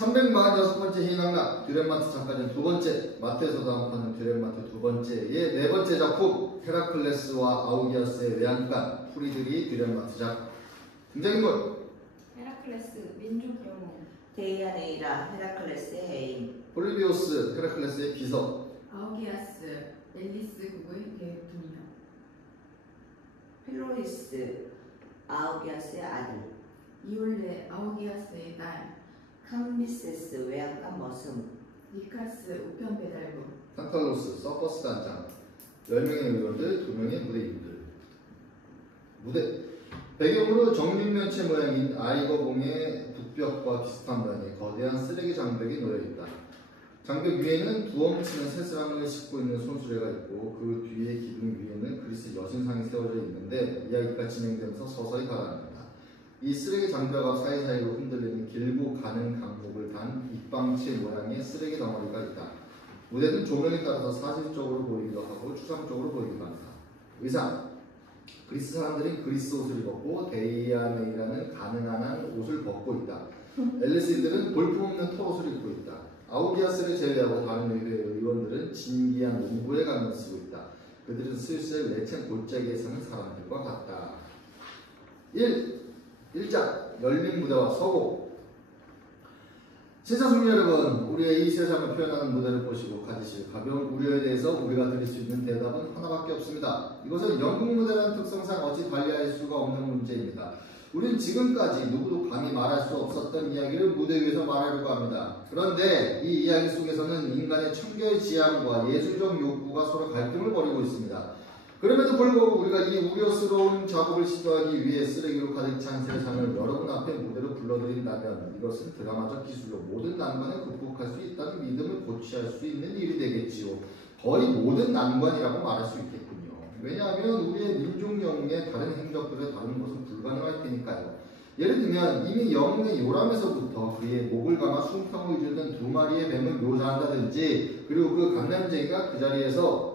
346번째 희망가 듀란마트 작가전 두 번째, 마트에서 다음하는 듀란마트 두 번째의 네 번째 작품 헤라클레스와 아우기아스의 외양간 프리드리 듀란마트작. 등장인물 헤라클레스 민족 영웅, 데이아네이라 헤라클레스의 해임, 폴리비오스 헤라클레스의 비서, 아우기아스 앨리스 국의 계통이요, 필로리스 아우기아스의 아들, 이올레 아우기아스의 딸, 캄비세스 외양간 머슴, 니카스 우편 배달부, 산탈로스 서커스 단장, 10명의 의원들, 2명의 무대인들. 무대 배경으로 정육면체 모양인 아이거봉의 북벽과 비슷한 모양의 거대한 쓰레기 장벽이 놓여있다. 장벽 위에는 두엄치는 새스랑을 싣고 있는 손수레가 있고 그 뒤에 기둥 위에는 그리스 여신상이 세워져 있는데 이야기가 진행되면서 서서히 가라앉는다. 이 쓰레기 장벽 앞 사이사이로 흔들리는 길고 가는 강목을 단 빗방치 모양의 쓰레기 덩어리가 있다. 무대는 조명에 따라서 사실적으로 보이기도 하고 추상적으로 보이기도 한다. 의상 그리스 사람들이 그리스 옷을 입었고 데이아네이라는 가능한 한 옷을 벗고 있다. 앨리스들은 볼품없는 털옷을 입고 있다. 아우기아스를 제외하고 다른 의원들은 진기한 농부의 가면을 쓰고 있다. 그들은 슬슬 내챈 골짜기에 사는 사람들과 같다. 1장 열린 무대와 서고. 시청자 여러분, 우리의 이 세상을 표현하는 무대를 보시고 가지실 가벼운 우려에 대해서 우리가 드릴 수 있는 대답은 하나밖에 없습니다. 이것은 연극 무대라는 특성상 어찌 달리할 수가 없는 문제입니다. 우리는 지금까지 누구도 감히 말할 수 없었던 이야기를 무대 위에서 말하려고 합니다. 그런데 이 이야기 속에서는 인간의 청결 지향과 예술적 욕구가 서로 갈등을 벌이고 있습니다. 그럼에도 불구하고 우리가 이 우려스러운 작업을 시도하기 위해 쓰레기로 가득 찬 세상을 여러분 앞에 무대로 불러드린다면 이것은 드라마적 기술로 모든 난관을 극복할 수 있다는 믿음을 고취할 수 있는 일이 되겠지요. 거의 모든 난관이라고 말할 수 있겠군요. 왜냐하면 우리의 민족 영웅의 다른 행적들을 다루는 것은 불가능할 테니까요. 예를 들면 이미 영웅의 요람에서부터 그의 목을 감아 숨통을 주는 두 마리의 뱀을 묘사한다든지, 그리고 그 강남쟁이가 그 자리에서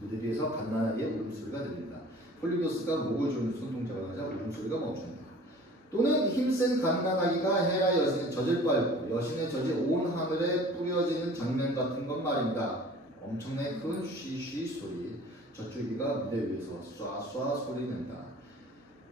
무대 위에서 갓난아기의 울음소리가 들린다. 폴리비오스가 목을 조는 손동작을 하자 울음소리가 멈춘다. 또는 힘센 갓난아기가 헤라 여신의 젖을 빨고 여신의 젖이 온 하늘에 뿌려지는 장면 같은 것 말입니다. 엄청나게 큰 쉬쉬 소리, 젖줄기가 무대 위에서 쏴쏴 소리 낸다.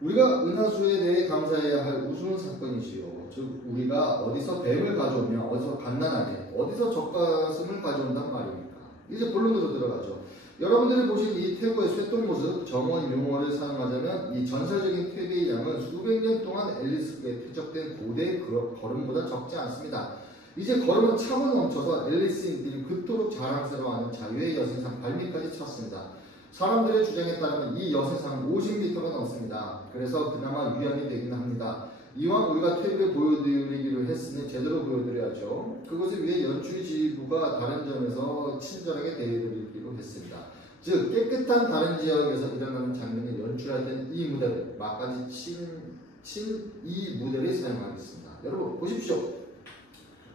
우리가 은하수에 대해 감사해야 할 우스운 사건이지요. 즉 우리가 어디서 뱀을 가져오며 어디서 갓난아기, 어디서 젖가슴을 가져온단 말입니까? 이제 본론으로 들어가죠. 여러분들이 보신 이 태고의 쇠똥 모습, 정원 용어를 사용하자면 이 전설적인 퇴비의 양은 수백 년 동안 앨리스에 퇴적된 고대의 걸음보다 적지 않습니다. 이제 걸음은 차고 넘쳐서 앨리스인들이 그토록 자랑스러워하는 자유의 여신상 발밑까지 찼습니다. 사람들의 주장에 따르면 이 여신상은 50m가 넘습니다. 그래서 그나마 위안이 되긴 합니다. 이왕 우리가 퇴비를 보여드리기로 했으니 제대로 보여드려야죠. 그것을 위해 연출지부가 다른 점에서 친절하게 대해드리기로 했습니다. 즉 깨끗한 다른 지역에서 일어나는 장면을 연출할 때는 이 무대를 막까지 친 이 무대를 사용하겠습니다. 여러분 보십시오.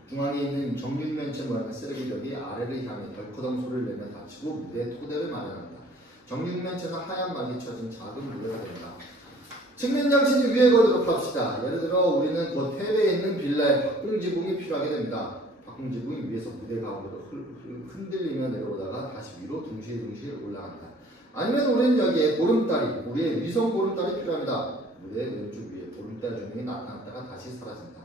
중앙에 있는 정육면체 모양의 쓰레기벽이 아래를 향해 덜커덩 소리를 내며 닫히고 무대의 토대를 마련합니다. 정육면체는 하얀 막이 쳐진 작은 무대가 됩니다. 측면 장치를 위에 걸도록 합시다. 예를 들어 우리는 곧 해외에 있는 빌라에 박궁지붕이 필요하게 됩니다. 박궁지붕이 위에서 무대 가운데로 흔들리며 내려오다가 다시 위로 둥실둥실 올라간다. 아니면 우리는 여기에 보름달이, 우리의 위성 보름달이 필요합니다. 무대 왼쪽 위에 보름달 조명이 나타났다가 다시 사라진다.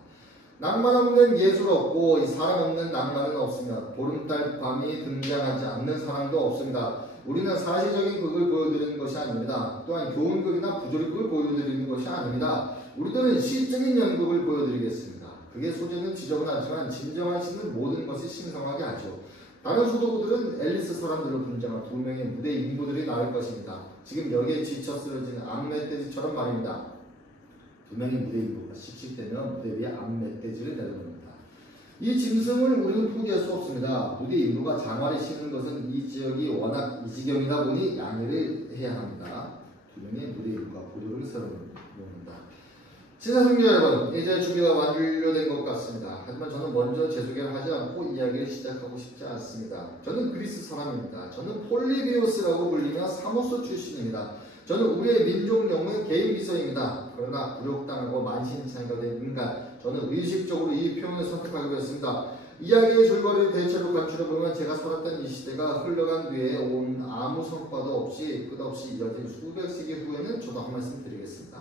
낭만 없는 예술 없고 이 사랑 없는 낭만은 없으며 보름달 밤이 등장하지 않는 사랑도 없습니다. 우리는 사실적인 극을 보여드리는 것이 아닙니다. 또한 교훈극이나 부조리극을 보여드리는 것이 아닙니다. 우리들은 시적인 연극을 보여드리겠습니다. 그게 소재는 지저분하지만 진정한 시는 모든 것이 신성하게 하죠. 다른 소도구들은 앨리스 사람들로 분장한 두 명의 무대 인부들이 나올 것입니다. 지금 여기에 지쳐 쓰러지는 암멧돼지처럼 말입니다. 두 명의 무대 인부가 씩씩대며 무대 위에 암멧돼지를 내려놓는다. 이 짐승을 우리는 포기할 수 없습니다. 무대 인부가 장화를 신는 것은 이 지역이 워낙 이 지경이다 보니 양해를 해야 합니다. 두 명의 무대 인부가 보조를 세워놓는다. 시청자 여러분, 이제 준비가 완료된 것 같습니다. 하지만 저는 먼저 제 소개를 하지 않고 이야기를 시작하고 싶지 않습니다. 저는 그리스 사람입니다. 저는 폴리비오스라고 불리며 사모스 출신입니다. 저는 우리의 민족 영웅의 개인 비서입니다. 그러나 굴욕당하고 만신창이가 된 인간, 저는 의식적으로 이 표현을 선택하기로 했습니다. 이야기의 줄거리를 대체로 간추려보면 제가 살았던 이 시대가 흘러간 뒤에 온 아무 성과도 없이 끝없이 이어진 수백 세기 후에는 저도 한 말씀 드리겠습니다.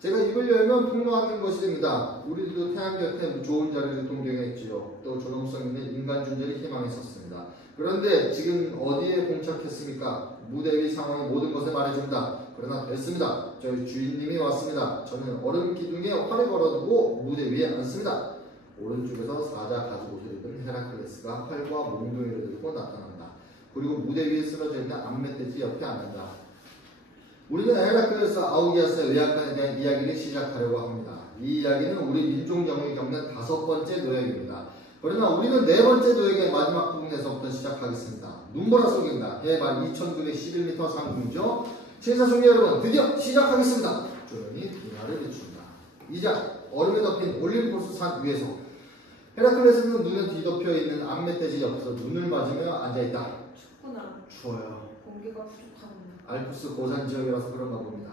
제가 입을 열면 폭로하는 것이 됩니다. 우리들도 태양 곁에 좋은 자리를 동경했지요. 또 존엄성 있는 인간 존재를 희망했었습니다. 그런데 지금 어디에 봉착했습니까? 무대 위 상황이 모든 것을 말해줍니다. 그러나 됐습니다. 저희 주인님이 왔습니다. 저는 얼음 기둥에 활을 걸어두고 무대 위에 앉습니다. 오른쪽에서 사자 가죽 옷을 입은 헤라클레스가 활과 몽둥이를 들고 나타난다. 그리고 무대 위에 쓰러져 있는 암멧돼지 옆에 앉는다. 우리는 헤라클레스 아우기아스의 외양간에 대한 이야기를 시작하려고 합니다. 이 이야기는 우리 민족 영웅이 겪는 5번째 노역입니다. 그러나 우리는 4번째 노역의 마지막 부분에서부터 시작하겠습니다. 눈보라 속입니다. 해발 2911m 상공이죠. 제사송이 여러분, 드디어 시작하겠습니다. 조용히 비나를 비춥니다. 이자 얼음에 덮인 올림포스 산 위에서 헤라클레스는 눈에 뒤덮여 있는 암멧돼지 옆에서 눈을 맞으며 앉아있다. 춥구나. 추워요. 공기가 부족하구나. 알프스 고산 지역이라서 그런가 봅니다.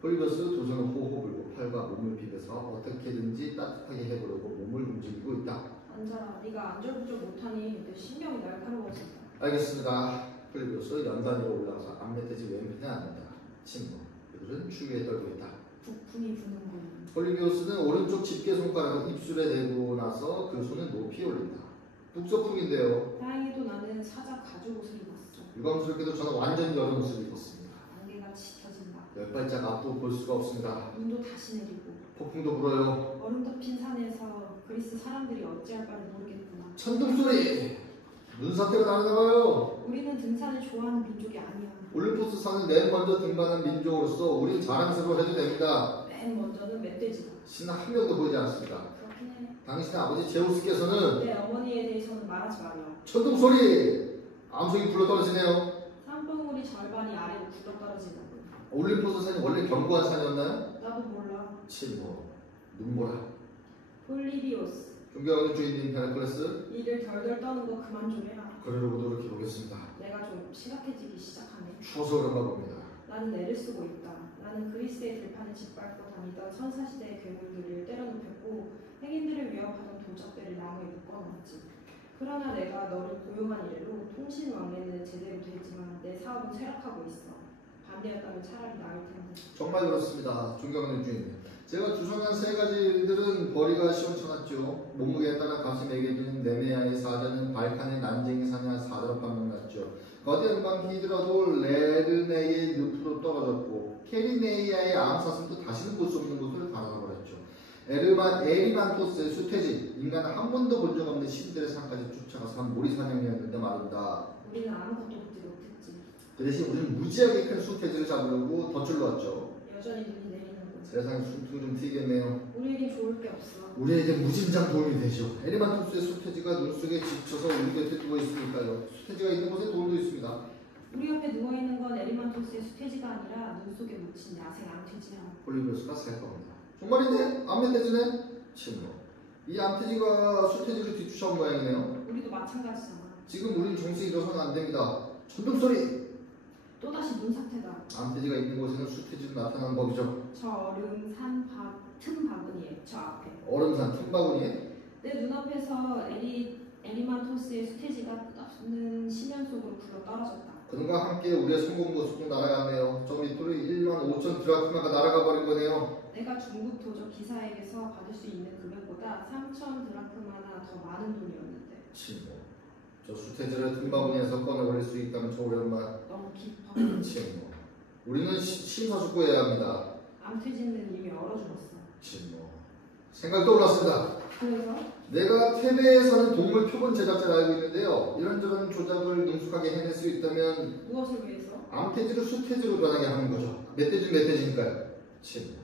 폴리버스 두 손을 호호 불고 팔과 몸을 비벼서 어떻게든지 따뜻하게 해보려고 몸을 움직이고 있다. 앉아라. 네가 안절부절 못하니 내 신경이 날카로워진다. 알겠습니다. 폴리버스 연단위로 올라가서 암멧돼지 왼편에 앉는다. 침묵. 그들은 추위에 떨고 있다. 북풍이 부는군. 폴리비오스는 오른쪽 집게 손가락을 입술에 대고 나서 그 손을 높이 올린다. 북서풍인데요. 다행히도 나는 사자 가죽 옷을 입었어. 유감스럽게도 저는 완전히 여름 옷을 입었습니다. 안개가 짙어진다. 10발짝 앞도 볼 수가 없습니다. 눈도 다시 내리고 폭풍도 불어요. 얼음 덮인 산에서 그리스 사람들이 어찌할 바를 모르겠구나. 천둥소리! 눈사태가 나나봐요. 우리는 등산을 좋아하는 민족이 아니야. 올림포스 산을 맨 먼저 등반한 민족으로서 우린 자랑스러워해도 됩니다. 맨 먼저는 멧돼지다. 신은 한 명도 보이지 않습니다. 그렇긴 해. 당신의 아버지 제우스께서는 내 어머니에 대해서는 말하지 말라. 천둥소리! 암송이 굴러떨어지네요. 산봉우리 절반이 아래로 굴러떨어진다고. 올림포스 산이 원래 견고한 산이었나요? 나도 몰라. 침묵, 눈보라. 폴리비오스. 존경하는 주인님 헤라클레스, 이를 덜덜 떠는 거 그만 좀 해라. 그러려고 노력해보겠습니다. 내가 좀 심각해지기 시작하네. 추워서 그런가 봅니다. 나는 애를 쓰고 있다. 나는 그리스의 들판을 짓밟고 다니던 선사시대의 괴물들을 때려눕혔고 행인들을 위협하던 도적들을 나무에 묶어놨지. 그러나 내가 너를 고용한 이래로 통신왕래는 제대로 되지만 내 사업은 쇠락하고 있어. 반대였다면 차라리 나을 텐데. 정말 그렇습니다. 존경하는 주인님. 제가 주선한 3가지 일들은 벌이가 시원찮았죠. 몸무게에 따라 값이 매겨지는 네메아의 사자는 발칸의 난쟁이 사냐 사자로 판명났죠. 거대한 방 히드라도 레르네의 늪으로 떨어졌고 케리네이아의 암사슴도 다시는 볼 수 없는 곳으로 달아나버렸죠. 에리만토스의 수퇴지, 인간은 한 번도 본 적 없는 신들의 산까지 쫓아가서 한 모리사냥이었는데 말입니다. 우리는 아무것도 보지 못했지. 그 대신 우리는 무지하게 큰 수퇴지를 잡으려고 덫을 놓았죠. 여전히 눈이 내리는군. 세상에 숨통이 좀 튀겠네요. 우리에겐 좋을 게 없어. 우리에게 무진장 도움이 되죠. 에리만토스의 수퇴지가 눈 속에 지쳐서 우리 곁에 누워 있으니까요. 수퇴지가 있는 곳에 돌도 있습니다. 우리 옆에 누워있는 건 에리만토스의 수퇴지가 아니라 눈 속에 묻힌 야생 암퇴지야. 폴리비오스가 살 겁니다. 정말이네? 암멧돼지네? 침묵. 이 암돼지가 수퇴지를 뒤쫓아온 모양이네요. 우리도 마찬가지잖아. 지금 우린 정신이 들어서는 안 됩니다. 천둥소리! 또다시 눈사태다. 암돼지가 있는 곳에는 수퇴지도 나타나는 법이죠. 저 얼음 산 틈 바구니에 저 앞에. 얼음산 틈바구니에 내 눈앞에서 에리만토스의 수퇴지가 끝없는 심연 속으로 굴러 떨어졌다. 그들과 함께 우리의 성공 모습도 날아갔네요. 저 밑으로 15,000 드라크마가 날아가 버린 거네요. 내가 중국 도적 기사에게서 받을 수 있는 금액보다 3,000 드라크마나 더 많은 돈이었는데. 침묵. 저 수퇴지를 틈바구니에서 꺼내 올릴 수 있다면 저 오랜만. 너무 깊어. 침묵. 우리는 심사숙고해야 합니다. 암퇴지는 이미 얼어 죽었어. 침묵. 생각 떠올랐습니다. 그래서 내가 테베에 사는 동물 표본 제작자를 알고 있는데요. 이런저런 조작을 능숙하게 해낼 수 있다면 무엇을 위해서? 암태지를 수태지로 변하게 하는 거죠. 멧돼지니까요. 침묵.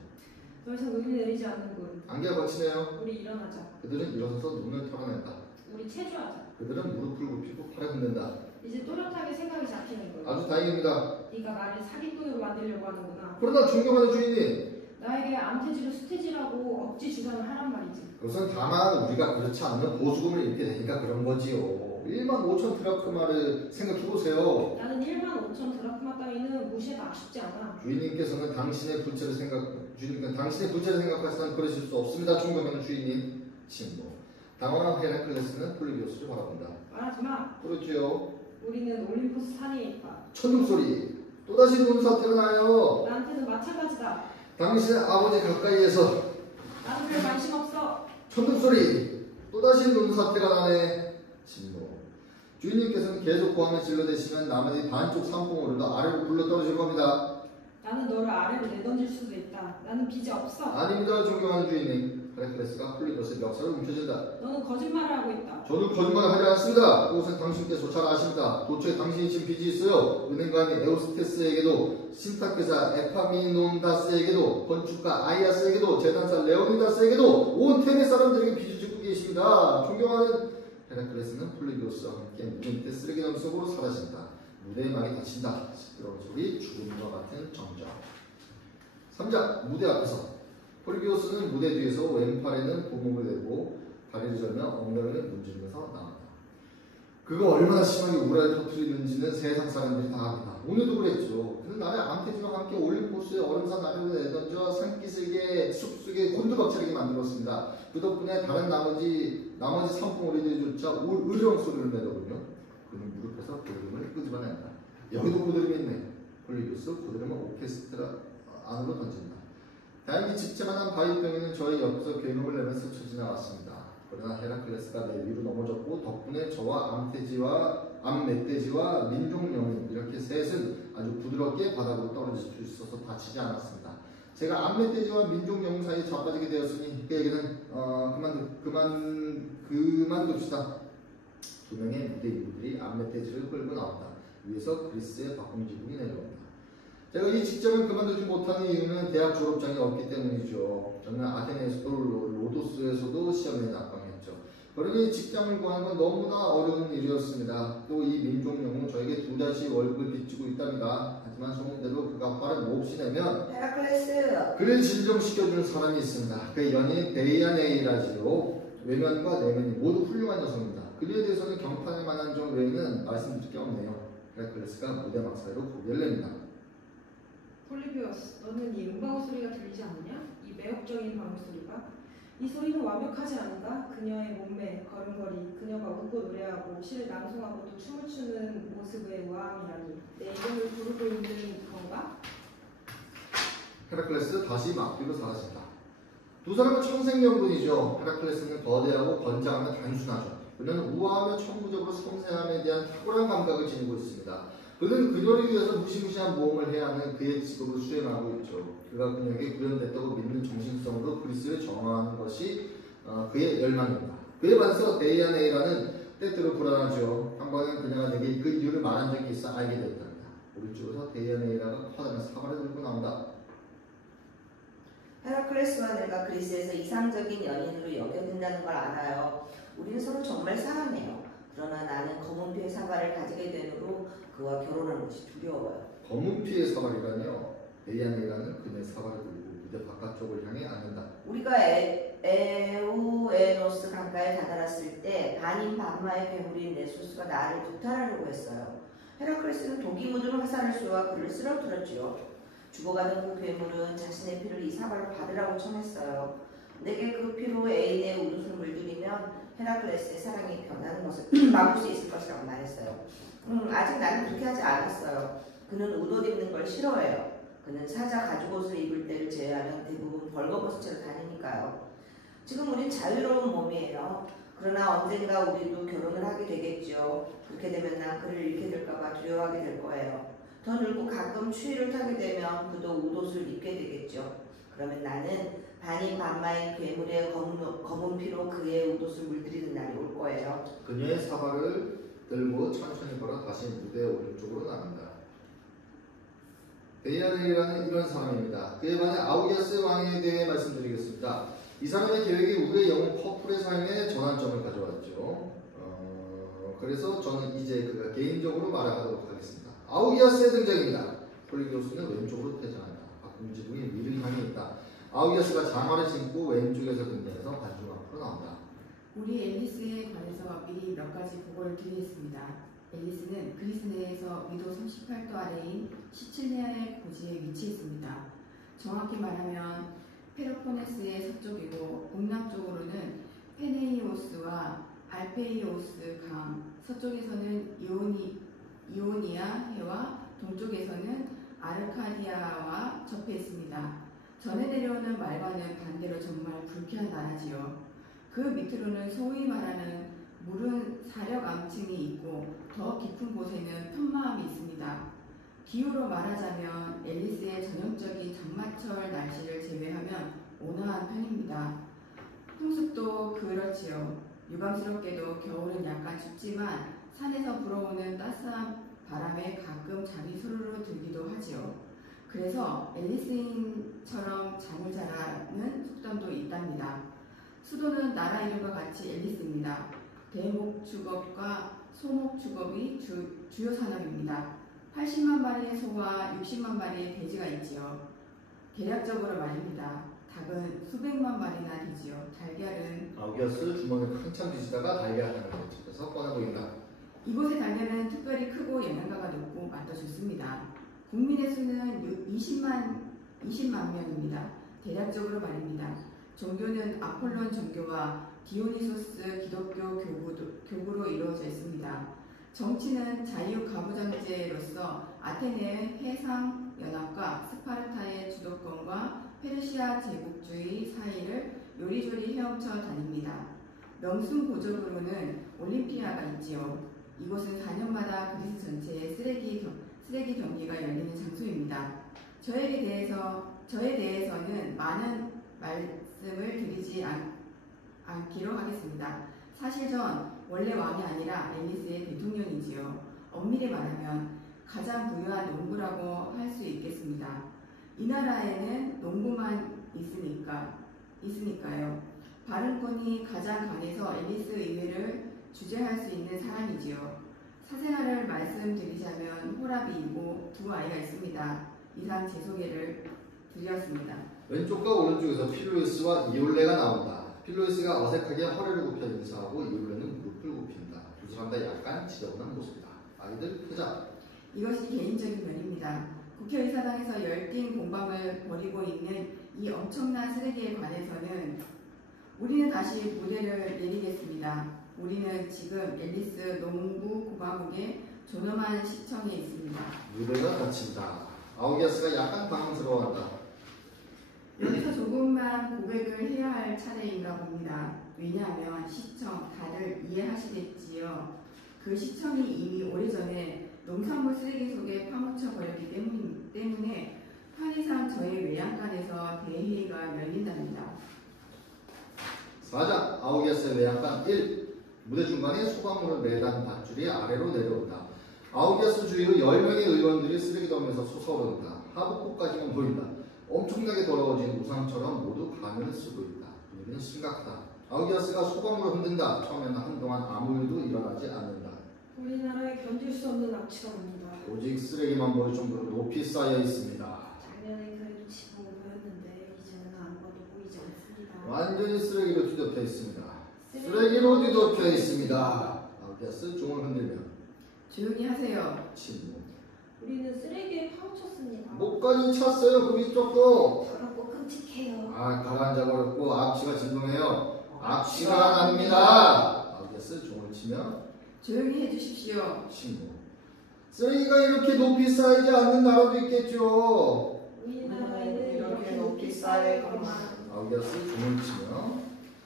더 이상 눈이 내리지 않는군. 안개가 거치네요. 우리 일어나자. 그들은 일어서서 눈을 털어낸다. 우리 체조하자. 그들은 무릎을 굽히고 팔을 흔든다. 이제 또렷하게 생각이 잡히는 거야. 아주 다행입니다. 네가 나를 사기꾼으로 만들려고 하는구나. 그러나 존경하는 주인님, 나에게 암퇴지를 수퇴지라고 억지 주장을 하란 말이지. 그것은 다만 우리가 그렇지 않는 보수금을 잃게 되니까 그런 거지요. 1만 5천 드라크마를 생각해보세요. 나는 1만 5천 드라크마 따위는 무시해도 아쉽지 않아. 주인님께서는 당신의 부채를 생각하시다면 그러실 수 없습니다. 존경하는 주인님. 친구. 당황한 헤라클레스는 폴리비오스를 바라본다. 말하지 마. 그렇지요. 우리는 올림포스 산에 있다. 천둥소리. 또다시 눈사태가 나요. 나한테는 마찬가지다. 당신의 아버지 가까이에서 나는 별 관심 없어. 천둥소리. 또다시 눈사태가 나네. 진노. 주인님께서는 계속 고함을 질러대시면 나머지 반쪽 산봉우리도 아래로 굴러 떨어질 겁니다. 나는 너를 아래로 내던질 수도 있다. 나는 빚이 없어. 아닙니다. 존경하는 주인님. 헤라클레스가 폴리비오스의 멱살을 움켜쥔다. 너는 거짓말을 하고 있다. 저는 거짓말을 하지 않습니다. 그것은 당신께서 잘 아십니다. 도처에 당신이 진 빚이 있어요. 은행가인 에오스테스에게도, 신탁회사 에파미논다스에게도, 건축가 아이아스에게도, 재단사 레오니다스에게도 온 테네 사람들에게 빚을 짓고 계십니다. 존경하는 헤라클레스는 폴리비오스와 함께 무대 밑에 쓰레기 나무 속으로 사라진다. 무대의 막이 닫힌다. 시끄러운 소리, 죽음과 같은 정적. 3장 무대 앞에서 폴리비오스는 무대 뒤에서 왼팔에는 고목을 대고 다리를 절며 엉덩이를 문지르면서 나온다. 그가 얼마나 심하게 우라를 터뜨리는지는 세상 사람들이 다 압니다. 오늘도 그랬죠. 그는 나를 암태지와 함께 올림포스의 얼음산 아래로 내던져 산기슭에 숲속에 곤두박질하게 만들었습니다. 그 덕분에 다른 나머지 산봉우리들조차 으르렁 소리를 내더군요. 그는 무릎에서 고드름을 끄집어낸다. 여기도 고드름이 있네. 폴리비오스 고드름을 오케스트라 안으로 던진다. 다행히 집채만한 바위병에는 저의 옆에서 괴물을 내면서 스쳐 지나갔습니다. 그러나 헤라클레스가 내 위로 넘어졌고 덕분에 저와 암멧돼지와 민족영웅 이렇게 셋은 아주 부드럽게 바닥으로 떨어질 수 있어서 다치지 않았습니다. 제가 암멧돼지와 민족영웅 사이에 자빠지게 되었으니 그에게는 그만둡시다. 두 명의 무대 인부들이 암멧돼지를 끌고 나온다. 위에서 그리스의 박공지붕이 내려온다. 제가 이 직장을 그만두지 못하는 이유는 대학 졸업장이 없기 때문이죠. 저는 아테네에서도 로도스에서도 시험에 낙방했죠. 그러니 직장을 구하는 건 너무나 어려운 일이었습니다. 또 이 민족영웅은 저에게 2달씩 월급을 빚지고 있답니다. 하지만 소문대로 그가 화를 몹시 내면 헤라클레스. 그를 진정시켜주는 사람이 있습니다. 그의 연인 데이아네이라지요. 외면과 내면이 모두 훌륭한 여성입니다. 그에 대해서는 경탄할 만한 점 외에는 말씀드릴 게 없네요. 헤라클레스가 무대 막사이로 고개를 냅니다. 폴리비오스, 너는 이 음방울 소리가 들리지 않느냐? 이 매혹적인 방울 소리가? 이 소리는 완벽하지 않은가? 그녀의 몸매, 걸음걸이, 그녀가 웃고 노래하고 시를 낭송하고 또 춤을 추는 모습의 우아함이라니 내 이름을 부르고 있는 건가? 헤라클레스 다시 막비로 사라진다. 두 사람은 천생연분이죠. 헤라클레스는 거대하고 건장하며 단순하죠. 그는 우아하며 천부적으로 섬세함에 대한 탁월한 감각을 지니고 있습니다. 그는 그녀를 위해서 무시무시한 모험을 해야 하는 그의 직업을 수행하고 있죠. 그가 그녀에게 구현됐다고 믿는 정신성으로 그리스를 정화하는 것이 그의 열망입니다. 그에 반해서 데이아네이라는 때때로 불안하죠. 한 번은 그녀가 내게 그 이유를 말한 적이 있어 알게 되었답니다. 오른쪽에서 데이아네이라가 커다란 사과를 들고 나온다. 헤라클레스와 내가 그리스에서 이상적인 연인으로 여겨진다는 걸 알아요. 우리는 서로 정말 사랑해요. 그러나 나는 검은 피의 사과를 가지게 된 후로 그와 결혼하는 것이 두려워요. 검은 피의 사과라니요. 데이아네이라는 그녀의 사과를 들고 무대 바깥쪽을 향해 앉는다. 우리가 에우에노스 강가에 다다랐을 때 반인 반마의 괴물인 네소스가 나를 구탈하려고 했어요. 헤라클레스는 독이 묻은 화살을 쏘아 그를 쓰러뜨렸지요. 죽어가는 그 괴물은 자신의 피를 이 사과로 받으라고 청했어요. 내게 그 피로 애인의 우릇을 물들이면 헤라클레스의 사랑이 변하는 것을 막을 수 있을 것이라고 말했어요. 아직 나는 그렇게 하지 않았어요. 그는 옷 입는 걸 싫어해요. 그는 사자 가죽옷을 입을 때를 제외하면 대부분 벌거벗은 채로 다니니까요. 지금 우린 자유로운 몸이에요. 그러나 언젠가 우리도 결혼을 하게 되겠죠. 그렇게 되면 난 그를 잃게 될까봐 두려워하게 될 거예요. 더 늙고 가끔 추위를 타게 되면 그도 옷을 입게 되겠죠. 그러면 나는 반인 반마인 괴물의 검은 피로 그의 옷을 물들이는 날이 올 거예요. 그녀의 사과를 들고 천천히 걸어 다시 무대 오른쪽으로 나간다. 데이아네이라는 이런 사람입니다. 그에 반해 아우기아스 왕에 대해 말씀드리겠습니다. 이 사람의 계획이 우리의 영웅 커플의 삶에 전환점을 가져왔죠. 그래서 저는 이제 그가 개인적으로 말을 하도록 하겠습니다. 아우기아스의 등장입니다. 폴리비오스는 왼쪽으로 퇴장한다. 박공지붕이 위를 향해 있다. 아우기아스가 장화를 신고 왼쪽에서 등장해서 관중 앞으로 나온다. 우리 앨리스에 관해서 미리 몇 가지 보고를 드리겠습니다. 앨리스는 그리스 내에서 위도 38도 아래인 시칠리아의 고지에 위치했습니다. 정확히 말하면 페로포네스의 서쪽이고 북남쪽으로는 페네이오스와 알페이오스 강, 서쪽에서는 이오니아 해와 동쪽에서는 아르카디아와 접해 있습니다. 전해 내려오는 말과는 반대로 정말 불쾌한 나라지요. 그 밑으로는 소위 말하는 물은 사력암층이 있고 더 깊은 곳에는 편마함이 있습니다. 기후로 말하자면 앨리스의 전형적인 장마철 날씨를 제외하면 온화한 편입니다. 풍습도 그렇지요. 유감스럽게도 겨울은 약간 춥지만 산에서 불어오는 따스한 바람에 가끔 잠이 소르르 들기도 하지요. 그래서 앨리스인처럼 잠을 자라는 속담도 있답니다. 수도는 나라 이름과 같이 앨리스입니다. 대목축업과 소목축업이 주요 산업입니다. 80만 마리의 소와 60만 마리의 돼지가 있지요. 대략적으로 말입니다. 닭은 수백만 마리나 되지요. 달걀은 아우기아스 주머니를 한참 뒤지다가 달걀 하나를 집어서 꺼내 보인다. 이곳의 달걀은 특별히 크고 영양가가 높고 맛도 좋습니다. 국민의 수는 20만 명입니다. 대략적으로 말입니다. 종교는 아폴론 종교와 디오니소스 기독교 교구로 이루어져 있습니다. 정치는 자유가부장제로서 아테네의 해상연합과 스파르타의 주도권과 페르시아 제국주의 사이를 요리조리 헤엄쳐 다닙니다. 명승고적으로는 올림피아가 있지요. 이곳은 4년마다 그리스 전체에 쓰레기 경기가 열리는 장소입니다. 저에 대해서는 많은 말씀을 드리지 않기로 하겠습니다. 사실 전 원래 왕이 아니라 앨리스의 대통령이지요. 엄밀히 말하면 가장 부유한 농부라고 할 수 있겠습니다. 이 나라에는 농부만 있으니까요. 발언권이 가장 강해서 앨리스 의회를 주재할 수 있는 사람이지요. 사생활을 말씀드리자면 호라비이고 두 아이가 있습니다. 이상 제 소개를 드렸습니다. 왼쪽과 오른쪽에서 필로이스와 이올레가 나온다. 필로이스가 어색하게 허리를 굽혀 인사하고 이올레는 무릎을 굽힌다. 두 사람 다 약간 지저분한 모습이다. 아이들 표정. 이것이 개인적인 면입니다. 국회의사당에서 열띤 공방을 벌이고 있는 이 엄청난 쓰레기에 관해서는 우리는 다시 무대를 내리겠습니다. 우리는 지금 앨리스 농부공화국의 존엄한 시청에 있습니다. 무대가 닫힌다. 아우기아스가 약간 당황스러워한다. 여기서 조금만 고백을 해야 할 차례인가 봅니다. 왜냐하면 시청, 다들 이해하시겠지요. 그 시청이 이미 오래전에 농산물 쓰레기 속에 파묻혀 버렸기 때문에 편의상 저희 외양간에서 대회의가 열린답니다. 4장 아우기아스의 외양간 1. 무대 중간에 소방물을 매단 밧줄이 아래로 내려온다. 아우기아스 주위로 10명의 의원들이 쓰레기 더미에서 솟아오른다. 하복부까지만 보인다. 엄청나게 더러워진 우상처럼 모두 가면을 쓰고 있다. 분위기는 심각하다. 아우기아스가 소방물을 흔든다. 처음에는 한동안 아무 일도 일어나지 않는다. 우리나라에 견딜 수 없는 악취가 납니다. 오직 쓰레기만 보일 정도로 높이 쌓여 있습니다. 작년에 그래도 지붕 보였는데 이제는 아무것도 보이지 않습니다. 완전히 쓰레기로 뒤덮여 있습니다. 쓰레기로 뒤덮여 있습니다. 아우기아스 종을 흔들며 조용히 하세요. 침묵. 우리는 쓰레기에 파묻혔습니다. 목간이 찼어요. 그 위쪽도. 더럽고 끔찍해요. 가라앉아 버렸고 악취가 진동해요. 악취가 납니다. 아우기아스 종을 치며 조용히 해주십시오. 침묵. 쓰레기가 이렇게 높이 쌓이지 않는 나라도 있겠죠. 우리나라에는 이렇게 높이 쌓여 쌓여있건만 아우기아스 종을 치며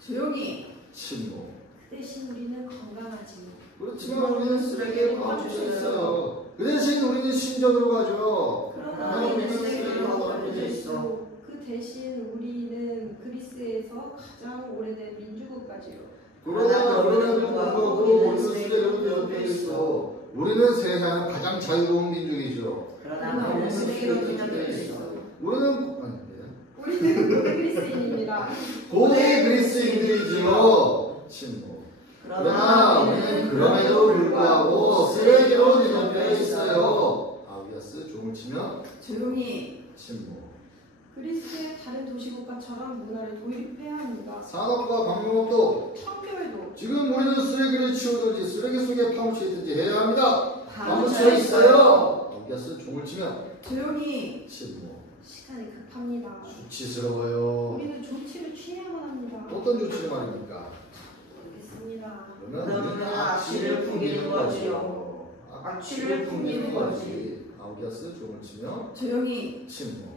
조용히. 침묵. 그 대신 우리는 건강하지. 그렇지만 우리는 쓰레기에 파묻혀 있어요. 그 대신 우리는 신전으로 가죠. 그러나 우리는 우리는 쓰레기로 버려져 있어. 그 대신 우리는 그리스에서 가장 오래된 민주국까지요. 그러나 우리는 불구하고 우리는 쓰레기로 뒤덮여 있어. 우리는 세상에서 가장 자유로운 민족이죠. 그러나 우리는 쓰레기로 뒤덮여 있어. 우리는 우리는 그리스인입니다. 고대 그리스인들이지요. 침묵. 그러나 우리는 그럼에도 불구하고 쓰레기로 뒤덮여 있어요. 아우기아스 종을 치며 조용히. 침묵. 그리스의 다른 도시국가처럼 문화를 도입해야 합니다. 산업과 방문업도 학교에도 지금 우리는 쓰레기를 치우든지 쓰레기 속에 파묻혀 있든지 해야 합니다. 파묻혀 파묻혀 있어요. 아우기아스 종을 치면 조용히 침묵. 시간이 급합니다. 수치스러워요. 우리는 조치를 취해야만 합니다. 어떤 조치를 말입니까? 알겠습니다. 그러면 악취를 풍기는 거지요. 악취를 풍기는 거지. 아우기아스 종을 치며 조용히 침묵.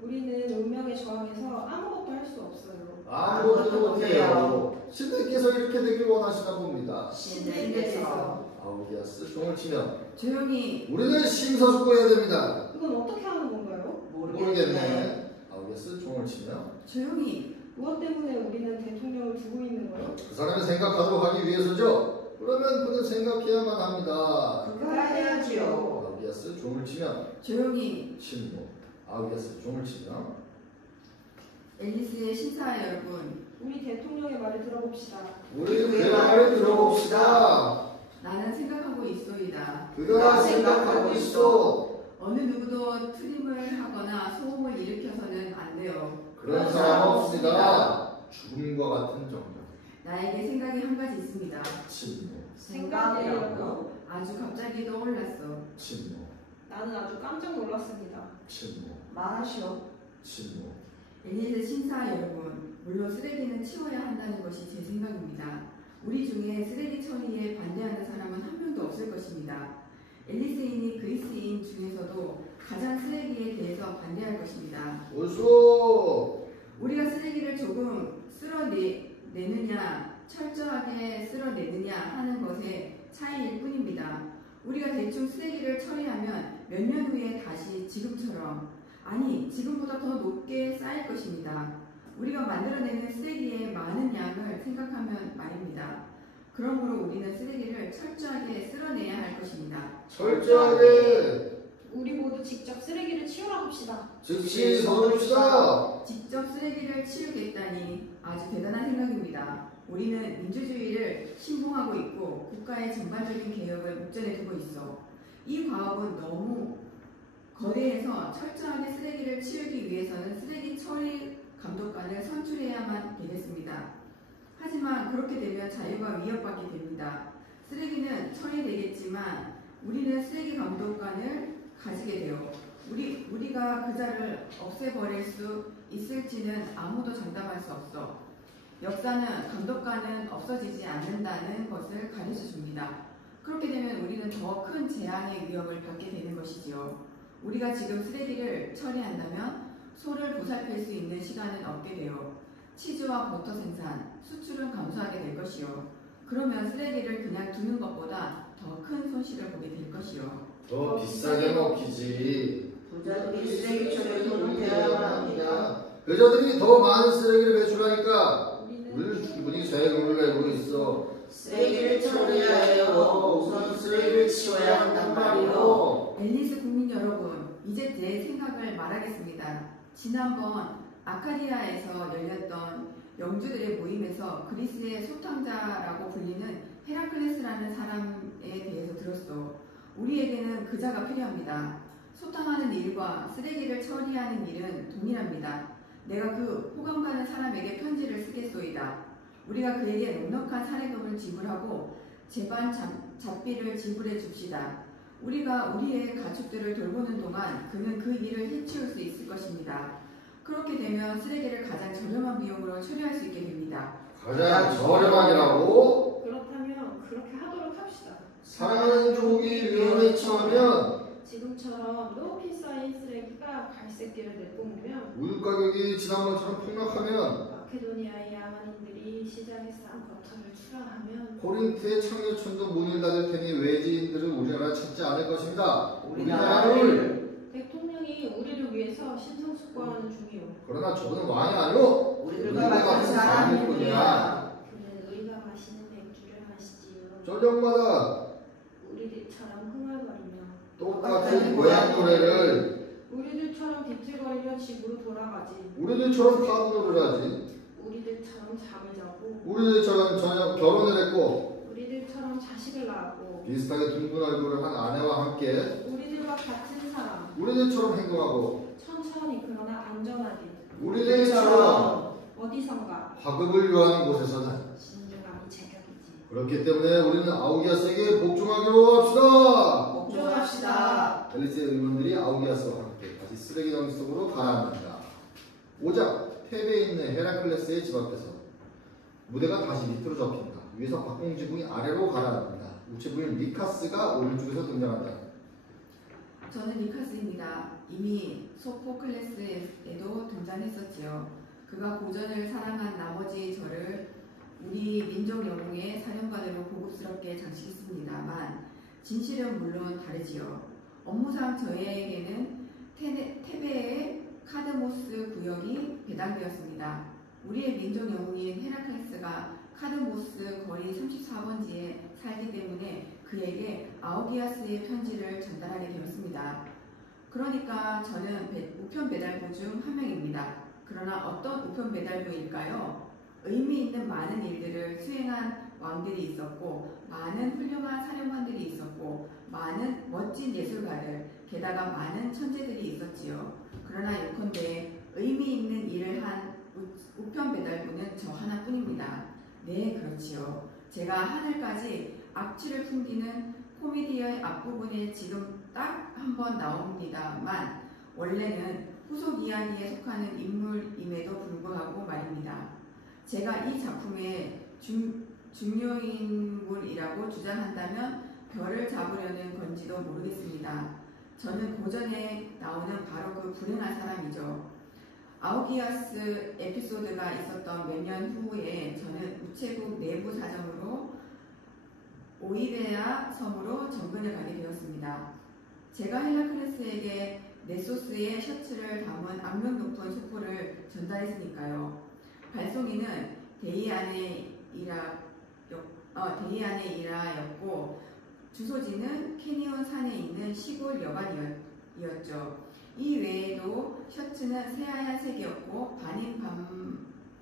우리는 운명에 저항해서 아무것도 할 수 없어요. 아무것도 못해요. 신들께서 이렇게 되길 원하시나 봅니다. 신들께서 아우기아스 종을 치며 조용히 우리는 심사숙고해야 됩니다. 그건 어떻게 하는 건가요? 모르겠네. 아우기아스 종을 치며 조용히 무엇 때문에 우리는 대통령을 두고 있는 거요? 그 사람이 생각하도록 하기 위해서죠. 그러면 그는 생각해야만 합니다. 그렇게 해야지요. 아우기아스 종을 치며 조용히 침묵. 아우기아스 종을 치며 앨리스의 신사 여러분, 우리 대통령의 말을 들어봅시다. 우리 그의 말을 들어봅시다. 나는 생각하고 있소이다. 그가 생각하고 있어. 어느 누구도 트림을 하거나 소음을 일으켜서는 안 돼요. 그런 사람 없습니다. 죽음과 같은 정도. 나에게 생각이 한 가지 있습니다. 침묵. 생각이라고. 아주 갑자기 떠올랐어. 침묵. 나는 아주 깜짝 놀랐습니다. 침묵. 말하시오. 침묵. 앨리스 신사 여러분, 물론 쓰레기는 치워야 한다는 것이 제 생각입니다. 우리 중에 쓰레기 처리에 반대하는 사람은 한 명도 없을 것입니다. 앨리스인이 그리스인 중에서도 가장 쓰레기에 대해서 반대할 것입니다. 옳소. 우리가 쓰레기를 조금 쓸어내느냐, 철저하게 쓸어내느냐 하는 것의 차이일 뿐입니다. 우리가 대충 쓰레기를 처리하면 몇 년 후에 다시 지금처럼, 아니 지금보다 더 높게 쌓일 것입니다. 우리가 만들어내는 쓰레기의 많은 양을 생각하면 말입니다. 그러므로 우리는 쓰레기를 철저하게 쓸어내야 할 것입니다. 철저하게 우리 모두 직접 쓰레기를 치우라 합시다. 즉시 서두릅시다. 직접 쓰레기를 치우겠다니 아주 대단한 생각입니다. 우리는 민주주의를 신봉하고 있고 국가의 전반적인 개혁을 목전에 두고 있어. 이 과업은 너무 거대해서 철저하게 쓰레기를 치우기 위해서는 쓰레기 처리 감독관을 선출해야만 되겠습니다. 하지만 그렇게 되면 자유가 위협받게 됩니다. 쓰레기는 처리되겠지만 우리는 쓰레기 감독관을 가지게 돼요. 우리가 그 자를 없애버릴 수 있을지는 아무도 장담할 수 없어. 역사는 감독관은 없어지지 않는다는 것을 가르쳐 줍니다. 그렇게 되면 우리는 더 큰 재앙의 위협을 받게 되는 것이지요. 우리가 지금 쓰레기를 처리한다면 소를 보살필 수 있는 시간은 얻게 돼요. 치즈와 버터 생산, 수출은 감소하게 될 것이요. 그러면 쓰레기를 그냥 두는 것보다 더 큰 손실을 보게 될 것이요. 더 비싸게 먹히지. 부자들이 쓰레기 처리에 돈을 대야만 합니다. 그자들이 더 많은 쓰레기를 배출하니까 우리는 우리는 충분히 세금을 내고 있어. 쓰레기를 처리해야 해요. 우선 쓰레기를 치워야 한단 말이요. 앨리스 국민 여러분, 이제 제 생각을 말하겠습니다. 지난번 아카디아에서 열렸던 영주들의 모임에서 그리스의 소탕자라고 불리는 헤라클레스라는 사람에 대해서 들었어. 우리에게는 그자가 필요합니다. 소탕하는 일과 쓰레기를 처리하는 일은 동일합니다. 내가 그 호감가는 사람에게 편지를 쓰겠소이다. 우리가 그에게 넉넉한 사례금을 지불하고 제반 잡비를 지불해 줍시다. 우리가 우리의 가축들을 돌보는 동안 그는 그 일을 해치울 수 있을 것입니다. 그렇게 되면 쓰레기를 가장 저렴한 비용으로 처리할 수 있게 됩니다. 가장 저렴하게라고? 그렇다면 그렇게 하도록 합시다. 사랑하는 족이 위험에 처하면 지금처럼 높이 쌓인 쓰레기가 갈색길을 내뿜으면 물 가격이 지난번처럼 폭락하면 마케도니아의 야만인들이 시장에 싼 버터를 출하하면 코린트의 창녀촌도 문을 닫을 테니 외지인들은 우리나라를 찾지 않을 것입니다. 우리나라를. 대통령이 우리를 위해서 심성숙고하는 중이요. 그러나 저는 왕이 아니오. 우리들과 같은 사람일뿐이야. 그는 우리가 마시는 맥주를 마시지요. 저녁마다 우리들처럼 흥얼거리며 똑같은 고향 노래를 우리들처럼 뒤틀거리며 집으로 돌아가지. 우리들처럼 파도를 하지. 우리들처럼 잠을 자고 우리들처럼 저녁 결혼을 했고 우리들처럼 자식을 낳았고 비슷하게 둥근 얼굴을 한 아내와 함께 우리들과 같은 사람 우리들처럼 행동하고 천천히 그러나 온전하게 우리들처럼 어디선가 화급을 요하는 곳에서는 신중함이 제격이지. 그렇기 때문에 우리는 아우기아스에게 복종하기로 합시다. 복종합시다. 엘리스의 의원들이 아우기아스와 함께 다시 쓰레기 더미 속으로 가라앉는다. 5장 테베에 있는 헤라클레스의 집 앞에서 무대가 다시 밑으로 접힌다. 위에서 박공지붕이 아래로 가라앉는다. 우체부인 리카스가 오른쪽에서 등장한다. 저는 리카스입니다. 이미 소포클레스에도 등장했었지요. 그가 고전을 사랑한 나머지 저를 우리 민족 영웅의 사령관으로 고급스럽게 장식했습니다만 진실은 물론 다르지요. 업무상 저에게는 테베의 카드모스 구역이 배당되었습니다. 우리의 민족 영웅인 헤라클레스가 카드모스 거리 34번지에 살기 때문에 그에게 아우기아스의 편지를 전달하게 되었습니다. 그러니까 저는 우편 배달부 중 한 명입니다. 그러나 어떤 우편 배달부일까요? 의미 있는 많은 일들을 수행한 왕들이 있었고 많은 훌륭한 사령관들이 있었고 많은 멋진 예술가들 게다가 많은 천재들이 있었지요. 그러나 예컨대 의미 있는 일을 한 우편 배달부는 저 하나뿐입니다. 네, 그렇지요. 제가 하늘까지 악취를 풍기는 코미디의 앞부분에 지금 딱 한 번 나옵니다만 원래는 후속 이야기에 속하는 인물임에도 불구하고 말입니다. 제가 이 작품의 중요인물이라고 주장한다면 별을 잡으려는 건지도 모르겠습니다. 저는 고전에 나오는 바로 그 불행한 사람이죠. 아우기아스 에피소드가 있었던 몇 년 후에 저는 우체국 내부 사정으로 오이베아 섬으로 정근을 가게 되었습니다. 제가 헤라클레스에게 네소스의 셔츠를 담은 악명 높은 소포를 전달했으니까요. 발송인은 데이아네이라였고 주소지는 캐니온 산에 있는 시골 여관이었죠. 이 외에도 셔츠는 새하얀색이었고 반인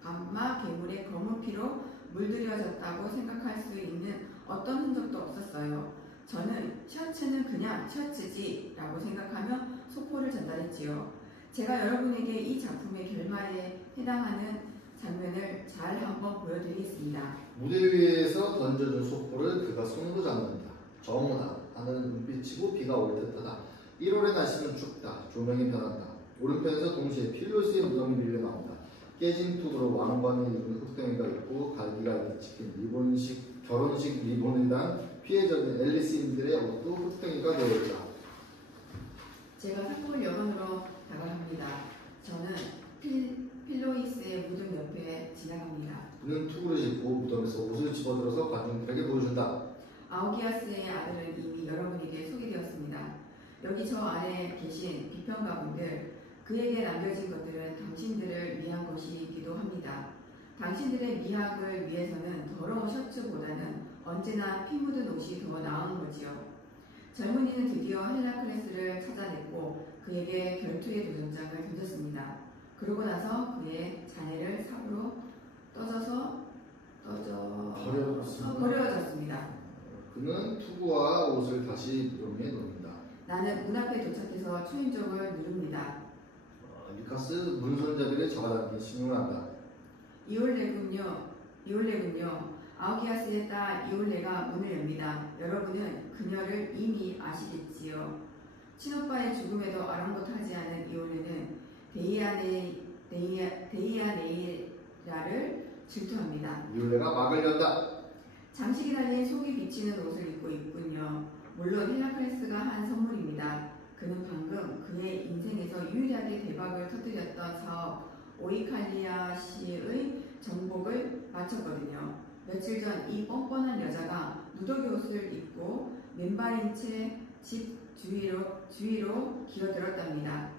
반마 괴물의 검은 피로 물들여졌다고 생각할 수 있는 어떤 흔적도 없었어요. 저는 셔츠는 그냥 셔츠지라고 생각하며 소포를 전달했지요. 제가 여러분에게 이 작품의 결말에 해당하는 장면을 잘 한번 보여드리겠습니다. 무대 위에서 던져준 소포를 그가 손으로 잡는다. 정오나 하늘은 눈빛이고 비가 올 듯하다. 1월의 날씨는 춥다. 조명이 변한다. 오른편에서 동시에 필로스의 무덤이 밀려 나온다. 깨진 뚝으로 왕관을 입은 흑덩이가 있고 갈기가 찍힌 결혼식 리본을 단 피해자인 앨리스인들의 옷도 흑덩이가 되어있다. 제가 삭골 여론으로 다가갑니다. 저는 필로이스의 무덤 옆에 지나갑니다. 그는 툭을 짚고 무덤에서 옷을 집어들어서 관중들에게 보여준다. 아우기아스의 아들은 이미 여러분에게 소개되었습니다. 여기 저 안에 계신 비평가분들, 그에게 남겨진 것들은 당신들을 위한 것이기도 합니다. 당신들의 미학을 위해서는 더러운 셔츠보다는 언제나 피 묻은 옷이 더 나은 거지요. 젊은이는 드디어 헤라클레스를 찾아냈고 그에게 결투의 도전장을 던졌습니다. 그러고 나서 그의 자네를 삽으로 버려졌습니다. 그는 투구와 옷을 다시 무덤에 놓는다. 나는 문 앞에 도착해서 초인종을 누릅니다. 리카스 문손잡이를 잡아당긴 신용을 한다. 이올레군요. 아우기아스의 딸 이올레가 문을 엽니다. 여러분은 그녀를 이미 아시겠지요. 친오빠의 죽음에도 아랑곳하지 않은 이올레는 데이아네이라를 질투합니다. 이올레가 막을 연다. 장식이 달린 속이 비치는 옷을 입고 있군요. 물론 헤라클레스가 한 선물입니다. 그는 방금 그의 인생에서 유일하게 대박을 터뜨렸던 사업 오이칼리아시의 정복을 마쳤거든요. 며칠 전 이 뻔뻔한 여자가 무더기 옷을 입고 맨발인 채 집 주위로 기어들었답니다.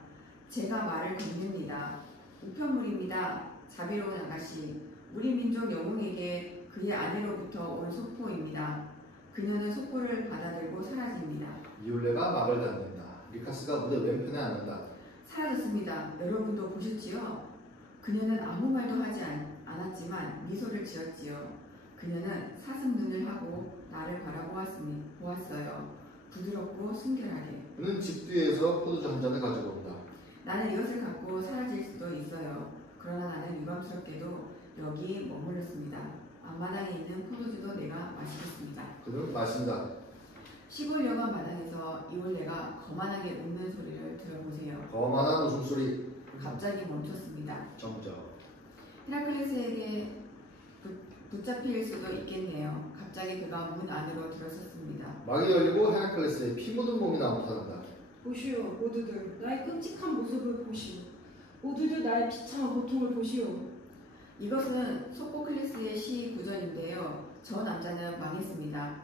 제가 말을 건넵니다. 우편물입니다. 자비로운 아가씨. 우리 민족 영웅에게 그의 아내로부터 온 소포입니다. 그녀는 소포를 받아들고 사라집니다. 이올레가 막을 닫는다. 리카스가 무대 왼편에 앉는다. 사라졌습니다. 여러분도 보셨지요? 그녀는 아무 말도 하지 않았지만 미소를 지었지요. 그녀는 사슴 눈을 하고 나를 바라보았어요. 부드럽고 순결하게. 그는 집 뒤에서 포도주 한 잔을 가지고 온다. 나는 이것을 갖고 사라질 수도 있어요. 그러나 나는 유감스럽게도 여기 머물렀습니다. 앞마당에 있는 포도주도 내가 마시겠습니다. 그는 마신다. 시골 여관 마당에서 이올레가 거만하게 웃는 소리를 들어보세요. 거만한 웃음소리. 갑자기 멈췄습니다. 정적. 헤라클레스에게 붙잡힐 수도 있겠네요. 갑자기 그가 문 안으로 들어섰습니다. 막이 열리고 헤라클레스의 피 묻은 몸이 나타난다. 보시오, 모두들 나의 끔찍한 모습을 보시오. 모두들 나의 비참한 고통을 보시오. 이것은 소포클레스의 시 구절인데요. 저 남자는 망했습니다.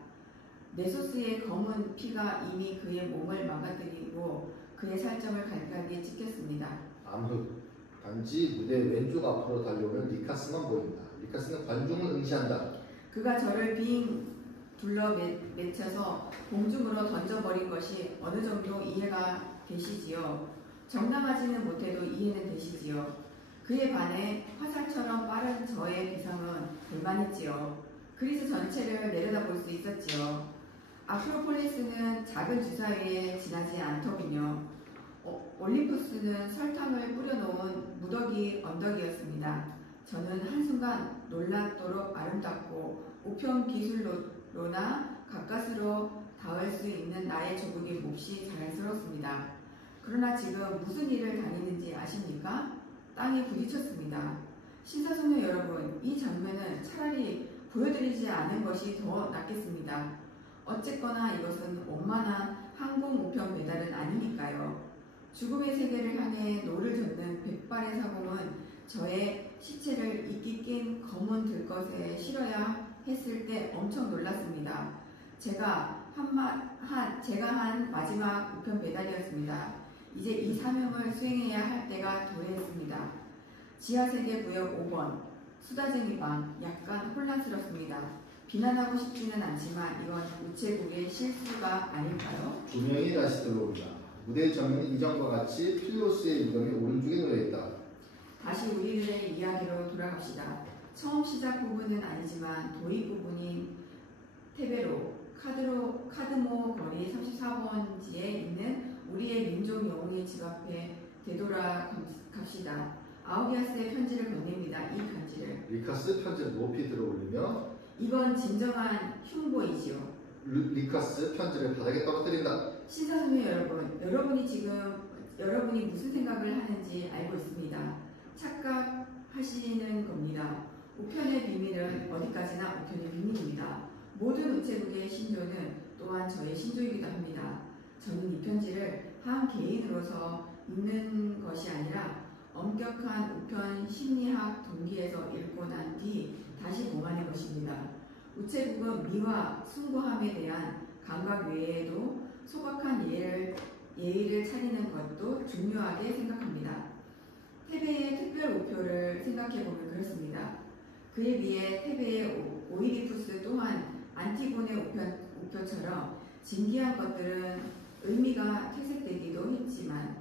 네소스의 검은 피가 이미 그의 몸을 망가뜨리고 그의 살점을 갈갈이 찍혔습니다. 암흑. 단지 무대 왼쪽 앞으로 달려오는 리카스만 보인다. 리카스는 관중을 응시한다. 그가 저를 빙 둘러 맺혀서 공중으로 던져버린 것이 어느 정도 이해가 되시지요. 정당하지는 못해도 이해는 되시지요. 그에 반해 화살처럼 빠른 저의 비상은 볼만했지요. 그리스 전체를 내려다볼 수 있었지요. 아크로폴리스는 작은 주사위에 지나지 않더군요. 올림푸스는 설탕을 뿌려놓은 무더기 언덕이었습니다. 저는 한순간 놀랍도록 아름답고 우편 기술로나 가까스로 닿을 수 있는 나의 조국이 몹시 자랑스러웠습니다. 그러나 지금 무슨 일을 다니는지 아십니까? 땅에 부딪혔습니다. 신사숙녀 여러분, 이 장면은 차라리 보여드리지 않은 것이 더 낫겠습니다. 어쨌거나 이것은 원만한 항공 우편 배달은 아니니까요. 죽음의 세계를 향해 노를 젓는 백발의 사공은 저의 시체를 이끼 낀 검은 들것에 실어야 했을 때 엄청 놀랐습니다. 제가 한 마지막 우편 배달이었습니다. 이제 이 사명을 수행해야 할 때가 도래했습니다. 지하세계 구역 5번 수다쟁이 방. 약간 혼란스럽습니다. 비난하고 싶지는 않지만 이건 우체국의 실수가 아닐까요? 두 명이 다시 들어온다. 무대 정면이 이전과 같이 필로스의 무덤이 오른쪽에 놓여있다. 다시 우리들의 이야기로 돌아갑시다. 처음 시작 부분은 아니지만 도입 부분인 테베로 카드모 거리 34번지에 있는 우리의 민족 영웅의 집 앞에 되돌아갑시다. 아우디아스의 편지를 건넵니다. 이 편지를. 리카스 편지를 높이 들어올리며 이건 진정한 흉보이지요. 리카스 편지를 바닥에 떨어뜨린다. 신사숙녀 여러분, 여러분이 무슨 생각을 하는지 알고 있습니다. 착각하시는 겁니다. 우편의 비밀은 어디까지나 우편의 비밀입니다. 모든 우체국의 신조는 또한 저의 신조이기도 합니다. 저는 이 편지를 한 개인으로서 읽는 것이 아니라 엄격한 우편 심리학 동기에서 읽고 난 뒤 다시 봉하는 것입니다. 우체국은 미와 숭고함에 대한 감각 외에도 소박한 예의를 차리는 것도 중요하게 생각합니다. 테베의 특별 우표를 생각해보면 그렇습니다. 그에 비해 테베의 오이디푸스 또한 안티고네 우표처럼 진기한 것들은 의미가 퇴색되기도 했지만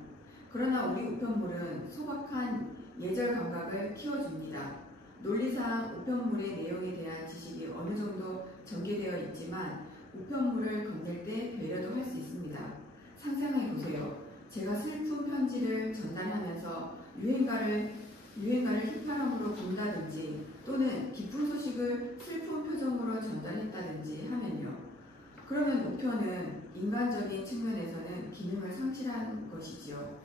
그러나 우리 우편물은 소박한 예절 감각을 키워줍니다. 논리상 우편물의 내용에 대한 지식이 어느 정도 전개되어 있지만 우편물을 건넬 때 배려도 할 수 있습니다. 상상해 보세요. 제가 슬픈 편지를 전달하면서 유행가를 휘파람으로 본다든지 또는 기쁜 소식을 슬픈 표정으로 전달했다든지 하면요. 그러면 우편은 인간적인 측면에서는 기능을 상실한 것이지요.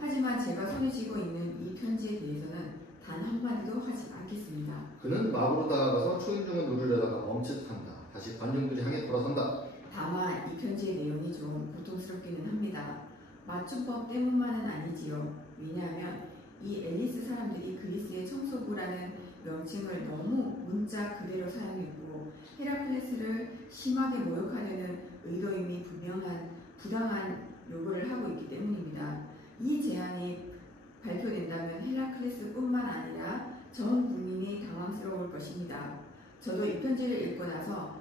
하지만 제가 손에 쥐고 있는 이 편지에 대해서는 단 한마디도 하지 않겠습니다. 그는 마구로 다가가서 초인종을 누르려다가 멈칫한다. 다시 관중들이 향해 돌아선다. 다만 이 편지의 내용이 좀 고통스럽기는 합니다. 맞춤법 때문만은 아니지요. 왜냐하면 이 앨리스 사람들이 그리스의 청소부라는 명칭을 너무 문자 그대로 사용했고 헤라클레스를 심하게 모욕하려는 의도임이 분명한 부당한 요구를 하고 있기 때문입니다. 이 제안이 발표된다면 헤라클레스뿐만 아니라 전 국민이 당황스러울 것입니다. 저도 이 편지를 읽고 나서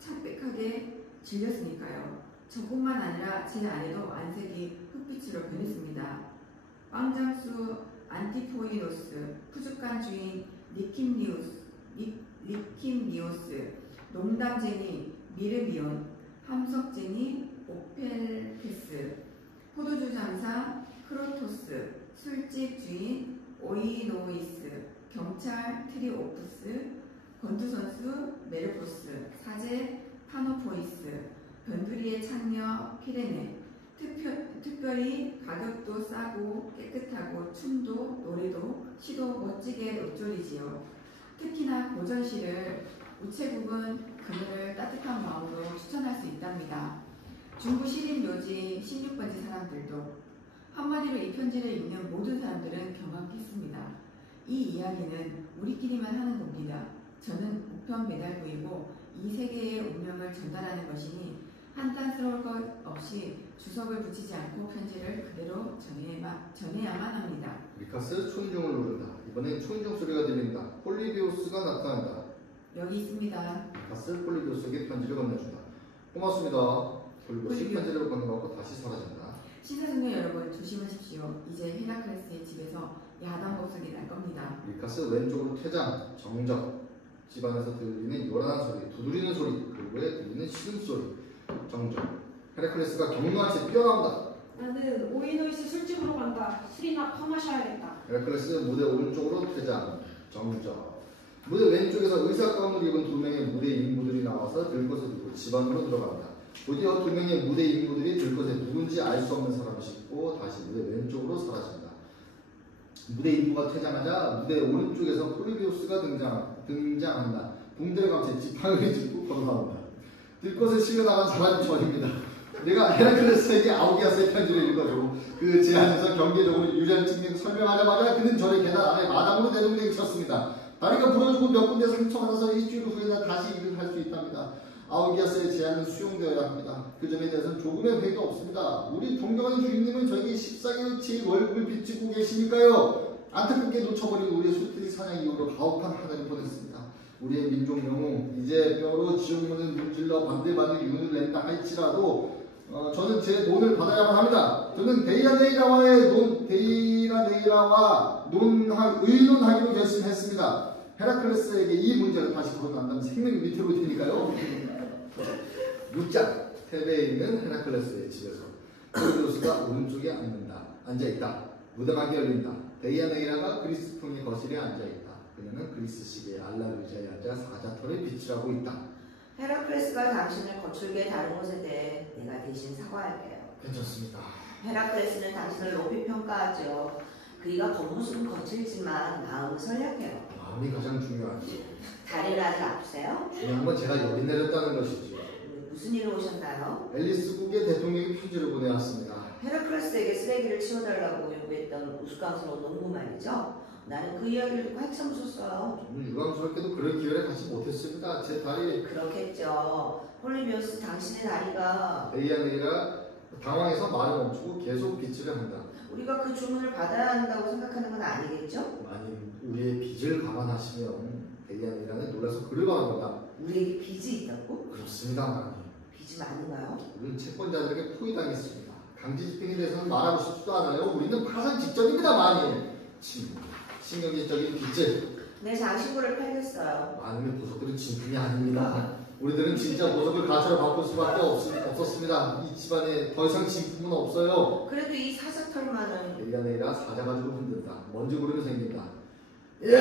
창백하게 질렸으니까요. 저뿐만 아니라 제 아내도 안색이 흑빛으로 변했습니다. 빵장수 안티포이노스, 푸주간 주인 니킴니오스, 농담쟁이 미르비온, 함석쟁이 오펠테스, 포도주 장사 크로토스, 술집 주인 오이노이스, 경찰 트리오프스, 권투선수 메르포스, 사제 파노포이스, 변두리의 창녀 피레네, 특별히 가격도 싸고 깨끗하고 춤도 노래도 시도 멋지게 읊조리지요. 특히나 고전시를 우체국은 그녀를 따뜻한 마음으로 추천할 수 있답니다. 중부 시립 묘지 16번지 사람들도 한마디로 이 편지를 읽는 모든 사람들은 경악했습니다. 이 이야기는 우리끼리만 하는 겁니다. 저는 우편 배달부이고 이 세계의 운명을 전달하는 것이니 한탄스러울 것 없이 주석을 붙이지 않고 편지를 그대로 전해야만 합니다. 리카스 초인종을 누른다. 이번엔 초인종 소리가 들린다. 폴리비오스가 나타난다. 여기 있습니다. 리카스 폴리비오스에게 편지를 건네준다. 고맙습니다. 폴리비오스 편지를 건네고 다시 사라진다. 시사숙녀 여러분 조심하십시오. 이제 헤라클레스의 집에서 야단 법석이 날 겁니다. 리카스 왼쪽으로 퇴장, 정적. 집안에서 들리는 요란한 소리, 두드리는 소리, 그리고에 들리는 신음소리, 정적. 헤라클레스가 경로한 채 뛰어나온다. 나는 오이노이스 술집으로 간다. 술이나 퍼마셔야겠다. 헤라클레스 무대 오른쪽으로 퇴장, 정적. 무대 왼쪽에서 의사 가운을 입은 두 명의 무대 인물들이 나와서 들것을 들고 집 안으로 들어간다. 드디어 두 명의 무대 인물들이 들것에 누군지 알 수 없는 사람을 싣고 다시 무대 왼쪽으로 사라진다. 무대 인부가 퇴장하자 무대 오른쪽에서 폴리비오스가 등장한다. 붕대를 감싸 지팡이를 짚고 걸어나온다. 들것에 실려나간 사람이 저입니다. 내가 헤라클레스에게 아우기아스의 편지를 읽어주고 그 제안에서 경제적으로 유리한 측면을 설명하자마자 그는 저를 계단 아래 마당으로 내동댕이 쳤습니다. 다리가 부러지고 몇 군데 상처받아서 일주일 후에나 다시 일을 할 수 있답니다. 아우기아스의 제안은 수용되어야 합니다. 그 점에 대해서는 조금의 회의도 없습니다. 우리 존경하는 주인님은 저에게 14개월치의 월급을 빚지고 계시니까요. 안타깝게 놓쳐버린 우리의 소태지 사냥 이후로 가혹한 한 해를 보냈습니다. 우리의 민족 영웅 이제 뼈로 지옥문을 문질러 반들반들 윤을 낸다 할지라도 저는 제 돈을 받아야만 합니다. 저는 데이라네이라와 의논하기로 결심했습니다. 헤라클레스에게 이 문제를 다시 거론한다면 생명이 위태로울 테니까요. 묻자 테베에 있는 헤라클레스의 집에서 폴리비오스가 오른쪽에 앉아있다. 무덤하게 열린다. 데이아네이라가 그리스풍의 거실에 앉아있다. 그녀는 그리스 시계의 알라 의자에 앉아 사자털을 비치라고 있다. 헤라클레스가 당신을 거칠게 다룬 것에 대해 내가 대신 사과할게요. 괜찮습니다. 헤라클레스는 당신을 높이 평가하죠. 그이가 겉모습은 거칠지만 마음은 선량해요. 마음이 가장 중요하지. 다리는 아직 아프세요? 중요한 건 제가 여기 내렸다는 것이지. 무슨 일로 오셨나요? 앨리스국의 대통령이 편지를 보내왔습니다. 헤라클레스에게 쓰레기를 치워달라고 요구했던 우스꽝스러운 농부 말이죠. 나는 그 이야기를 듣고 한참 웃었어요. 유감스럽게도 그런 기회를 갖지 못했습니다. 제 다리. 그렇겠죠. 폴리비오스 당신의 다리가. 데이아네이가 당황해서 말을 멈추고 계속 비치를 한다. 우리가 그 주문을 받아야 한다고 생각하는 건 아니겠죠? 아니, 우리의 빚을 감안하시면 데이아네이라는 놀라서 글을 받아본다. 우리에게 빚이 있다고? 그렇습니다, 많이. 빚이 많은가요? 우리는 채권자들에게 포위당했습니다. 강제 집행에 대해서는 말하고 싶지도 않아요. 우리는 파산 직전입니다, 많이. 신경질적인 빚을. 내 장신구를 팔겠어요. 많은 보석들은 진품이 아닙니다. 우리들은 진짜 보석을 가짜로 바꿀 수밖에 없었습니다. 이 집안에 더 이상 진품은 없어요. 그래도 이 사자털만은. 데이아네이라 사자 가지고 흔든다. 먼지 구름이 생긴다. 예,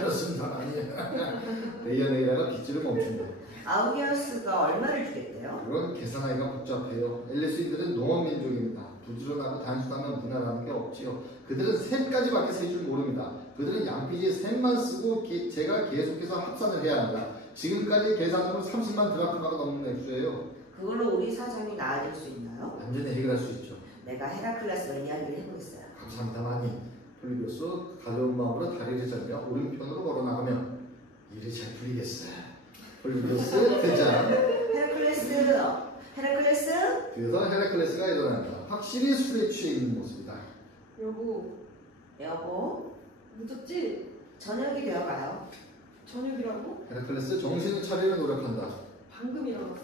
그렇습니다. 아니에요. 데이아네이라가 빗질을 멈춘다. 아우기아스가 얼마를 주겠대요? 그건 계산하기가 복잡해요. 앨리스인들은 농업민족입니다. 부지런하고 단순하면 무난한 게 없지요. 그들은 셈까지밖에 셀 줄 모릅니다. 그들은 양피지에 셈만 쓰고 제가 계속해서 합산을 해야 합니다. 지금까지 계산으로 30만 드라크마가 넘는 액수예요. 그걸로 우리 사정이 나아질 수 있나요? 완전히 해결할 수 있죠. 내가 헤라클레스와 이야기를 해보겠어요. 감사합니다, 많이. 폴리비오스 가벼운 마음으로 다리를 절며 오른편으로 걸어나가면 일이 잘 풀리겠어요. 폴리비오스 대장. 헤라클레스? 뒤에서 헤라클레스가 일어난다. 확실히 술에 취해 있는 모습이다. 여보, 늦었지? 저녁이 되어가요. 저녁이라고? 헤라클레스 정신을 차리려 노력한다. 방금 일어났어.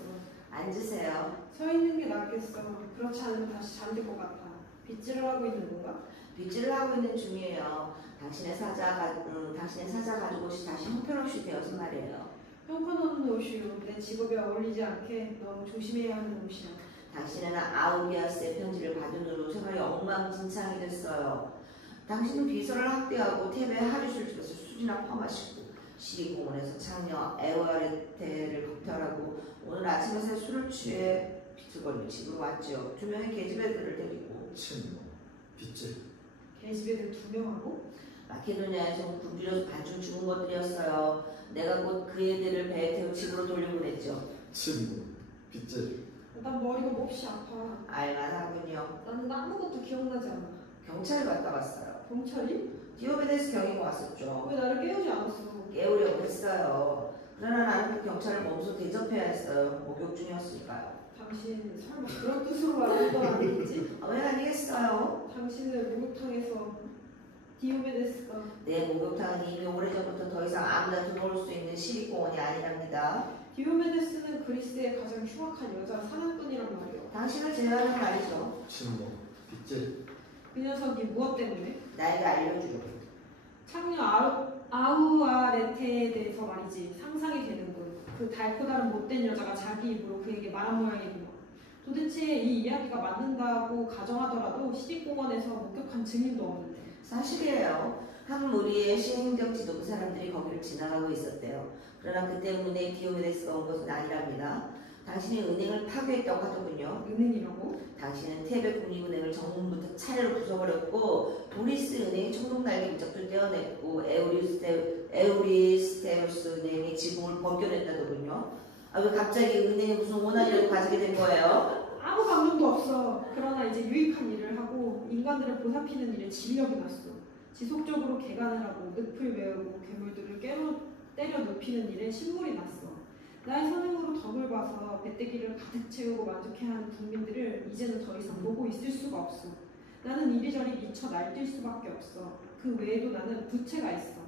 앉으세요. 서 있는 게 낫겠어. 그렇지 않으면 다시 잠들 것 같아. 빗질을 하고 있는 건가? 빗질을 하고 있는 중이에요. 당신의 사자 가죽 옷이 다시 형편없이 되어서 말이에요. 형편없는 옷이요. 내 직업에 어울리지 않게 너무 조심해야 하는 옷이야. 당신은 아우기아스의 편지를 받은 후로 생활이 엉망진창이 됐어요. 당신은 비서를 학대하고 테베 하류술집에서 술이나 퍼마시고 시리공원에서 창녀 에오아레테를 겁탈하고 오늘 아침에 술을 취해 비틀거리며 집으로 왔지요. 2명의 계집애들을 데리고. 침묵, 빗질. 계집애들 2명하고? 마케도니아에서 굶주려서 반쯤 죽은 것들이었어요. 내가 곧 그 애들을 배에 태워 집으로 돌려보냈죠. 침묵, 빗질. 난 머리가 몹시 아파. 알만하군요. 나는 아무것도 기억나지 않아. 경찰을 갔다 왔어요. 경찰이? 디오메데스 경위가 왔었죠. 왜 나를 깨우지 않았어? 깨우려고 했어요. 그러나 나는 그 경찰을 몸소 대접해야 했어요. 목욕 중이었으니까요. 당신 설마 그런 뜻으로 말하는 건 아니겠지? 왜 아니겠어요? 당신을 목욕탕에서 디오메데스가 내 목욕탕은 이미 오래전부터 더 이상 아무나 들어올 수 있는 시립공원이 아니랍니다. 디오메데스는 그리스의 가장 흉악한 여자 사냥꾼이란 말이요. 당신을 제외하는 말이죠. 침묵, 빗질. 그 녀석이 무엇 때문에? 나에게 알려주려고. 창녀 아우아레테에 대해서 말이지. 상상이 되는군. 그 달고 다른 못된 여자가 자기 입으로 그에게 말한 모양이구나. 도대체 이 이야기가 맞는다고 가정하더라도 시립공원에서 목격한 증인도 없는데. 사실이에요. 한 무리의 시행적 지도부 사람들이 거기를 지나가고 있었대요. 그러나 그 때문에 디오메데스가 온 것은 아니랍니다. 당신이 은행을 파괴했다고 하더군요. 은행이라고? 당신은 테베 국립은행을 정문부터 차례로 부숴버렸고 도리스 은행의 청동날개 물적들 떼어냈고 에우리스테우스 은행의 지붕을 벗겨냈다더군요. 왜 갑자기 은행에 무슨 원한이라도 가지게 된 거예요? 아무 감동도 없어. 그러나 이제 유익한 일을 하고 인간들을 보살피는 일에 진력이 났어. 지속적으로 개간을 하고 늪을 메우고 괴물들을 때려 눕히는 일에 신물이 났어. 나의 선행으로 덕을 봐서 배때기를 가득 채우고 만족해하는 국민들을 이제는 더 이상 보고 있을 수가 없어. 나는 이리저리 미쳐 날뛸 수밖에 없어. 그 외에도 나는 부채가 있어.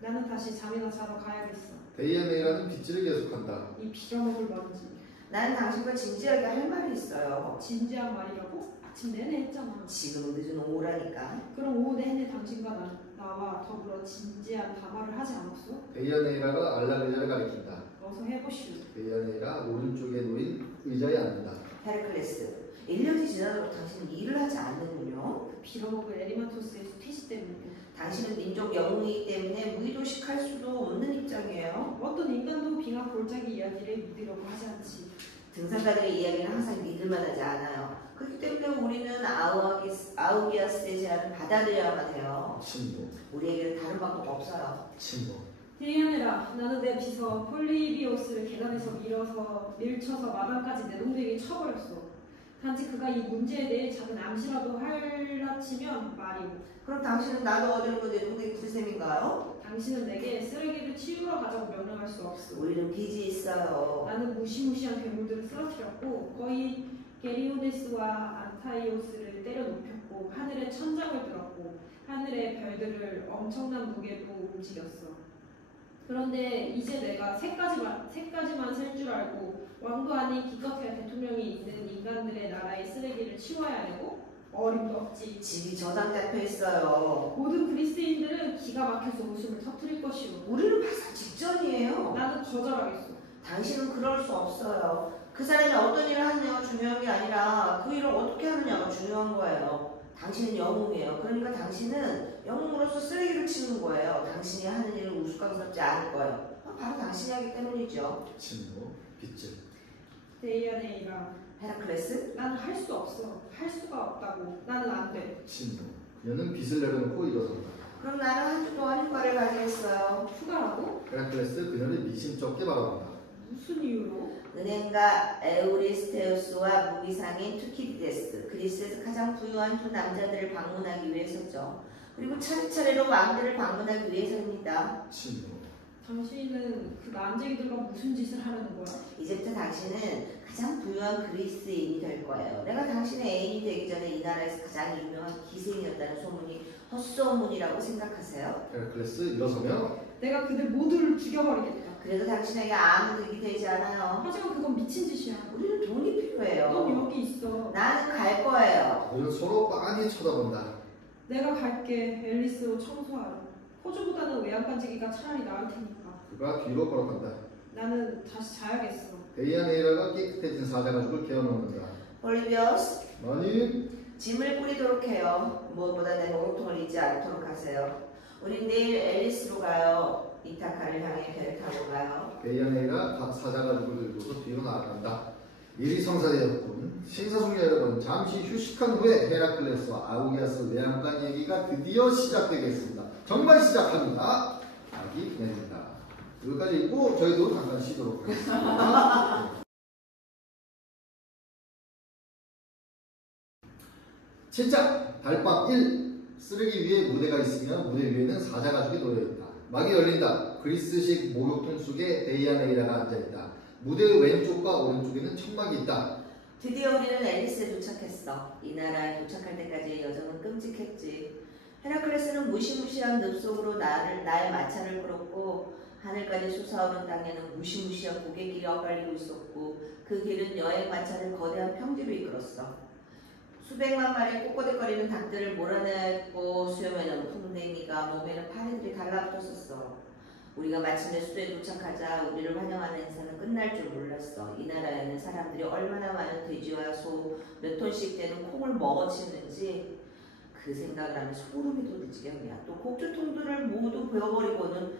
나는 다시 잠이나 자러 가야겠어. 데이아메이라는 빗질을 계속한다. 이 빌어먹을 먼지. 나는 당신과 진지하게 할 말이 있어요. 진지한 말이라고? 아침 내내 했잖아. 지금은 늦은 오후라니까. 그럼 오후 내내 당신과 나와 더불어 진지한 담화를 하지 않았어? 데이아메이라가 알라레자를 가리킨다. 어서 해보시오. 데이아메이라 오른쪽에 놓인 의자에 앉는다. 헤르클레스, 1년이 지나도록 당신은 일을 하지 않는군요. 빌어먹을 에리마토스의 퇴시 때문에. 당신은 민족 영웅이기 때문에 무의도식할 수도 없는 입장이에요. 어떤 인간도 빙하 골짜기 이야기를 믿으려고 하지 않지. 등산가들의 이야기는 항상 믿을만하지 않아요. 그렇기 때문에 우리는 아우기아스의 제안을 받아들여야만 해요. 침묵, 우리에게는 다른 방법 없어요. 침묵. 데이아메라, 나는 내 비서 폴리비오스를 계단에서 밀쳐서 마당까지 내동댕이 쳐버렸어. 단지 그가 이 문제에 대해 작은 암시라도 할라치면 말이오. 그럼 당신은 나도 어디로 내 동생이 구리쌤인가요? 당신은 내게 쓰레기를 치우러 가자고 명령할 수 없어. 우리는 빚이 있어요. 나는 무시무시한 괴물들을 쓰러뜨렸고 거의 게리오데스와 안타이오스를 때려 눕혔고 하늘에 천장을 들었고 하늘의 별들을 엄청난 무게로 움직였어. 그런데 이제 내가 세 가지만 셀 줄 알고 왕도 아닌 기껏해야 대통령이 있는 인간들의 나라의 쓰레기를 치워야 하고 어림도 없지. 집이 저장 잡혀 있어요. 모든 그리스인들은 기가 막혀서 웃음을 터뜨릴 것이오. 우리는 파산 직전이에요. 나는 거절하겠어. 당신은 그럴 수 없어요. 그 사람이 어떤 일을 하느냐가 중요한 게 아니라 그 일을 어떻게 하느냐가 중요한 거예요. 당신은 영웅이에요. 그러니까 당신은 영웅으로서 쓰레기를 치는 거예요. 당신이 하는 일은 우스꽝스럽지 않을 거예요. 바로 당신이 하기 때문이죠. 침묵, 빗질. 데이아네이라, 헤라클레스? 나는 할 수 없어. 할 수가 없다고. 나는 안 돼. 침묵. 그녀는 빗을 내려놓고 일어선다. 그럼 나는 한 주 동안 휴가를 가지겠어요. 휴가라고? 헤라클레스 그녀를 미심쩍게 바라본다. 무슨 이유로? 은행가 에우리스테우스와 무기상인 투키디데스, 그리스에서 가장 부유한 두 남자들을 방문하기 위해서죠. 그리고 차례차례로 왕들을 방문하기 위해서입니다. 침묵. 당신은 그 남자애들과 무슨 짓을 하려는 거야? 이제부터 당신은 가장 부유한 그리스인이 될 거예요. 내가 당신의 애인이 되기 전에 이 나라에서 가장 유명한 기생이었다는 소문이 헛소문이라고 생각하세요? 헤라클레스 일어서며 내가 그들 모두를 죽여버리겠다. 그래도 당신에게 아무 득이 되지 않아요. 하지만 그건 미친 짓이야. 우리는 돈이 필요해요. 넌 여기 있어. 나는 갈 거예요. 우리는 서로 빤히 쳐다본다. 내가 갈게. 앨리스로 청소하러. 호주보다는 외양간지기가 차라리 나을 테니까. 그가 뒤로 걸어간다. 나는 다시 자야겠어. 데이아네이라가 깨끗해진 사자 가죽을 개어넣는다. 폴리비어스, 많이 짐을 뿌리도록 해요. 무엇보다 내 목욕통을 잊지 않도록 하세요. 우린 내일 앨리스로 가요. 이타카를 향해 배를 타고 가요. 데이아네이가 각 사자가족을 들고서 뒤로 나아간다. 일이 성사되었군. 신사숙녀 여러분, 잠시 휴식한 후에 헤라클레스와 아우기아스 외양간 얘기가 드디어 시작되겠습니다. 정말 시작합니다. 아기 내린다. 여기까지 읽고 저희도 잠깐 쉬도록 하겠습니다. 제7장 달밤 1. 쓰레기 위에 무대가 있으며 무대 위에는 사자가족이 놓여있다. 막이 열린다. 그리스식 목욕통 속에 데이아네이라가 앉아있다. 무대 왼쪽과 오른쪽에는 천막이 있다. 드디어 우리는 앨리스에 도착했어. 이 나라에 도착할 때까지 여정은 끔찍했지. 헤라클레스는 무시무시한 늪속으로 나의 마차를 끌었고 하늘까지 솟아오른 땅에는 무시무시한 고갯길이 엇갈리고 있었고 그 길은 여행 마차를 거대한 평지로 이끌었어. 수백만 마리의 꼬꼬대거리는 닭들을 몰아내고 수염에는 풍뎅이가 몸에는 파리들이 달라붙었었어. 우리가 마침내 수도에 도착하자 우리를 환영하는 행사는 끝날 줄 몰랐어. 이 나라에는 사람들이 얼마나 많은 돼지와 소 몇 톤씩 되는 콩을 먹어치는지 그 생각을 하면 소름이 돋을 지경이야. 또 곡주통들을 모두 베어버리고는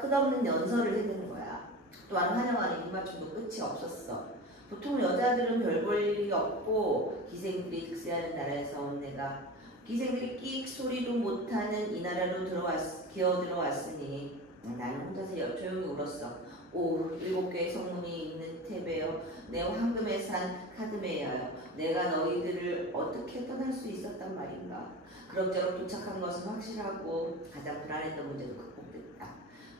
끝없는 연설을 해대는 거야. 또한 환영하는 입맞춤도 끝이 없었어. 보통 여자들은 별 볼 일이 없고 기생들이 득세하는 나라에서 온 내가 기생들이 끽 소리도 못하는 이 나라로 기어 들어왔으니 나는 혼자서 조용히 울었어. 오, 7개의 성문이 있는 테베여, 내 황금의 산 카드메야여, 내가 너희들을 어떻게 떠날 수 있었단 말인가. 그럭저럭 도착한 것은 확실하고 가장 불안했던 문제도 극복됐다.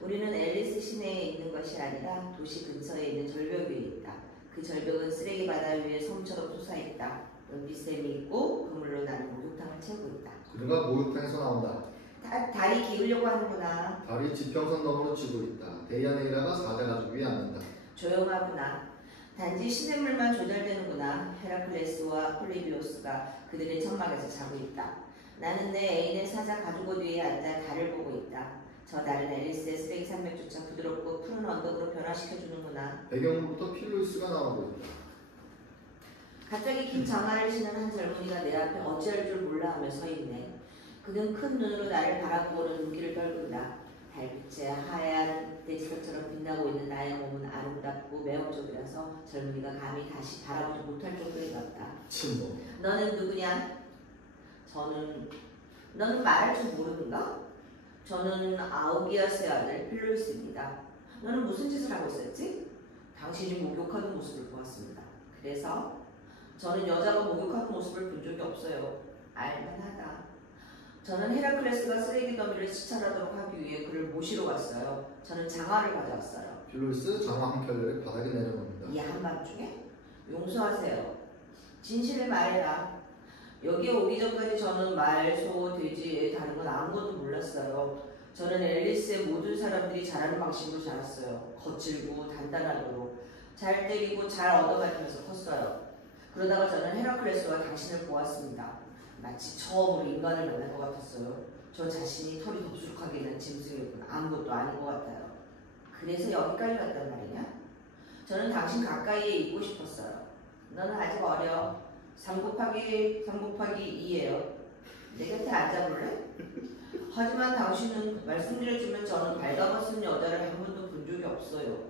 우리는 앨리스 시내에 있는 것이 아니라 도시 근처에 있는 절벽 위에 있다. 그 절벽은 쓰레기 바다 위에 솜처럼 솟아있다. 연비샘이 있고 그물로 나는 목욕탕을 채우고 있다. 그가 목욕탕에서 나온다. 다리 기울려고 하는구나. 다리 지평선 너머로 치고 있다. 데이아네이라가 사자가족 위에 앉는다. 조용하구나. 단지 시냇물만 조절되는구나. 헤라클레스와 폴리비오스가 그들의 천막에서 자고 있다. 나는 내 애인의 사자 가죽옷 위에 앉아 달을 보고 있다. 저 달은 앨리스의 쓰레기 산맥조차 부드럽고 푸른 언덕으로 변화시켜주는구나. 배경부터 필로이스가 나오고 있다. 갑자기 긴 장화를 신은 한 젊은이가 내 앞에 어찌할 줄 몰라 하며 서 있네. 그는 큰 눈으로 나를 바라보고는 눈길을 떨군다. 달빛에 하얀 돼지털처럼 빛나고 있는 나의 몸은 아름답고 매혹적이라서 젊은이가 감히 다시 바라보지 못할 정도에 같다. 침묵. 너는 누구냐? 너는 말할 줄 모르는가? 저는 아우기아스의 아들 필로이스입니다. 너는 무슨 짓을 하고 있었지? 당신이 목욕하는 모습을 보았습니다. 그래서? 저는 여자가 목욕하는 모습을 본 적이 없어요. 알만하다. 저는 헤라클레스가 쓰레기 더미를 시찰하도록 하기 위해 그를 모시러 왔어요. 저는 장화를 가져왔어요. 필로이스 장화 한 켤레를 바닥에 내려놓는다. 이 한밤중에? 용서하세요. 진실을 말해라. 여기에 오기 전까지 저는 말, 소, 돼지 다른 건 아무것도 몰랐어요. 저는 앨리스의 모든 사람들이 잘하는 방식으로 자랐어요. 거칠고 단단하도록 잘 때리고 잘 얻어가면서 컸어요. 그러다가 저는 헤라클레스와 당신을 보았습니다. 마치 처음으로 인간을 만날 것 같았어요. 저 자신이 털이 덥수룩하게 난 짐승이었구나. 아무것도 아닌 것 같아요. 그래서 여기까지 왔단 말이냐? 저는 당신 가까이에 있고 싶었어요. 너는 아직 어려. 3 곱하기 2예요. 내 곁에 앉아볼래? 하지만 당신은 말씀드려주면 저는 발가벗은 여자를 한 번도 본 적이 없어요.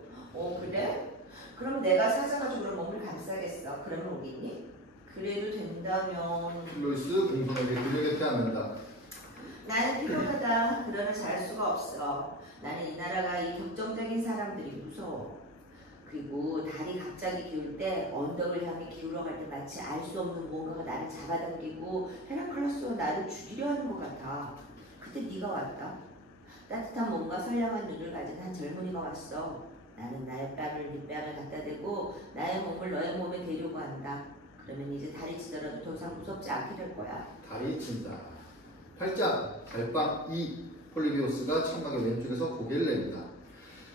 그래? 그럼 내가 사자가족으로 몸을 감싸겠어. 그러면 오겠니? 그래도 된다면... 필로이스 공손하게 그녀 곁에 앉는다. 나는 피곤하다. 그러나 잘할 수가 없어. 나는 이 나라가 이 격정적인 사람들이 무서워. 그리고 다리 갑자기 기울 때 언덕을 향해 기울어갈 때 마치 알 수 없는 뭔가가 나를 잡아당기고 헤라클레스와 나를 죽이려 하는 것 같아. 그때 네가 왔다. 따뜻한 몸과 선량한 눈을 가진 한 젊은이가 왔어. 나는 나의 뺨을 네 뺨에 갖다 대고 나의 몸을 너의 몸에 대려고 한다. 그러면 이제 다리 치더라도 더 이상 무섭지 않게 될 거야. 다리 친다. 8장 달밤 2. 폴리비오스가 천막의 왼쪽에서 고개를 내린다.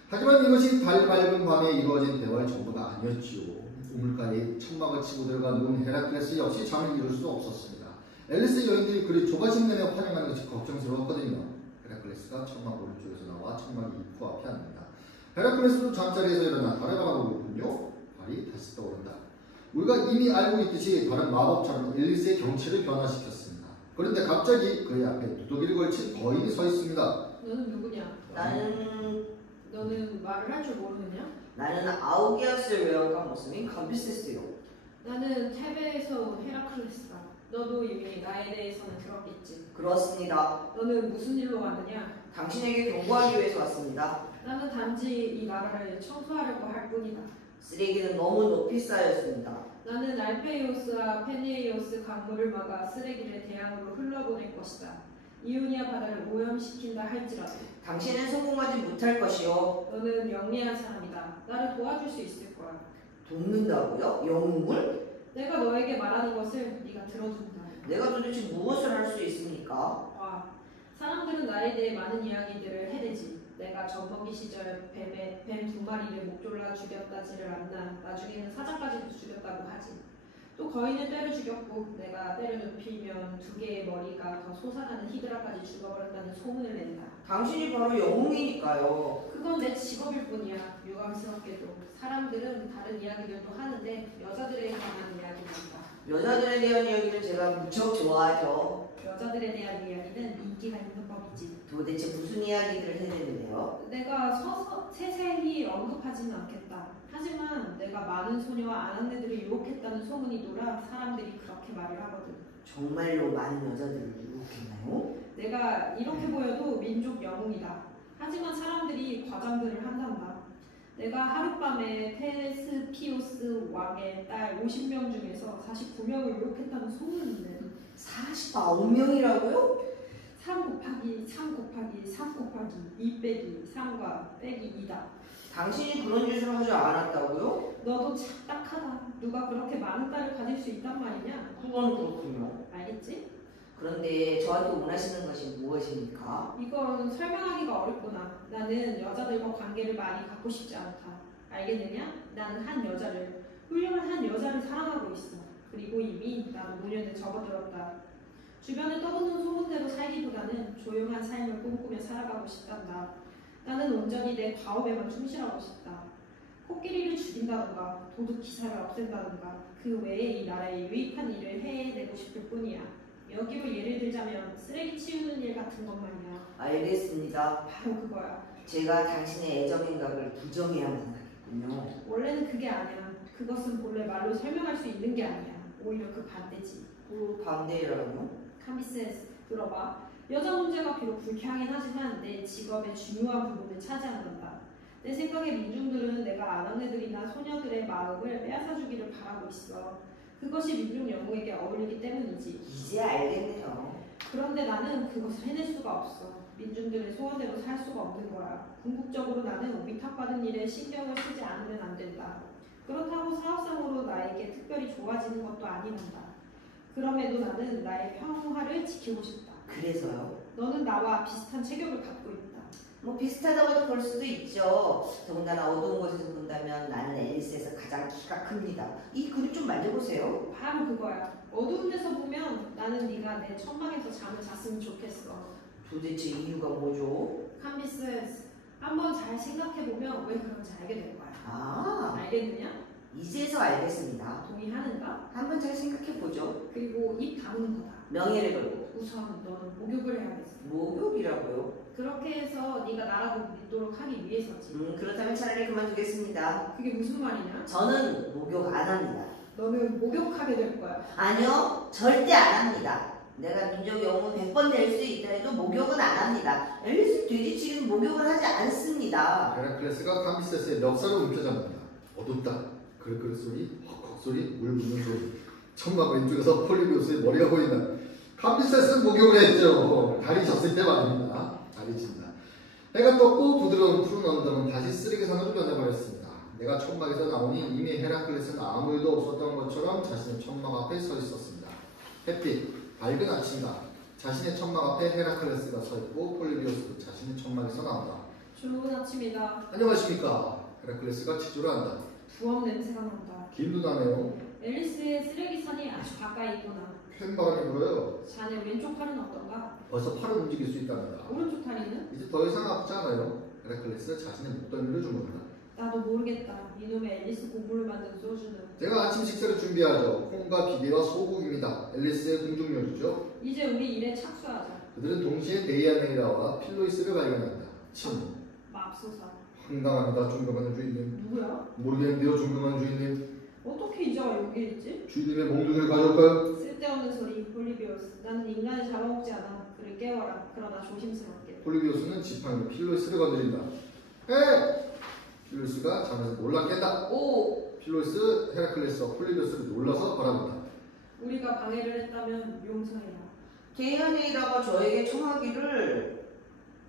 하지만 이것이 달 밝은 밤에 이루어진 대화의 전부가 아니었지요. 우물가에 천막을 치고 들어가 누운 헤라클레스 역시 잠을 이룰 수 없었습니다. 앨리스 여인들이 그리 조바심 내며 환영하는 것이 걱정스러웠거든요. 헤라클레스가 천막 오른쪽에서 나와 천막 입구 앞에 앉는다. 헤라클레스도 잠자리에서 일어나 달을 바라보고 있군요. 발이 다시 떠오른다. 우리가 이미 알고 있듯이 다른 마법처럼 앨리스의 정체를 변화시켰습니다. 그런데 갑자기 그의 앞에 누더기를 걸친 거인이 서 있습니다. 너는 누구냐? 너는 말을 할 줄 모르느냐? 나는 아우기아스의 외양간 모습인 감비세스요. 나는 테베에서 헤라클레스다. 너도 이미 나에 대해서는 들었겠지. 그렇습니다. 너는 무슨 일로 왔느냐? 당신에게 경고하기 위해서 왔습니다. 나는 단지 이 나라를 청소하려고 할 뿐이다. 쓰레기는 너무 높이 쌓였습니다. 나는 알페이오스와 페네이오스 강물을 막아 쓰레기를 대양으로 흘러보낼 것이다. 이오니아 바다를 오염시킨다 할지라도. 당신은 성공하지 못할 것이요. 너는 영리한 사람이다. 나를 도와줄 수 있을 거야. 돕는다고요? 영웅을? 내가 너에게 말하는 것을 네가 들어준다. 내가 도대체 무엇을 할 수 있습니까? 와, 사람들은 나에 대해 많은 이야기들을 해대지. 내가 젖먹이 시절 뱀 2마리를 목졸라 죽였다지를 않나. 나중에는 사자까지도 죽였다고 하지. 또 거인을 때려 죽였고 내가 때려 눕히면 2개의 머리가 더 솟아나는 히드라까지 죽어버렸다는 소문을 낸다. 당신이 바로 영웅이니까요. 그건 내 직업일 뿐이야. 유감스럽게도 사람들은 다른 이야기들도 하는데 여자들에 관한 이야기입니다. 여자들에 대한 이야기는 제가 무척 좋아하죠. 여자들에 대한 이야기는 인기가 있는 법이지. 도대체 무슨 이야기들을 해내는데요? 내가 세세히 언급하지는 않겠다. 하지만 내가 많은 소녀와 아낙네들을 유혹했다는 소문이 돌아 사람들이 그렇게 말을 하거든. 정말로 많은 여자들을 유혹했나요? 내가 이렇게 보여도 민족 영웅이다. 하지만 사람들이 과장들을 한단다. 내가 하룻밤에 테스피오스 왕의 딸 50명 중에서 49명을 유혹했다는 소문인데 49명이라고요? 3 곱하기 3 곱하기 3 곱하기 2 빼기 3과 빼기 2다. 당신이 그런 짓을 하지 않았다고요? 너도 참 딱하다. 누가 그렇게 많은 딸을 가질 수 있단 말이냐? 그건 그렇군요. 알겠지? 그런데 저한테 원하시는 것이 무엇입니까? 이건 설명하기가 어렵구나. 나는 여자들과 관계를 많이 갖고 싶지 않다. 알겠느냐? 나는 훌륭한 한 여자를 사랑하고 있어. 그리고 이미 나는 노년에 접어들었다. 주변에 떠도는 소문대로 살기보다는 조용한 삶을 꿈꾸며 살아가고 싶단다. 나는 온전히 내 과업에만 충실하고 싶다. 코끼리를 죽인다던가 도둑 기사를 없앤다던가 그 외에 이 나라에 유익한 일을 해내고 싶을 뿐이야. 여기로 예를 들자면 쓰레기 치우는 일 같은 것 말이야. 알겠습니다. 바로 그거야. 제가 당신의 애정 행각을 부정해야만 하겠군요. 원래는 그게 아니야. 그것은 본래 말로 설명할 수 있는 게 아니야. 오히려 그 반대지. 그 반대라뇨? 카미세스, 들어봐. 여자 문제가 비록 불쾌하긴 하지만 내 직업의 중요한 부분을 차지한단다. 내 생각에 민중들은 내가 아낙네들이나 소녀들의 마음을 빼앗아주기를 바라고 있어. 그것이 민중 영웅에게 어울리기 때문이지. 이제 알겠네요. 그런데 나는 그것을 해낼 수가 없어. 민중들의 소원대로 살 수가 없는 거야. 궁극적으로 나는 위탁받은 일에 신경을 쓰지 않으면 안 된다. 그렇다고 사업상으로 나에게 특별히 좋아지는 것도 아니란다. 그럼에도 나는 나의 평화를 지키고 싶다. 그래서요? 너는 나와 비슷한 체격을 갖고 있다. 뭐 비슷하다고도 볼 수도 있죠. 더군다나 어두운 곳에서 본다면 나는 앨리스에서 가장 키가 큽니다. 이 그림 좀 만져보세요. 바로 그거야. 어두운 데서 보면 나는 네가 내 천막에서 잠을 잤으면 좋겠어. 도대체 이유가 뭐죠? 캄비스, 한번 잘 생각해보면 왜 그런지 알게 될 거야. 아, 알겠느냐? 이제서 알겠습니다. 동의하는가? 한번 잘 생각해보죠. 그리고 입 다무는 거다. 명예를 걸고. 우선 너는 목욕을 해야겠어. 목욕이라고요? 그렇게 해서 네가 나라고 믿도록 하기 위해서지. 그렇다면 차라리 그만두겠습니다. 그게 무슨 말이냐? 저는 목욕 안 합니다. 너는 목욕하게 될 거야. 아니요, 절대 안 합니다. 내가 민족 영웅 100번 낼 수 있다 해도 목욕은 안 합니다. 앨리스 돼지치기는 목욕을 하지 않습니다. 헤라클레스가 캄비세스의 멱살을 움켜잡는다. 어둡다. 그르그르 소리, 헉헉 소리, 물 부는 소리. 천막 왼쪽에서 폴리비우스의 머리가 보인다. 캄비세스는 목욕을 했죠. 달이 졌을 때 말입니다. 달이 진다. 해가 떴고 부드러운 푸른 언덕은 다시 쓰레기산으로 변해버렸습니다. 내가 천막에서 나오니 이미 헤라클레스는 아무 일도 없었던 것처럼 자신의 천막 앞에 서 있었습니다. 햇빛, 밝은 아침이다. 자신의 천막 앞에 헤라클레스가 서 있고 폴리비우스도 자신의 천막에서 나온다. 좋은 아침이다. 안녕하십니까. 헤라클레스가 지조를 한다. 부엌 냄새가 난다. 김도 나네요. 앨리스의 쓰레기산이 아주 가까이 있구나. 팬바람이 불어요. 자네 왼쪽 팔은 어떤가? 벌써 팔을 움직일 수 있답니다. 오른쪽 다리는? 이제 더 이상 아프지 않아요. 헤라클레스 자신의 목덜미를 주무른다. 나도 모르겠다. 이놈의 앨리스 고물을 만든 소주는. 제가 아침 식사를 준비하죠. 콩과 비계와 소고기입니다. 앨리스의 공중 요리죠. 이제 우리 일에 착수하자. 그들은 동시에 데이아네이라와 필로이스를 발견한다. 침. 맙소사. 황당합니다. 존경하는 주인님. 누구야? 모르겠는데요. 존경하는 주인님. 어떻게 이자가 여기 있지? 주인님의 몽둥이를 가져올까요? 쓸데없는 소리. 폴리비오스. 나는 인간을 잡아먹지 않아. 그를 깨워라. 그러나 조심스럽게. 폴리비오스는 지팡이로 필로이스를 건드린다. 에! 필로이스가 잠에서 놀라 깬다. 오! 필로이스, 헤라클레스와 폴리비오스를 놀라서 바라본다. 우리가 방해를 했다면 용서해라. 데이아네이라가 저에게 청하기를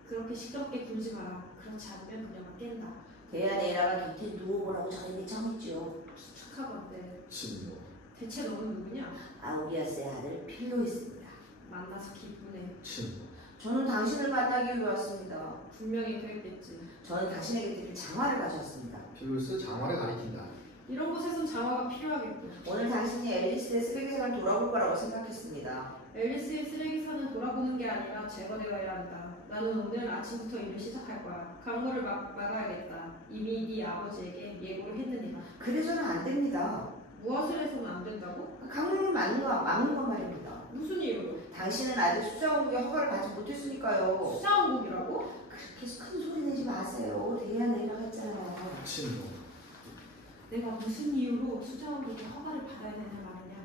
그렇게 시끄럽게 굴지 마라. 그렇지 않으면 그녀가 깬다. 데이아네이라가 곁에 누워보라고 저에게 청했죠. 수척하건대. 침묵. 대체 너는 누구냐? 아우리아스의 아들 필로이스입니다. 만나서 기쁘네. 침묵. 저는 당신을 만나기 위해 왔습니다. 분명히 그랬겠지. 저는 당신에게 드릴 장화를 가져왔습니다. 필로이스 장화를 가리킨다. 이런 곳에선 장화가 필요하겠군. 오늘 당신이 앨리스의 쓰레기장을 돌아볼 거라고 생각했습니다. 앨리스의 쓰레기산은 돌아보는 게 아니라 제거되어야 한다. 나는 오늘 아침부터 일을 시작할 거야. 강물을 막아야겠다. 이미 네 아버지에게 예고를 했느니라. 그래서는 안 됩니다. 무엇을 해서는 안 된다고? 강물을 막는 건 말입니다. 무슨 이유로? 당신은 아직 수자원국의 허가를 받지 못했으니까요. 수자원국이라고? 그렇게 큰 소리 내지 마세요. 데이아네이라가 했잖아요. 침묵. 내가 무슨 이유로 수자원국의 허가를 받아야 되는 말이냐?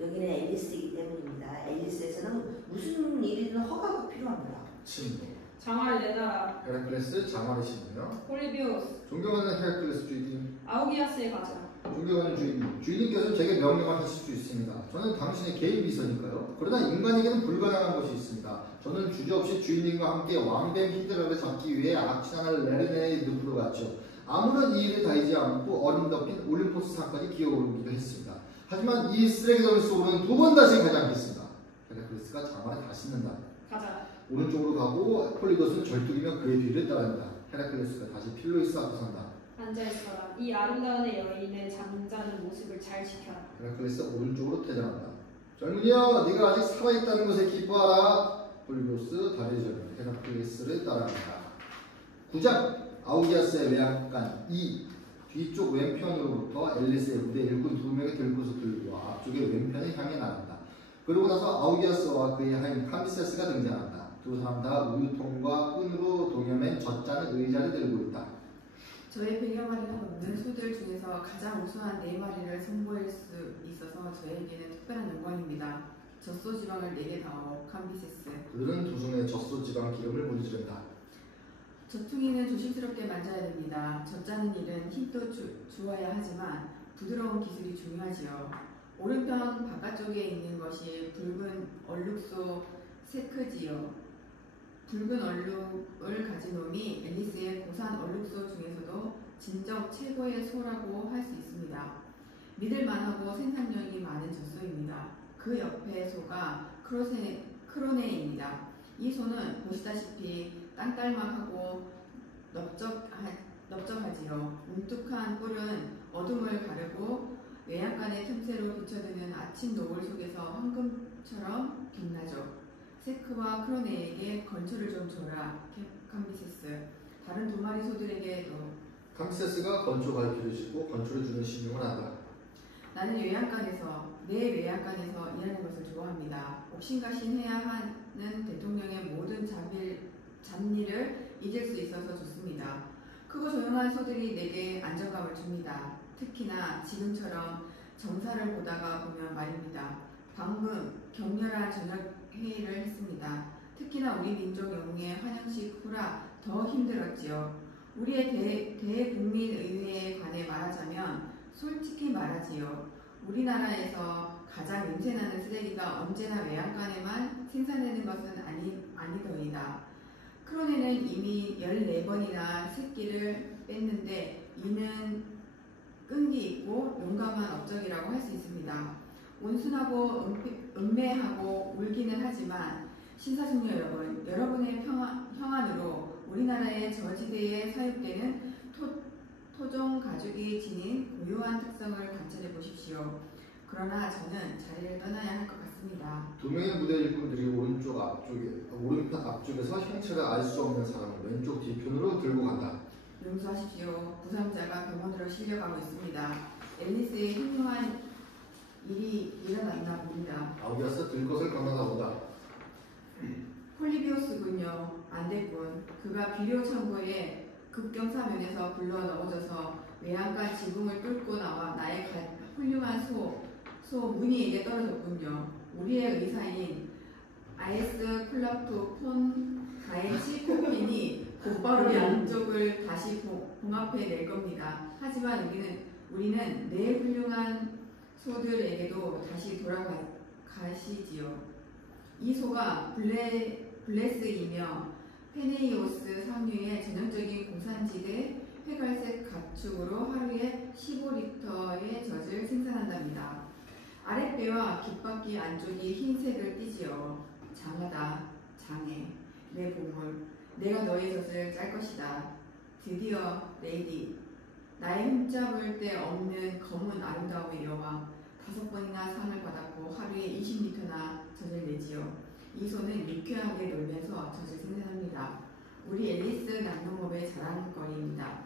여기는 앨리스이기 때문입니다. 앨리스에서는 무슨 일이든 허가가 필요합니다. 침묵. 장화를 내놔라. 헤라클레스 장화를 신으며 폴리비오스. 존경하는 헤라클레스 주인님. 아우기아스에 가자. 존경하는 주인님. 주인님께서는 제게 명령을 하실 수 있습니다. 저는 당신의 개인 비서니까요. 그러나 인간에게는 불가능한 것이 있습니다. 저는 주저없이 주인님과 함께 왕뱀 히드라를 잡기 위해 악취나는 레르네의 늪으로 갔죠. 아무런 이의를 다하지 않고 얼음 덮인 올림포스 산까지 기어오르기도 했습니다. 하지만 이 쓰레기덩이 속으로는 두 번 다시 가지 않겠습니다. 헤라클레스가 장화를 다 신는다. 가자. 오른쪽으로 가고 폴리도스는 절뚝이며 그의 뒤를 따른다. 헤라클레스가 다시 필로이스 앞에 선다. 앉아있어라. 이 아름다운 여인의 잠자는 모습을 잘 지켜라. 헤라클레스 오른쪽으로 퇴장한다. 젊은이여, 네가 아직 살아있다는 것에 기뻐하라. 폴리도스 다리를 저며 헤라클레스를 따라간다. 9장 아우기아스의 외양간 2. 뒤쪽 왼편으로부터 앨리스의 부대 일꾼 2명이 들고서 들고 앞쪽의 왼편을 향해 나간다. 그러고 나서 아우기아스와 그의 하인 카미세스가 등장한다. 두 사람 다 우유통과 끈으로 동여맨 젖자는 의자를 들고 있다. 저의 100여 마리가 넘는 소들 중에서 가장 우수한 4마리를 선보일 수 있어서 저에게는 특별한 영광입니다. 젖소 지방을 4개 다오 캄비세스. 그들은 두 손에 젖소 지방 기름을 무리지른다. 젖퉁이는 조심스럽게 만져야 됩니다. 젖자는 일은 힘도 주어야 하지만 부드러운 기술이 중요하지요. 오른편 바깥쪽에 있는 것이 붉은 얼룩소 세크지요. 붉은 얼룩을 가진 놈이 앨리스의 고산 얼룩소 중에서도 진정 최고의 소라고 할 수 있습니다. 믿을만하고 생산력이 많은 젖소입니다. 그 옆에 소가 크로네입니다. 이 소는 보시다시피 땅딸막하고 넓적하지요. 뭉툭한 뿔은 어둠을 가르고 외양간의 틈새로 비춰드는 아침 노을 속에서 황금처럼 빛나죠. 세크와 크로네에게 건초를 좀 줘라, 캄비세스. 다른 2마리 소들에게도. 캄비세스가 건초 갈피를 싣고 건초를 주는 신용을 한다. 나는 내 외양간에서 일하는 것을 좋아합니다. 옥신각신해야 하는 대통령의 모든 잡일을 잊을 수 있어서 좋습니다. 크고 조용한 소들이 내게 안정감을 줍니다. 특히나 지금처럼 정사를 보다가 보면 말입니다. 방금 격렬한 저녁 회의를 했습니다. 특히나 우리 민족 영웅의 환영식 후라 더 힘들었지요. 우리의 대국민의회에 관해 말하자면 솔직히 말하지요. 우리나라에서 가장 냄새나는 쓰레기가 언제나 외양간에만 생산되는 것은 아니더이다. 크로네는 이미 14번이나 새끼를 뺐는데 이는 끈기 있고 용감한 업적이라고 할 수 있습니다. 온순하고 은매하고 울기는 하지만 신사숙녀 여러분, 여러분의 평안으로 우리나라의 저지대에 사육되는 토종 가죽이 지닌 고유한 특성을 관찰해 보십시오. 그러나 저는 자리를 떠나야 할 것 같습니다. 2명의 부대 일꾼들이 오른편 앞쪽에서 형체를 알 수 없는 사람을 왼쪽 뒤편으로 들고 간다. 용서하십시오. 부상자가 병원으로 실려가고 있습니다. 앨리스의 훌륭한 일이 일어났나 봅니다. 아우기아스 들 것을 건너다 보다. 폴리비오스군요. 안 됐군. 그가 비료 창고에 급경사면에서 굴러 넘어져서 외양간 지붕을 뚫고 나와 나의 훌륭한 소 무니에게 떨어졌군요. 우리의 의사인 아이스 클라프 폰 가에치코핀이 곧바로 양쪽을 다시 봉합해 낼 겁니다. 하지만 우리는 내 훌륭한 소들에게도 다시 돌아가시지요. 이 소가 블레스이며 페네이오스 상류의 전형적인 공산지대 회갈색 가축으로 하루에 15리터의 젖을 생산한답니다. 아랫배와 귓바퀴 안쪽이 흰색을 띠지요. 장하다, 장해, 내 보물, 내가 너의 젖을 짤 것이다. 드디어 레이디, 나의 흠잡을 데 없는 검은 아름다움의 여왕, 5번이나 상을 받았고 하루에 20리터나 젖을 내지요. 이 소는 유쾌하게 놀면서 젖을 생산합니다. 우리 앨리스 낙농업의 자랑거리입니다.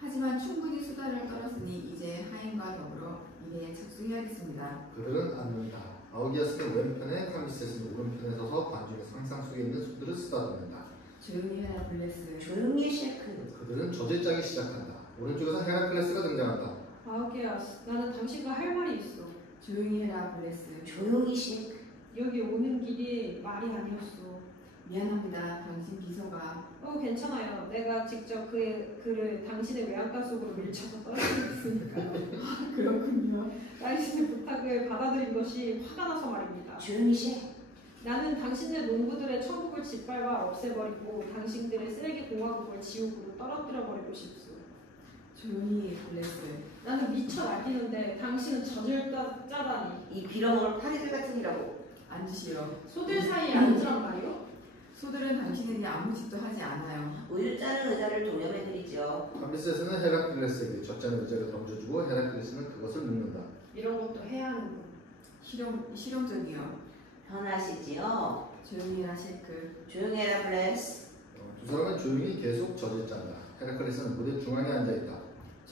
하지만 충분히 수다를 떨었으니 이제 하임과 더불어 일에 착수해야겠습니다. 그들은 앉는다. 아우기아스는 왼편에, 탐비셋은 오른편에 서서 관중의 상상 속에 있는 소들을 쓰다듬는다. 조용히 해라 블레스. 조용히 셰크. 그들은 저질장이 시작한다. 오른쪽에서 헤라클레스가 등장한다. 아우기아스, 나는 당신과 할 말이 있어. 조용히 해라 블레스. 조용히 셰크. 여기 오는 길이 말이 아니었어. 미안합니다. 당신 비서가. 괜찮아요. 내가 직접 그를 당신의 외양간 속으로 밀쳐서 떨어뜨렸으니까요. 그렇군요. 당신의 부탁을 받아들인 것이 화가 나서 말입니다. 조용히 셰크. 나는 당신의 농부들의 천국을 짓밟아 없애버리고 당신들의 쓰레기 공화국을 지옥으로 떨어뜨려버리고 싶소. 조용히 블레스. 나는 미쳐 날뛰는데 당신은 젖을 짜다니. 이 빌어먹을 파리들 같은 이라고. 앉으시오. 소들 사이에 앉으란가요? 소들은 당신에게 아무 짓도 하지 않아요. 우유 짜는 의자를 동염해드리죠. 탐비셋은 헤라클레스에게 젖자는 의자를 던져주고 헤라클레스는 그것을 눕는다. 이런 것도 해야 하는군. 실용적이요. 편하시지요? 조용히 해라 셰크. 조용히 해라 블레스. 두 사람은 조용히 계속 젖을 짠다. 헤라클레스는 무대 중앙에 앉아있다.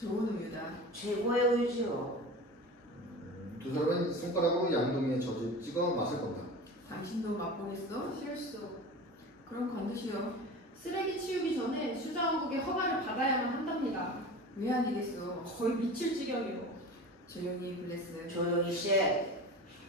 좋은 우유다. 최고의 우유지요. 두 사람은 손가락으로 양동이에 젖을 찍어 맛을 본다. 당신도 맛보겠어? 실수. 그럼 건드시오. 쓰레기 치우기 전에 수자원국의 허가를 받아야만 한답니다. 왜 아니겠어? 거의 미칠 지경이요. 조용히 블레스. 조용히 셰크.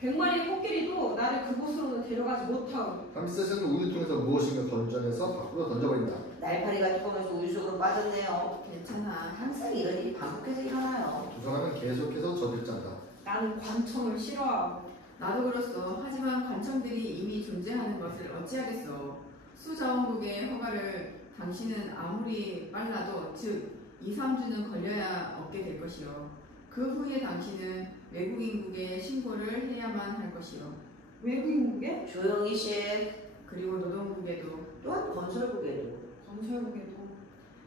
100마리의 코끼리도 나를 그곳으로는 데려가지 못하오. 탐비셋은 우유통에서 무엇인가 건져내서 밖으로 던져버린다. 날파리가 뚜껑에서 우유 속으로 빠졌네요. 괜찮아. 항상 이런 일이 반복해서 일어나요. 두 사람은 계속해서 젖을 짠다. 나는 관청을 싫어하오. 나도 그렇소. 하지만 관청들이 이미 존재하는 것을 어찌하겠어. 수자원국의 허가를 당신은 아무리 빨라도 즉 2, 3주는 걸려야 얻게 될 것이요. 그 후에 당신은 외국인국에 신고를 해야만 할 것이요. 외국인국에? 조용히 셰크. 그리고 노동국에도. 또한 건설국에도. 건설국에도.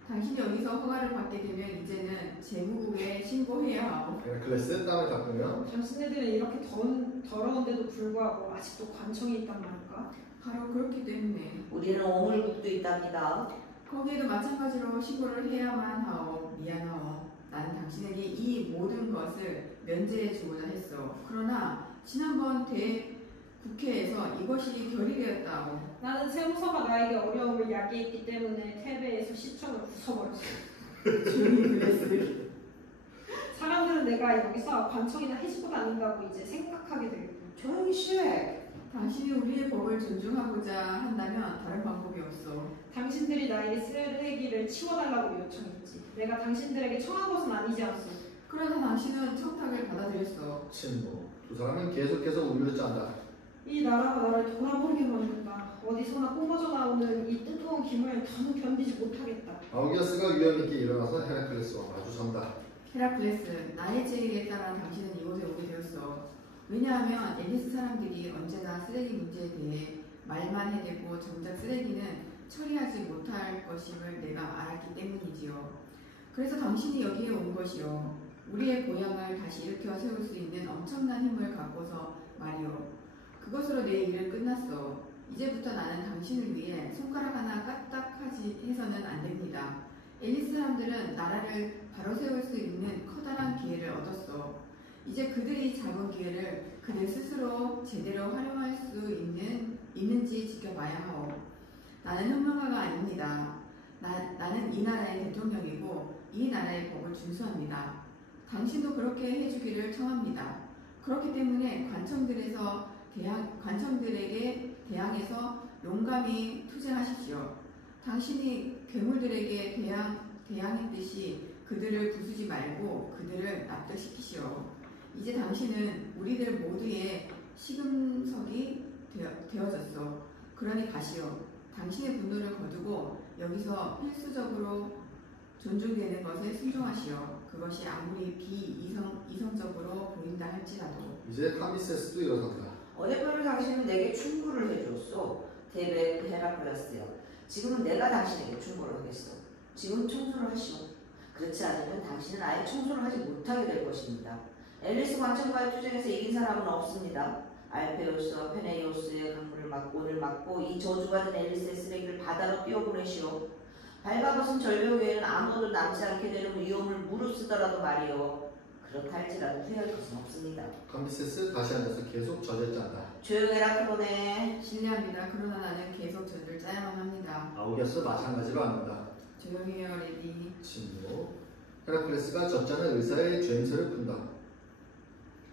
당신이 여기서 허가를 받게 되면 이제는 재무국에 신고해야 하고. 헤라클레스 땀을 닦으며 당신네들은 이렇게 더러운데도 불구하고 아직도 관청이 있단 말인가? 바로 그렇기 때문에 우리는 오물국도 있답니다. 거기에도 마찬가지로 신고를 해야만 하오. 미안하오. 나는 당신에게 이 모든 것을 면제해 주고자 했어. 그러나 지난번 대국회에서 이것이 결의되었다고. 나는 세무서가 나에게 어려움을 야기했기 때문에 퇴배해서 시청을 부숴버렸어. 조용히 블레스. 사람들은 내가 여기서 관청이나 해지고 다닌다고 이제 생각하게 되겠고. 조용히 셰크. 당신이 우리의 법을 존중하고자 한다면 다른 방법이 없어. 당신들이 나에게 쓰레기를 치워달라고 요청했지. 내가 당신들에게 청한 것은 아니지 않소. 그러나 당신은 청탁을 받아들였어. 침묵. 두 사람은 계속해서 우유를 짠다. 이 나라가 나를 돌아버리게 만든다. 어디서나 뿜어져 나오는 이 뜨거운 기분을 더는 견디지 못하겠다. 아우기아스가 위험있게 일어나서 헤라클레스와 마주선다. 헤라클레스, 나의 제의에 따라 당신은 이곳에 오게 되었어. 왜냐하면 앨리스 사람들이 언제나 쓰레기 문제에 대해 말만 해대고 정작 쓰레기는 처리하지 못할 것임을 내가 알았기 때문이지요. 그래서 당신이 여기에 온 것이요. 우리의 고향을 다시 일으켜 세울 수 있는 엄청난 힘을 갖고서 말이요. 그것으로 내 일은 끝났어. 이제부터 나는 당신을 위해 손가락 하나 까딱하지 해서는 안 됩니다. 앨리스 사람들은 나라를 바로 세울 수 있는 커다란 기회를 얻었어. 이제 그들이 잡은 기회를 그들 스스로 제대로 활용할 수 있는지 지켜봐야 하오. 나는 혁명가가 아닙니다. 나는 이 나라의 대통령이고 이 나라의 법을 준수합니다. 당신도 그렇게 해주기를 청합니다. 그렇기 때문에 관청들에게 대항해서 용감히 투쟁하십시오. 당신이 괴물들에게 대항했듯이 그들을 부수지 말고 그들을 납득시키시오. 이제 당신은 우리들 모두의 시금석이 되어졌어. 그러니 가시오. 당신의 분노를 거두고 여기서 필수적으로 존중되는 것에 순종하시오. 그것이 아무리 비이성적으로 보인다 할지라도. 이제 카미세스도 일어선다. 어젯밤에 당신은 내게 충고를 해주었소. 대배 헤라클레스여. 지금은 내가 당신에게 충고를 하겠어. 지금 청소를 하시오. 그렇지 않으면 당신은 아예 청소를 하지 못하게 될 것입니다. 앨리스 관청과의 투쟁에서 이긴 사람은 없습니다. 알페우스와 페네이오스의 강물을 오늘 막고 이 저주받은 앨리스의 쓰레기를 바다로 띄워보내시오. 발가벗은 절벽 외에는 아무도 남지 않게 되는 위험을 무릅쓰더라도 말이오. 그렇다 할지라도 후회할 것은 없습니다. 카미세스 다시 앉아서 계속 젖을 짠다. 조용해라 크로네. 실례합니다. 그러나 나는 계속 저를 짜야만 합니다. 아우기아스 마찬가지로 안는다. 조용해요, 레디. 침묵. 헤라클레스가 젖자는 의사의 죄임새를 푼다.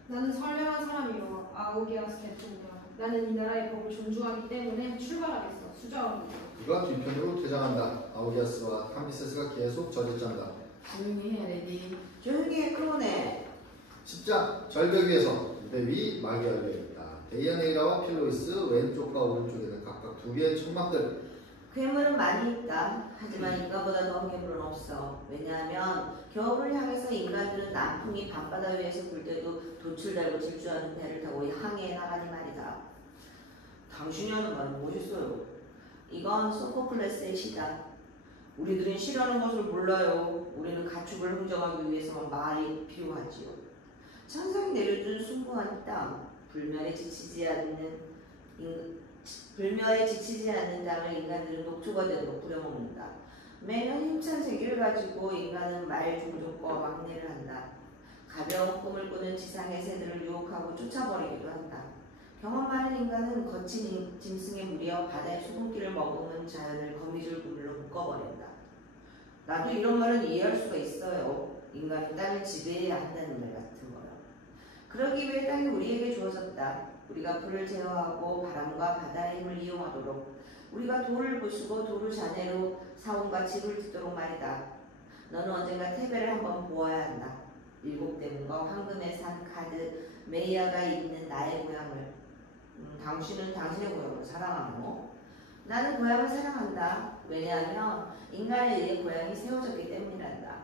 나는 선량한 사람이요. 아우기아스 대통령. 나는 이 나라의 법을 존중하기 때문에 출발하겠어. 수저합니다. 그가 뒤편으로 퇴장한다. 아우기아스와 카미세스가 계속 젖을 짠다. 조용히 해, 레디. 조용히 해 크로네. 10장 절벽 위에서 무대 위 막이 열려있다. 데이아네이라와 필로이스 왼쪽과 오른쪽에는 각각 2개의 천막들. 괴물은 많이 있다. 하지만 인간보다 더한 괴물은 없어. 왜냐하면 겨울을 향해서 인간들은 남풍이 밤바다 위에서 불 때도 돛을 달고 질주하는 배를 타고 항해에 나가니 말이다. 당신이 하는 말은 멋있어요. 이건 소포클레스의 시다. 우리들은 시라는 것을 몰라요. 우리는 가축을 흥정하기 위해서만 말이 필요하지요. 천상이 내려준 숭고한 땅, 불멸에 지치지 않는 땅을 인간들은 녹초가 되도록 부려먹는다. 매년 힘찬 세기를 가지고 인간은 말 종족과 왕래를 한다. 가벼운 꿈을 꾸는 지상의 새들을 유혹하고 쫓아버리기도 한다. 경험 많은 인간은 거친 짐승에 무리어 바다의 수분기를 머금은 자연을 거미줄 그물로 묶어버린다. 나도 이런 말은 이해할 수가 있어요. 인간은 땅을 지배해야 한다는 말 같은 거요. 그러기 위해 땅이 우리에게 주어졌다. 우리가 불을 제어하고 바람과 바다의 힘을 이용하도록, 우리가 돌을 부수고 돌을 잔해로 사원과 집을 짓도록 말이다. 너는 언젠가 테베를 한번 보아야 한다. 일곱대문과 황금의 산 카드 메이아가 있는 나의 고향을. 당신은 당신의 고향을 사랑하노? 나는 고향을 사랑한다. 왜냐하면 인간에 의해 고향이 세워졌기 때문이란다.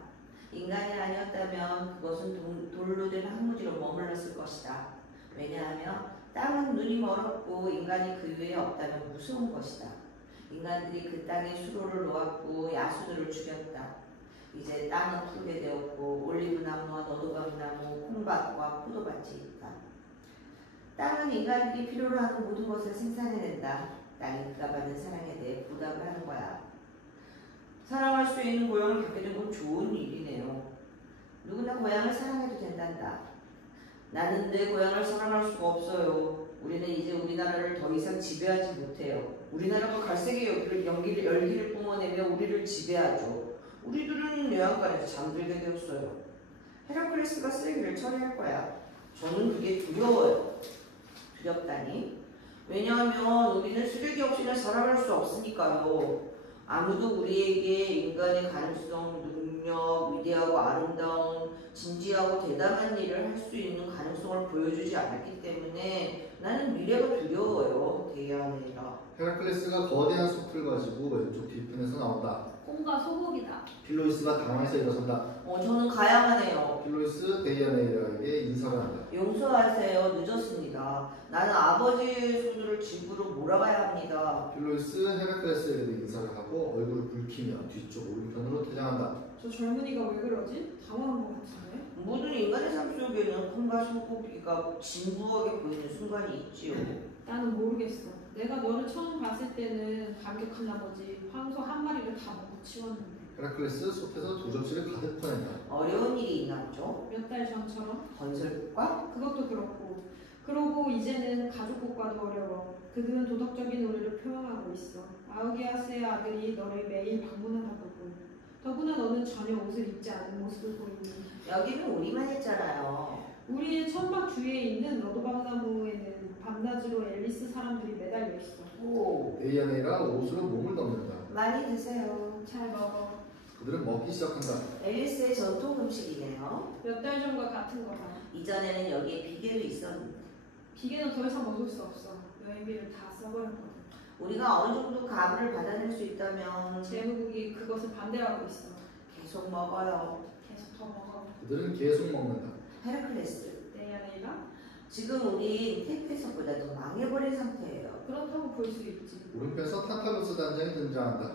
인간이 아니었다면 그것은 돌로 된 황무지로 머물렀을 것이다. 왜냐하면 땅은 눈이 멀었고 인간이 그 위에 없다면 무서운 것이다. 인간들이 그 땅에 수로를 놓았고 야수들을 죽였다. 이제 땅은 푸르게 되었고 올리브나무와 너도감나무, 콩밭과 포도밭이 있다. 땅은 인간들이 필요로 하는 모든 것을 생산해낸다. 땅이 그가 받는 사랑에 대해 보답을 하는 거야. 사랑할 수 있는 고향을 갖게 된 건 좋은 일이네요. 누구나 고향을 사랑해도 된단다. 나는 내 고향을 사랑할 수가 없어요. 우리는 이제 우리나라를 더 이상 지배하지 못해요. 우리나라가 갈색의 열기를 뿜어내며 우리를 지배하죠. 우리들은 외양간에서 잠들게 되었어요. 헤라클레스가 쓰레기를 처리할 거야. 저는 그게 두려워요. 두렵다니? 왜냐하면 우리는 쓰레기 없이는 살아갈 수 없으니까요. 아무도 우리에게 인간의 가능성, 능력, 위대하고 아름다운, 진지하고 대담한 일을 할 수 있는 가능성을 보여주지 않았기 때문에 나는 미래가 두려워요. 데이아네이라. 헤라클레스가 거대한 솥을 가지고 왼쪽 뒤편에서 나온다. 꿈과 소복이다. 필로이스가 당황해서 일어선다. 저는 가야만 해요. 필로이스 데이아네이라에게 인사를 한다. 용서하세요. 늦었습니다. 나는 아버지의 손으로 집으로 몰아가야 합니다. 필로이스 헤라클레스에게도 인사를 하고 얼굴을 붉히며 뒤쪽 오른편으로 퇴장한다. 저 젊은이가 왜 그러지? 당황한 것 같은데? 모든 인간의 삶 속에는 꿈과 소고기가 진부하게 보이는 순간이 있지요. 나는 모르겠어. 내가 너를 처음 봤을 때는 감격한 나머지 황소 한 마리를 다 먹고 치웠는데. 헤라클레스 솥에서 두 접시를 가득 퍼낸다. 어려운 일이 있나 보죠. 몇 달 전처럼? 건설국과 그것도 그렇고. 그러고 이제는 가족국과도 어려워. 그들은 도덕적인 오류를 표현하고 있어. 아우기아스의 아들이 너를 매일 방문한다고. 더구나 너는 전혀 옷을 입지 않은 모습을 보이니. 여기는 우리만 했잖아요. 우리의 천막 주위에 있는 러도박나무에는 밤낮으로 앨리스 사람들이 매달려 있어. 오, 데이아네이가 옷으로 몸을 덮는다. 많이 드세요. 잘 먹어. 그들은 먹기 시작한다. 앨리스의 전통 음식이네요. 몇 달 전과 같은 거다. 이전에는 여기에 비계도 있었는데 비계는 더 이상 먹을 수 없어. 여행비를 다 써버렸거든. 우리가 어느 정도 가물을 받아낼 수 있다면 제후국이 그것을 반대하고 있어. 계속 먹어요. 계속 더 먹어. 그들은 계속 먹는다. 헤라클레스, 내야네가 지금 우리 테페에서보다 더 망해버린 상태예요. 그렇다고 볼 수 있지. 오른편에서 탄탈로스 단장이 등장한다.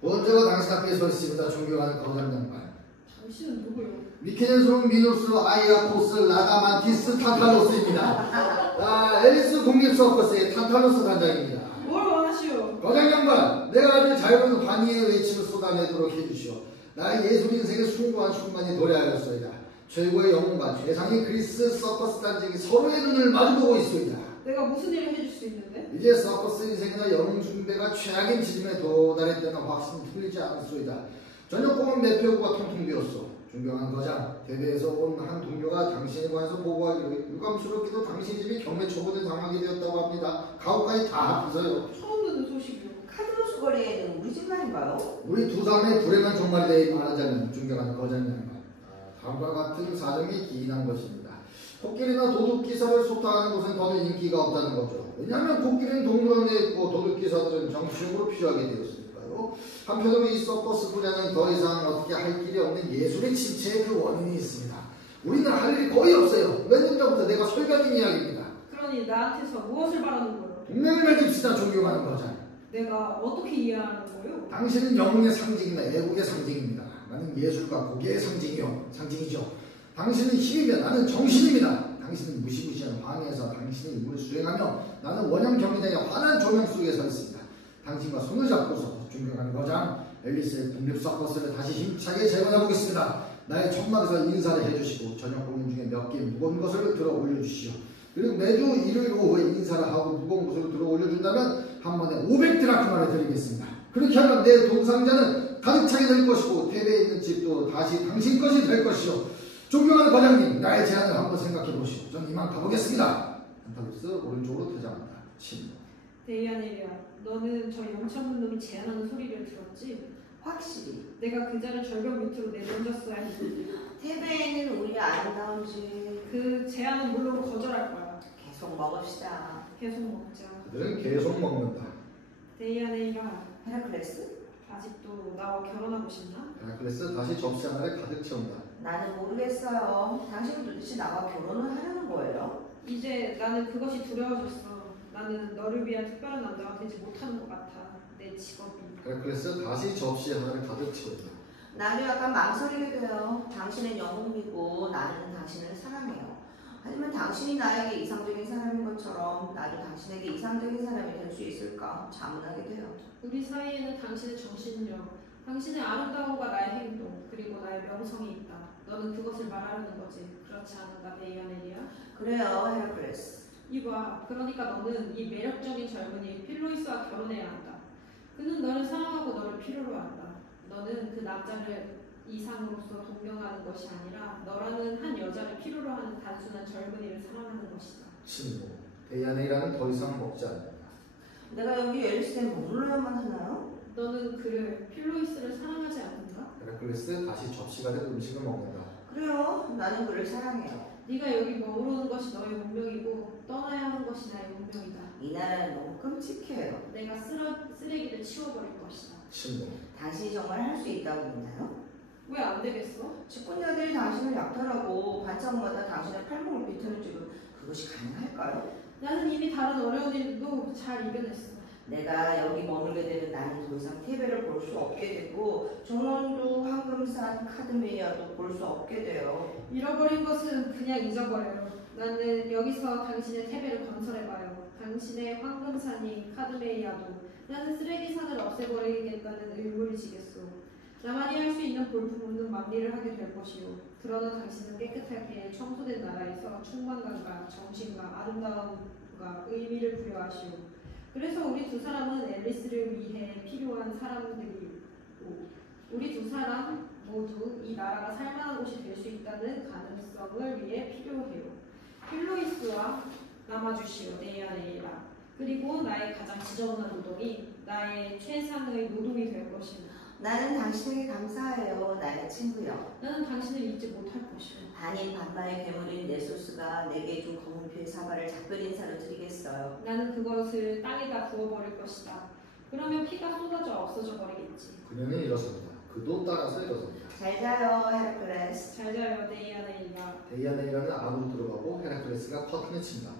본저가 당신 앞에 서 있습니다. 존경하는 거장 양반. 당신은 누구요? 미케넨소롱 미노스 아이아코스 라다만티스 탄탈로스입니다. 앨리스 국립 서커스의 탄탈로스 단장입니다. 뭘 원하시오? 거장 양반, 내가 아주 자유로운 관이의 외침을 쏟아내도록 해주시오. 나의 예술 인생의 숭고한 충만이 도래하였소이다. 최고의 영웅과 최상의 그리스 서커스 단장이 서로의 눈을 마주보고 있소이다. 내가 무슨 일을 해줄 수 있는데? 이제 서커스 인생이나 영웅 중대가 최악인 지점에 도달했다는 확신이 틀리지 않소이다. 저녁공은 매표구가 통통 비었소. 존경한 거장, 대대에서 온 한 동료가 당신에 관해서 보고하기로 유감스럽게도 당신 집이 경매 처분에 당하게 되었다고 합니다. 가옥까지 다 합해서요. 처음 듣는 소식이요. 카드로스 거리에는 우리 집만인가요? 우리 두 사람의 불행한 종말에 대해 말하자면 존경하는 거장 양반, 다음과 같은 사정이 기인한 것입니다. 코끼리나 도둑기사를 소탕하는 곳은 더는 인기가 없다는 거죠. 왜냐하면 코끼리는 동물원에 있고 도둑기사들은 정치용으로 필요하게 되었으니까요. 한편으로 이 서커스 분야는 더 이상 어떻게 할 길이 없는 예술의 침체의 그 원인이 있습니다. 우리는 할 일이 거의 없어요. 몇 년 전부터 내가 설명인 이야기입니다. 그러니 나한테서 무엇을 바라는 거요? 동맹을 맺읍시다. 존경하는 거장. 내가 어떻게 이해하는 거요? 당신은 영웅의 상징이나 애국의 상징입니다. 나는 예술과 고개의 상징이죠. 당신은 힘이면 나는 정신입니다. 당신은 무시무시한 황해에서 당신의 임무를 수행하며 나는 원형 경기장의 환한 조명 속에 서 있습니다. 당신과 손을 잡고서 존경하는 거장 앨리스의 국립 서커스를 다시 힘차게 재건해보겠습니다. 나의 천막에서 인사를 해주시고 저녁 공연 중에 몇 개 무거운 것을 들어 올려주시오. 그리고 매주 일요일 오후에 인사를 하고 무거운 것을 들어 올려준다면 한 번에 500드라크마를 드리겠습니다. 그렇게 하면 내 동상자는 가득 차게 될 것이고 테베에 있는 집도 다시 당신 것이 될 것이오. 존경하는 과장님, 나의 제안을 한번 생각해 보시오. 저는 이만 가보겠습니다. 안탈로스 오른쪽으로 퇴장한다. 침. 데이아네리아, 너는 저 영천문 놈이 제안하는 소리를 들었지? 확실히 내가 그자를 절벽 밑으로 내던졌어야 했는데 테베에는 우리 아름다운 집 그 제안은 물론 거절할 거야. 계속 먹읍시다. 계속 먹자. 그들은 계속 먹는다. 데이아네리아, 헤라클레스? 아직도 나와 결혼하고 싶나? 헤라클레스 다시 접시 하나를 가득 채운다. 나는 모르겠어요. 당신은 도대체 나와 결혼을 하려는 거예요? 이제 나는 그것이 두려워졌어. 나는 너를 위한 특별한 남자가 되지 못하는 것 같아. 내 직업이. 헤라클레스 다시 접시 하나를 가득 채운다. 나도 약간 망설이게 돼요. 당신은 영웅이고 나는 당신을 사랑해요. 하지만 당신이 나에게 이상적인 사람인 것처럼 나도 당신에게 이상적인 사람이 될 수 있을까 자문하게 돼요. 우리 사이에는 당신의 정신력, 당신의 아름다움과 나의 행동, 그리고 나의 명성이 있다. 너는 그것을 말하려는 거지. 그렇지 않은가, 데이아네리아? 그래요, 헤라클레스. 이봐, 그러니까 너는 이 매력적인 젊은이 필로이스와 결혼해야 한다. 그는 너를 사랑하고 너를 필요로 한다. 너는 그 남자를 이상으로서 동경하는 것이 아니라 너라는 한 여자를 필요로 하는 단순한 젊은이를 사랑하는 것이다. 친구. 데이아네이라는 더 이상 먹지 않는다. 내가 여기 앨리스에 머물러야만 하나요? 너는 그를 필로이스를 사랑하지 않는가? 헤라클레스 다시 접시가 된 음식을 먹는다. 그래요, 나는 그를 사랑해요. 네가 여기 머무르는 것이 너의 운명이고 떠나야 하는 것이 나의 운명이다. 이 나라는 너무 끔찍해요. 내가 쓰레기를 치워버릴 것이다. 친구. 당신이 정말 할 수 있다고 믿나요? 왜 안 되겠어? 직분녀들이 당신을 약탈하고 반짝마다 당신의 팔목을 비트는 지금 그것이 가능할까요? 나는 이미 다른 어려운 일도 잘 이겨냈어. 내가 여기 머물게 되면 나는 더 이상 테베를 볼 수 없게 되고 정원도 황금산 카드메이아도 볼 수 없게 돼요. 잃어버린 것은 그냥 잊어버려요. 나는 여기서 당신의 테베를 건설해봐요. 당신의 황금산이 카드메이아도 나는 쓰레기산을 없애버리겠다는 의무를 지겠소. 나만이 할 수 있는 볼품없는 만리를 하게 될 것이요. 그러나 당신은 깨끗하게 청소된 나라에서 충만감과 정신과 아름다움과 의미를 부여하시오. 그래서 우리 두 사람은 앨리스를 위해 필요한 사람들이고 우리 두 사람 모두 이 나라가 살만한 곳이 될 수 있다는 가능성을 위해 필요해요. 필로이스와 남아주시오. 네아네이라. 그리고 나의 가장 지저분한 노동이 나의 최상의 노동이 될 것이다. 나는 당신에게 감사해요, 나의 친구여. 나는 당신을 잊지 못할 것이오. 반인 반마의 괴물인 네소스가 내게 준 검은 피의 사과를 작별 인사로 드리겠어요. 나는 그것을 땅에다 부어버릴 것이다. 그러면 피가 쏟아져 없어져 버리겠지. 그녀는 일어섭니다. 그도 따라서 일어섭니다. 잘 자요, 헤라클레스. 잘 자요, 데이아네이가. 데이아네이라는 안으로 들어가고 헤라클레스가 커튼을 친다.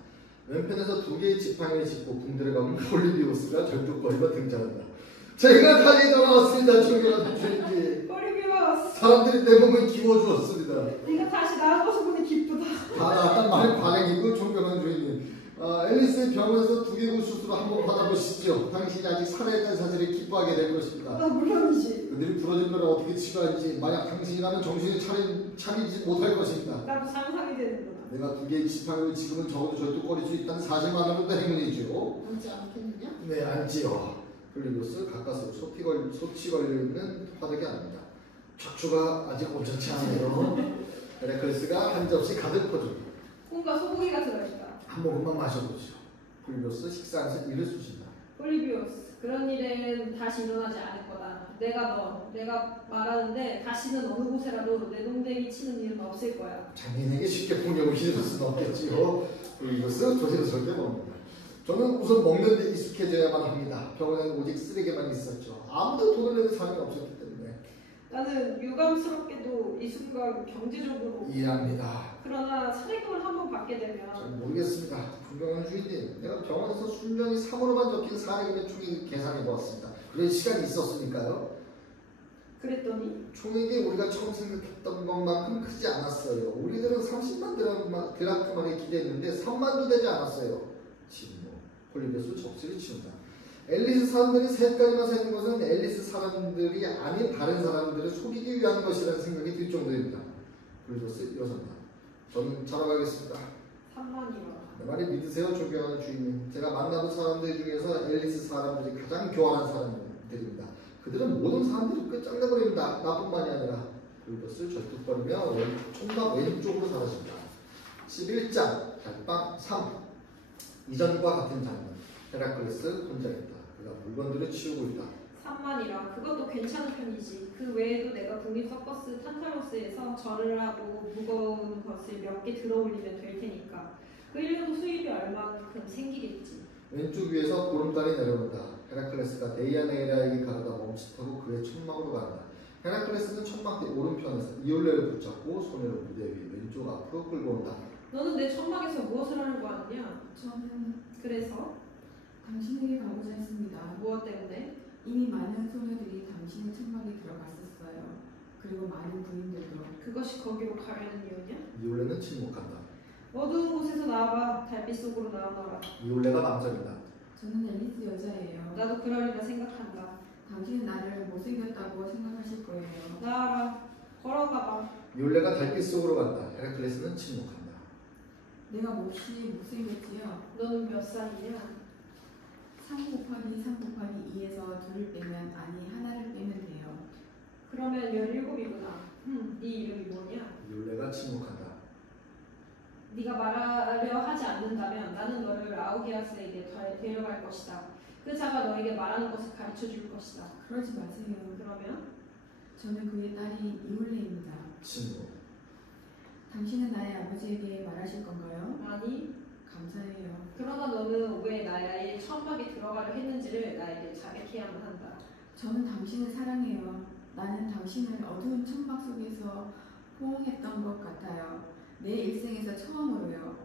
왼편에서 두 개의 지팡이를 짚고 붕대를 감은 폴리비오스가 절뚝거리며 등장한다. 제가 다시 돌아왔습니다. 존경하는 주인님. 폴리비오스, 사람들이 내 몸을 기워주었습니다. 네가 다시 나온 것을 보니 기쁘다. 다 나았단 말이 관행이고 존경하는 주인님. 앨리스의 병원에서 두개골 수술을 한번 받아보시죠. 당신이 아직 살아있다는 사실을 기뻐하게 될 것입니다. 물론이지. 그들이 부러진 걸 어떻게 치료할지 만약 당신이라면 정신을 차리지 못할 것입니다. 나도 상상이 되는구나. 내가 두 개의 지팡이를 지금은 적어도 절뚝거릴 수 있다는 사실만으로도 행운이죠. 앉지 않겠느냐? 네, 앉지요. 플리비우스 가까스로 소치 걸려있는 화덕이 아닙니다. 척추가 아직 온전치 않아요. 헤라클레스가 한 접시 가득 퍼줍니다. 꿈과 소고기가 들어있다. 한 모금만 마셔보죠. 플리비우스 식사하면서 이를 쑤신다. 폴리비오스, 그런 일은 다시 일어나지 않을 거다. 내가 말하는데 다시는 어느 곳에라도 내 동댕이 치는 일은 없을 거야. 장인에게 쉽게 폭력을 휘둘 수는 없겠지요. 플리비우스 도시를 절대 먹는다. 저는 우선 먹는 데 익숙해져야만 합니다. 병원에는 오직 쓰레기만 있었죠. 아무도 돈을 내는 사람이 없었기 때문에. 나는 유감스럽게도 이 순간 경제적으로 이해합니다. 그러나 사례금을 한번 받게 잘 되면 모르겠습니다. 존경하는 주인님, 내가 병원에서 순전히 3으로만 적힌 사례금의 총액을 계산해 보았습니다. 그런 시간이 있었으니까요. 그랬더니 총액이 우리가 처음 생각했던 것만큼 크지 않았어요. 우리들은 30만 드라크마를 기대했는데 3만도 되지 않았어요. 진모. 폴리비우스 접시를 치운다. 앨리스 사람들이 세 가지나 세는 것은 앨리스 사람들이 아닌 다른 사람들을 속이기 위한 것이라는 생각이 들 정도입니다. 폴리비우스 일어선다. 저는 자러 가겠습니다. 3만이라. 내 말이 믿으세요, 존경하는 주인님. 제가 만나본 사람들 중에서 앨리스 사람들이 가장 교활한 사람들입니다. 그들은 모든 사람들을 끝장내버립니다. 나뿐만이 아니라. 폴리비우스 절뚝거리며 총각 왼쪽으로 사라집니다. 11장 달방 3. 이전과 같은 장면. 헤라클레스 혼자 있다. 그가 물건들을 치우고 있다. 3만이라. 그것도 괜찮은 편이지. 그 외에도 내가 국립 서커스 탄타로스에서 절을 하고 무거운 것을 몇 개 들어올리면 될 테니까. 그 일로도 수입이 얼마큼 생기겠지. 왼쪽 위에서 보름달이 내려온다. 헤라클레스가 데이아네이라에게 가려다 멈칫하고 그의 천막으로 간다. 헤라클레스는 천막 대 오른편에서 이올레를 붙잡고 손으로 무대 위 왼쪽 앞으로 끌고 온다. 너는 내 천막에서 무엇을 하려고 하느냐? 저는 그래서 당신에게 가고자 했습니다. 무엇 때문에? 이미 많은 소녀들이 당신의 천막에 들어갔었어요. 그리고 많은 부인들도. 그것이 거기로 가려는 이유냐? 이올레는 침묵한다. 어두운 곳에서 나와봐. 달빛 속으로 나오너라. 이올레가 망설인다. 저는 앨리스 여자예요. 나도 그러리라 생각한다. 당신은 나를 못생겼다고 생각하실 거예요. 나와라. 걸어가봐. 이올레가 달빛 속으로 간다. 헤라클레스는 침묵한다. 내가 몹시 못생겼지요. 너는 몇 살이냐? 3 곱하기 3 곱하기 2에서 둘을 빼면 아니 하나를 빼면 돼요. 그러면 17이구나. 네 이름이 뭐냐? 이올레가 침묵한다. 네가 말하려 하지 않는다면 나는 너를 아우기아스에게 데려갈 것이다. 그 자가 너에게 말하는 것을 가르쳐 줄 것이다. 그러지 마세요. 그러면 저는 그의 딸인 이올레입니다. 침묵. 당신은 나의 아버지에게 말하실 건가요? 아니, 감사해요. 그러나 너는 왜 나의 천막에 들어가려 했는지를 나에게 자백해야만 한다. 저는 당신을 사랑해요. 나는 당신을 어두운 천막 속에서 포옹했던 것 같아요. 내 일생에서 처음으로요.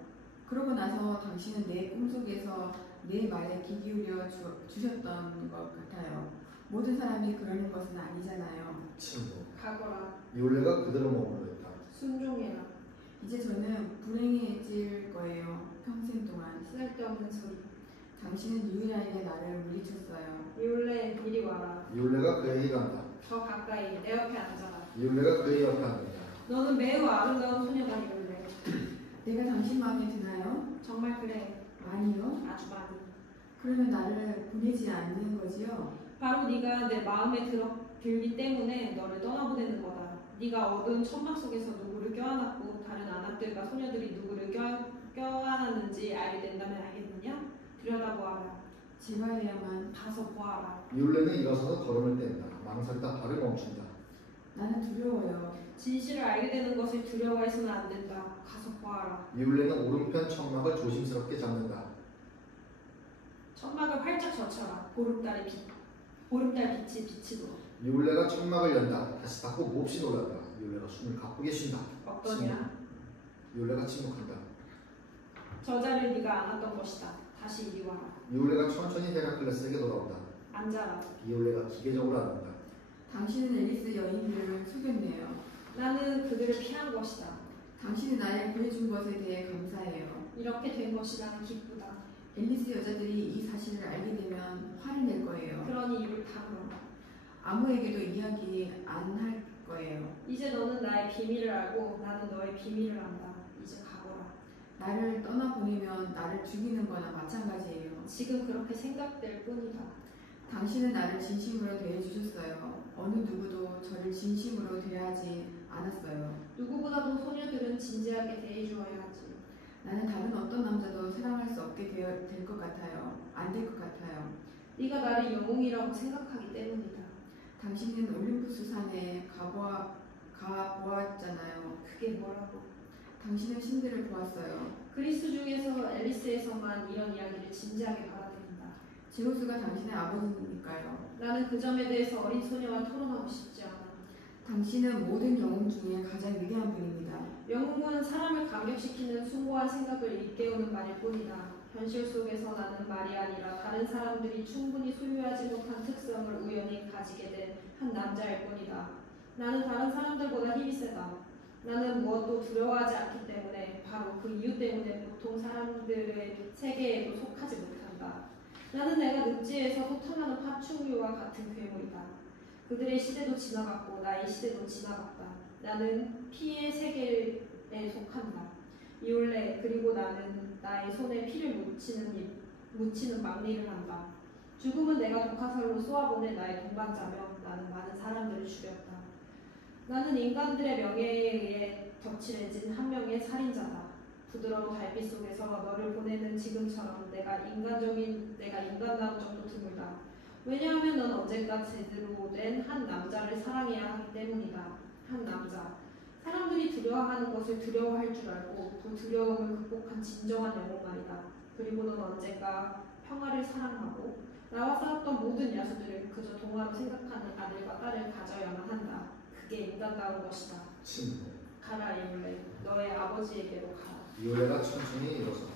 그러고 나서 당신은 내 꿈속에서 내 말에 귀 기울여 주셨던 것 같아요. 모든 사람이 그러는 것은 아니잖아요. 침묵. 가거라. 이올레가 그대로 머물러 있다. 순종해라. 이제 저는 불행해질 거예요. 평생 동안. 쓸데없는 소리. 당신은 유일하게 나를 물리쳤어요. 이올레 이리 와라. 이올레가 그에게 간다. 더 가까이 내 옆에 앉아라. 이울레가 그의 옆에 앉는다. 너는 매우 아름다운 소녀다 이울레. 내가 당신 마음에 드나요? 정말 그래. 아니요. 아주 많이. 그러면 나를 보내지 않는 거지요? 바로 네가 내 마음에 들기 때문에 너를 떠나보내는 거다. 네가 어두운 천막 속에서 누구를 껴안았고 다른 아낙들과 소녀들이 누구를 껴안았는지 알게 된다면 알겠느냐? 들여다보아라. 제가 해야만. 가서 보아라. 이울레는 일어서서 걸음을 뗀다. 망설다 발을 멈춘다. 나는 두려워요. 진실을 알게 되는 것을 두려워해서는 안 된다. 가서 보아라. 이울레는 오른편 천막을 조심스럽게 잡는다. 천막을 활짝 젖혀라. 보름달 빛이 비치도록. 이울레가 천막을 연다. 다시 닫고 몹시 놀란다. 이울레가 숨을 가쁘게 쉰다. 어떠냐? 이울레가 침묵한다. 저자를 네가 안았던 것이다. 다시 이리 와라. 이울레가 천천히 헤라클레스에게 돌아온다. 앉아라. 이울레가 기계적으로 앉는다. 당신은 앨리스 여인들을 속였네요. 나는 그들을 피한 것이다. 당신이 나를 구해준 것에 대해 감사해요. 이렇게 된 것이 나는 기쁘다. 앨리스 여자들이 이 사실을 알게 되면 화를 낼 거예요. 그러니 입을 다물어라. 아무에게도 이야기 안 할 거예요. 이제 너는 나의 비밀을 알고 나는 너의 비밀을 안다. 이제 가거라. 나를 떠나보내면 나를 죽이는 거나 마찬가지예요. 지금 그렇게 생각될 뿐이다. 당신은 나를 진심으로 대해주셨어요. 어느 누구도 저를 진심으로 대하지 않았어요. 누구보다도 소녀들은 진지하게 대해주어야 하지. 나는 다른 어떤 남자도 사랑할 수 없게 될 것 같아요. 안 될 것 같아요. 네가 나를 영웅이라고 생각하기 때문이다. 당신은 올림푸스 산에 가보았잖아요. 그게 뭐라고? 당신은 신들을 보았어요. 그리스 중에서 앨리스에서만 이런 이야기를 진지하게 받아들인다. 제우스가 당신의 아버지니까요. 나는 그 점에 대해서 어린 소녀와 토론하고 싶지 않아. 당신은 모든 영웅 중에 가장 위대한 분입니다. 영웅은 사람을 감격시키는 숭고한 생각을 일깨우는 말일 뿐이다. 현실 속에서 나는 말이 아니라 다른 사람들이 충분히 소유하지 못한 특성을 우연히 가지게 된 한 남자일 뿐이다. 나는 다른 사람들보다 힘이 세다. 나는 무엇도 두려워하지 않기 때문에 바로 그 이유 때문에 보통 사람들의 세계에도 속하지 못한다. 나는 내가 늪지에서 소탕하는 파충류와 같은 괴물이다. 그들의 시대도 지나갔고 나의 시대도 지나갔다. 나는 피의 세계에 속한다. 이올레 그리고 나는 나의 손에 피를 묻히는 막리를 한다. 죽음은 내가 독화살로 쏘아보낸 나의 동반자며 나는 많은 사람들을 죽였다. 나는 인간들의 명예에 의해 덧칠해진 한 명의 살인자다. 부드러운 달빛 속에서 너를 보내는 지금처럼 내가 인간다운 정도 드물다. 왜냐하면 넌 언젠가 제대로 된 한 남자를 사랑해야 하기 때문이다. 한 남자. 사람들이 두려워하는 것을 두려워할 줄 알고 그 두려움을 극복한 진정한 영웅 말이다. 그리고 넌 언젠가 평화를 사랑하고 나와 싸웠던 모든 야수들을 그저 동화로 생각하는 아들과 딸을 가져야만 한다. 그게 인간다운 것이다. 침묵. 가라 이올레. 너의 아버지에게로 가라. 이올레가 천천히 일어선다.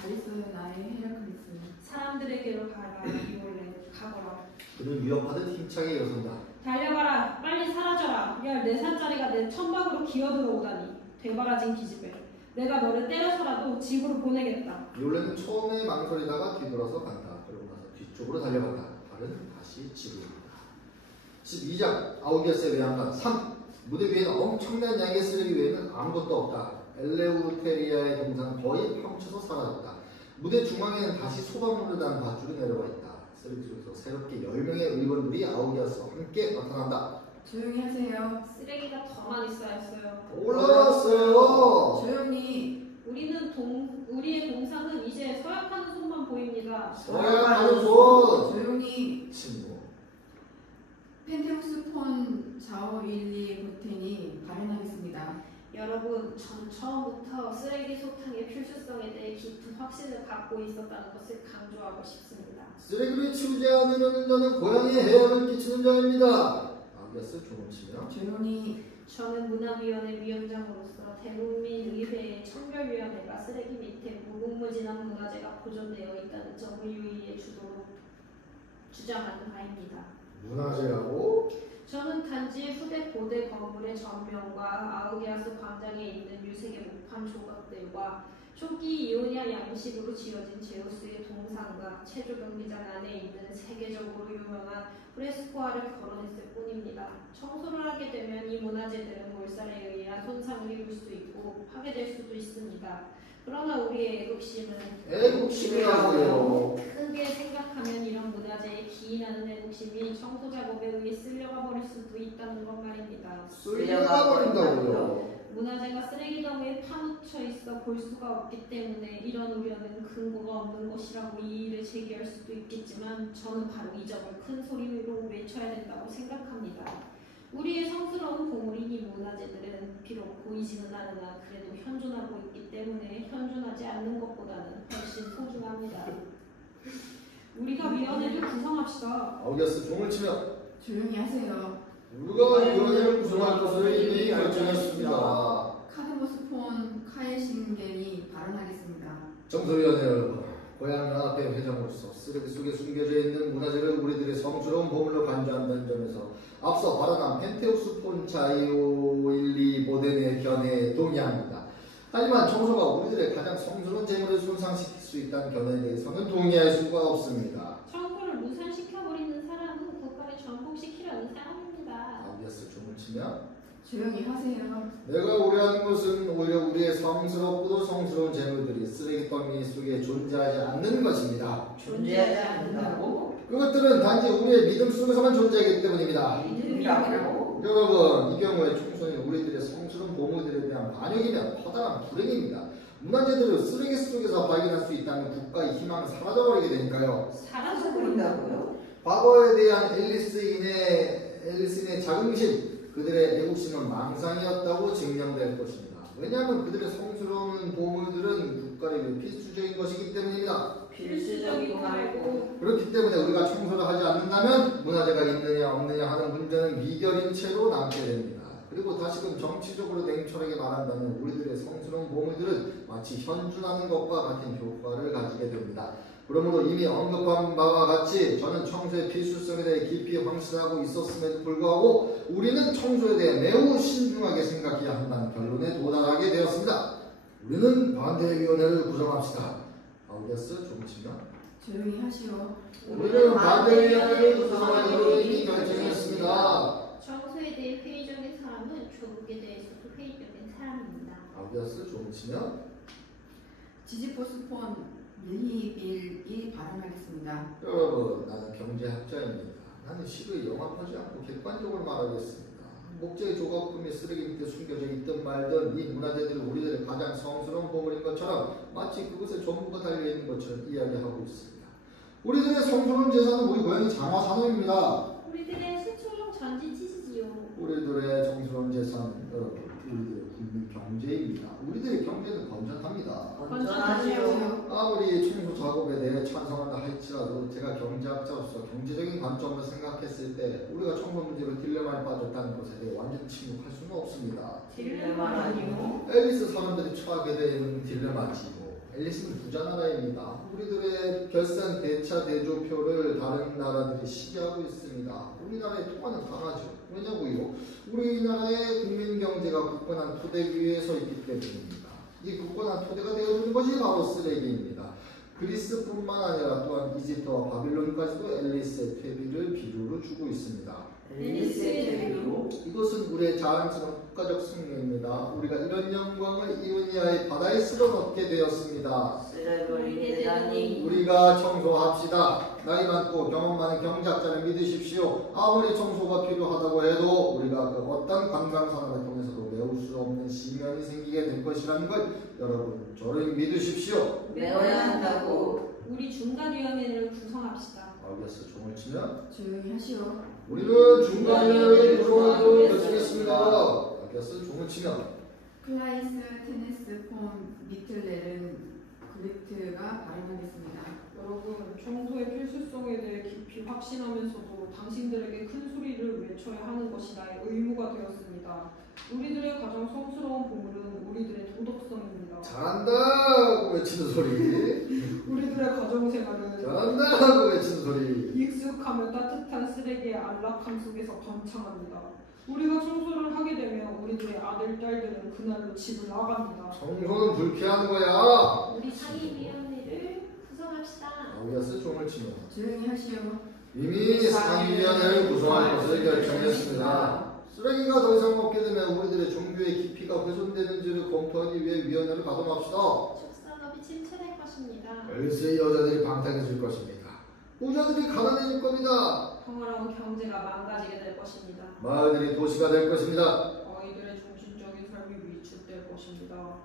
잘했어요 나의 헤라클리스. 사람들에게로 가라 이올레. 가거라. 그는 위협하듯 힘차게 일어선다. 달려가라. 빨리 사라져라. 14살짜리가 내 천막으로 기어들어오다니. 되바라진 기집애. 내가 너를 때려서라도 집으로 보내겠다. 이올레는 처음에 망설이다가 뒤돌아서 간다. 그러고 나서 뒤쪽으로 달려간다. 발은 다시 집으로 간다. 12장 아우기아스의 외양간 3. 무대 위에는 엄청난 양의 쓰레기 외에는 아무것도 없다. 엘레우테리아의 동상은 거의 파묻혀서 사라졌다. 무대 중앙에는 다시 소방물을 단 밧줄이 내려와 있다. 쓰레기 속에서 새롭게 10명의 의원들이 아우기아스와 함께 나타난다. 조용히 하세요. 쓰레기가 더 많이 쌓였어요. 올라왔어요. 조용히. 우리의 동상은 이제 서약하는 손만 보입니다. 서약하는 손. 조용히. 친구. 펜테우스 폰 자오일리 보텐이 발언하겠습니다. 여러분, 전 처음부터 쓰레기 소탕의 필수성에 대해 깊은 확신을 갖고 있었다는 것을 강조하고 싶습니다. 쓰레기를 치우지 않으려는 자는 고향에 해악을 끼치는 자입니다. 아우기아스 조금치며 조용히. 저는 문화위원회 위원장으로서 대국민의회의 청결위원회가 쓰레기 밑에 무궁무진한 문화재가 보존되어 있다는 점을 유의해 주도록 주장하는 바입니다. 문화재라고? 저는 단지 후대 고대 건물의 전면과 아우게아스 광장에 있는 유색의 목판 조각들과 초기 이오니아 양식으로 지어진 제우스의 동상과 체조 경기장 안에 있는 세계적으로 유명한 프레스코화를 걸어냈을 뿐입니다. 청소를 하게 되면 이 문화재들은 몰살에 의한 손상을 입을 수 있고 파괴될 수도 있습니다. 그러나 우리의 애국심이라고요. 크게 생각하면 이런 문화재에 기인하는 애국심이 청소 작업에 의해 쓸려가 버릴 수도 있다는 것 말입니다. 쓸려가 버린다고요. 문화재가 쓰레기 더미에 파묻혀 있어 볼 수가 없기 때문에 이런 우려는 근거가 없는 것이라고 이의를 제기할 수도 있겠지만 저는 바로 이 점을 큰 소리로 외쳐야 된다고 생각합니다. 우리의 성스러운 보물인 이 문화재들은 비록 보이지는 않으나 그래도 현존하고 있기 때문에 현존하지 않는 것보다는 훨씬 소중합니다. 우리가 위원회를 구성합시다. 아우게아스 종을 치면 조용히 하세요. 우리가 위원회를 구성할 것을 이미 결정했습니다. 카드모스폰 카에신겐이 발언하겠습니다. 정소위원회 여러분, 고향연합회 회장으로서 쓰레기 속에 숨겨져 있는 문화재를 우리들의 성스러운 보물로 간주한다는 점에서 앞서 발언한 펜테우스 폰 자이오일리 보덴의 견해에 동의합니다. 하지만 청소가 우리들의 가장 성스러운 재물을 손상시킬 수 있다는 견해에 대해서는 동의할 수가 없습니다. 청소를 무산시켜버리는 사람은 국가를 전복시키려는 사람입니다. 아우게아스 종을 치면 조용히 하세요. 내가 우려하는 것은 오히려 우리의 성스럽고도 성스러운 재물들이 쓰레기 더미 속에 존재하지 않는 것입니다. 존재하지 않는다고? 그것들은 단지 우리의 믿음 속에서만 존재하기 때문입니다. 믿음이라고? 여러분, 이 경우에 총선이 우리들의 성스러운 보물들에 대한 반역이면 커다란 불행입니다. 문화재들을 쓰레기 속에서 발견할 수 있다면 국가의 희망은 사라져버리게 되니까요. 사라져버린다고요? 과거에 대한 앨리스인의 자긍심, 그들의 애국심은 망상이었다고 증명될 것입니다. 왜냐하면 그들의 성스러운 보물들은 국가를 위해 필수적인 것이기 때문입니다. 필수적이고 말고 그렇기 때문에 우리가 청소를 하지 않는다면 문화재가 있느냐 없느냐 하는 문제는 미결인 채로 남게 됩니다. 그리고 다시금 정치적으로 냉철하게 말한다면 우리들의 성스러운 보물들은 마치 현존하는 것과 같은 효과를 가지게 됩니다. 그러므로 이미 언급한 바와 같이 저는 청소의 필수성에 대해 깊이 확신하고 있었음에도 불구하고 우리는 청소에 대해 매우 신중하게 생각해야 한다는 결론에 도달하게 되었습니다. 우리는 반대위원회를 구성합시다. 아우게아스 종치면 조용히 하시오. 우리는 반대위원회를 구성하기로 이미 결정했습니다. 청소에 대해 회의적인 사람은 조국에 대해서도 회의적인 사람입니다. 아우게아스 종치면 지지포스폰 밀히빌이 발언하겠습니다. 여러분, 나는 경제학자입니다. 나는 시를 영합하지 않고 객관적으로 말하겠습니다. 목재의 조각품이 쓰레기 밑에 숨겨져 있든 말든 이 문화재들은 우리들의 가장 성스러운 보물인 것처럼 마치 그것에 전부가 달려있는 것처럼 이야기하고 있습니다. 우리들의 성스러운 재산은 우리 고향이 장화산업입니다. 우리들의 수출용 전지치지요. 우리들의 성스러운 재산, 여러분, 우리들의 국민 경제입니다. 우리들의 경제는 건전합니다. 건전하지요. 아무리 청소 작업에 대해 찬성한다 할지라도 제가 경제학자로서 경제적인 관점으로 생각했을 때 우리가 청소 문제로 딜레마에 빠졌다는 것에 대해 완전히 침묵할 수는 없습니다. 딜레마라니요? 앨리스 사람들이 처하게 된 딜레마지요. 앨리스는 부자 나라입니다. 우리들의 결산 대차 대조표를 다른 나라들이 시기하고 있습니다. 우리나라의 통화는 강하죠. 왜냐고요? 우리나라의 국민 경제가 굳건한 토대 위에 서 있기 때문입니다. 이 굳건한 토대가 되어주는 것이 바로 쓰레기입니다. 그리스뿐만 아니라 또한 이집트와 바빌론까지도 앨리스의 퇴비를 비료로 주고 있습니다. 앨리스의 대비로? 이것은 우리의 자랑스러운 국가적 승리입니다. 우리가 이런 영광을 이오니아의 바다에 쓸어넣게 되었습니다. 쓸어버리게 되다니. 우리가 청소합시다. 나이 많고 경험 많은 경제학자를 믿으십시오. 아무리 청소가 필요하다고 해도 우리가 그 어떤 관광산업을 통해서도 메울 수 없는 시면이 생기게 될 것이라는 걸 여러분 저를 믿으십시오. 메워야 한다고. 우리 중간위원회를 구성합시다. 아우게아스 종을 치면 조용히 하시오. 우리는 중간위원회를 구성하기로 결정했습니다. 아우게아스 종을 치면 클라이스 테네스 폰 미틀레른 그리트가 발언하겠습니다. 여러분, 청소의 필수성에 대해 깊이 확신하면서도 당신들에게 큰 소리를 외쳐야 하는 것이 나의 의무가 되었습니다. 우리들의 가장 성스러운 보물은 우리들의 도덕성입니다. 잘한다고 외치는 소리, 우리들의 가정생활은 잘한다고 외치는 소리, 익숙하며 따뜻한 쓰레기의 안락함 속에서 번창합니다. 우리가 청소를 하게 되면 우리들의 아들, 딸들은 그날로 집을 나갑니다. 청소는 불쾌한 거야. 우리 상임위원회를 구성합시다. 아우야스 종을 치며 조용히 하시오. 이미 상임위원회를 구성할 것을 결정했습니다. 쓰레기가 더 이상 없게 되면 우리들의 종교의 깊이가 훼손되는지를 검토하기 위해 위원회를 가동합시다. 축산업이 침체될 것입니다. 엘스의 여자들이 방탕해질 것입니다. 부자들이 가난해질 겁니다. 평화로운 경제가 망가지게 될 것입니다. 마을들이 도시가 될 것입니다. 아이들의 정신적인 삶이 위축될 것입니다.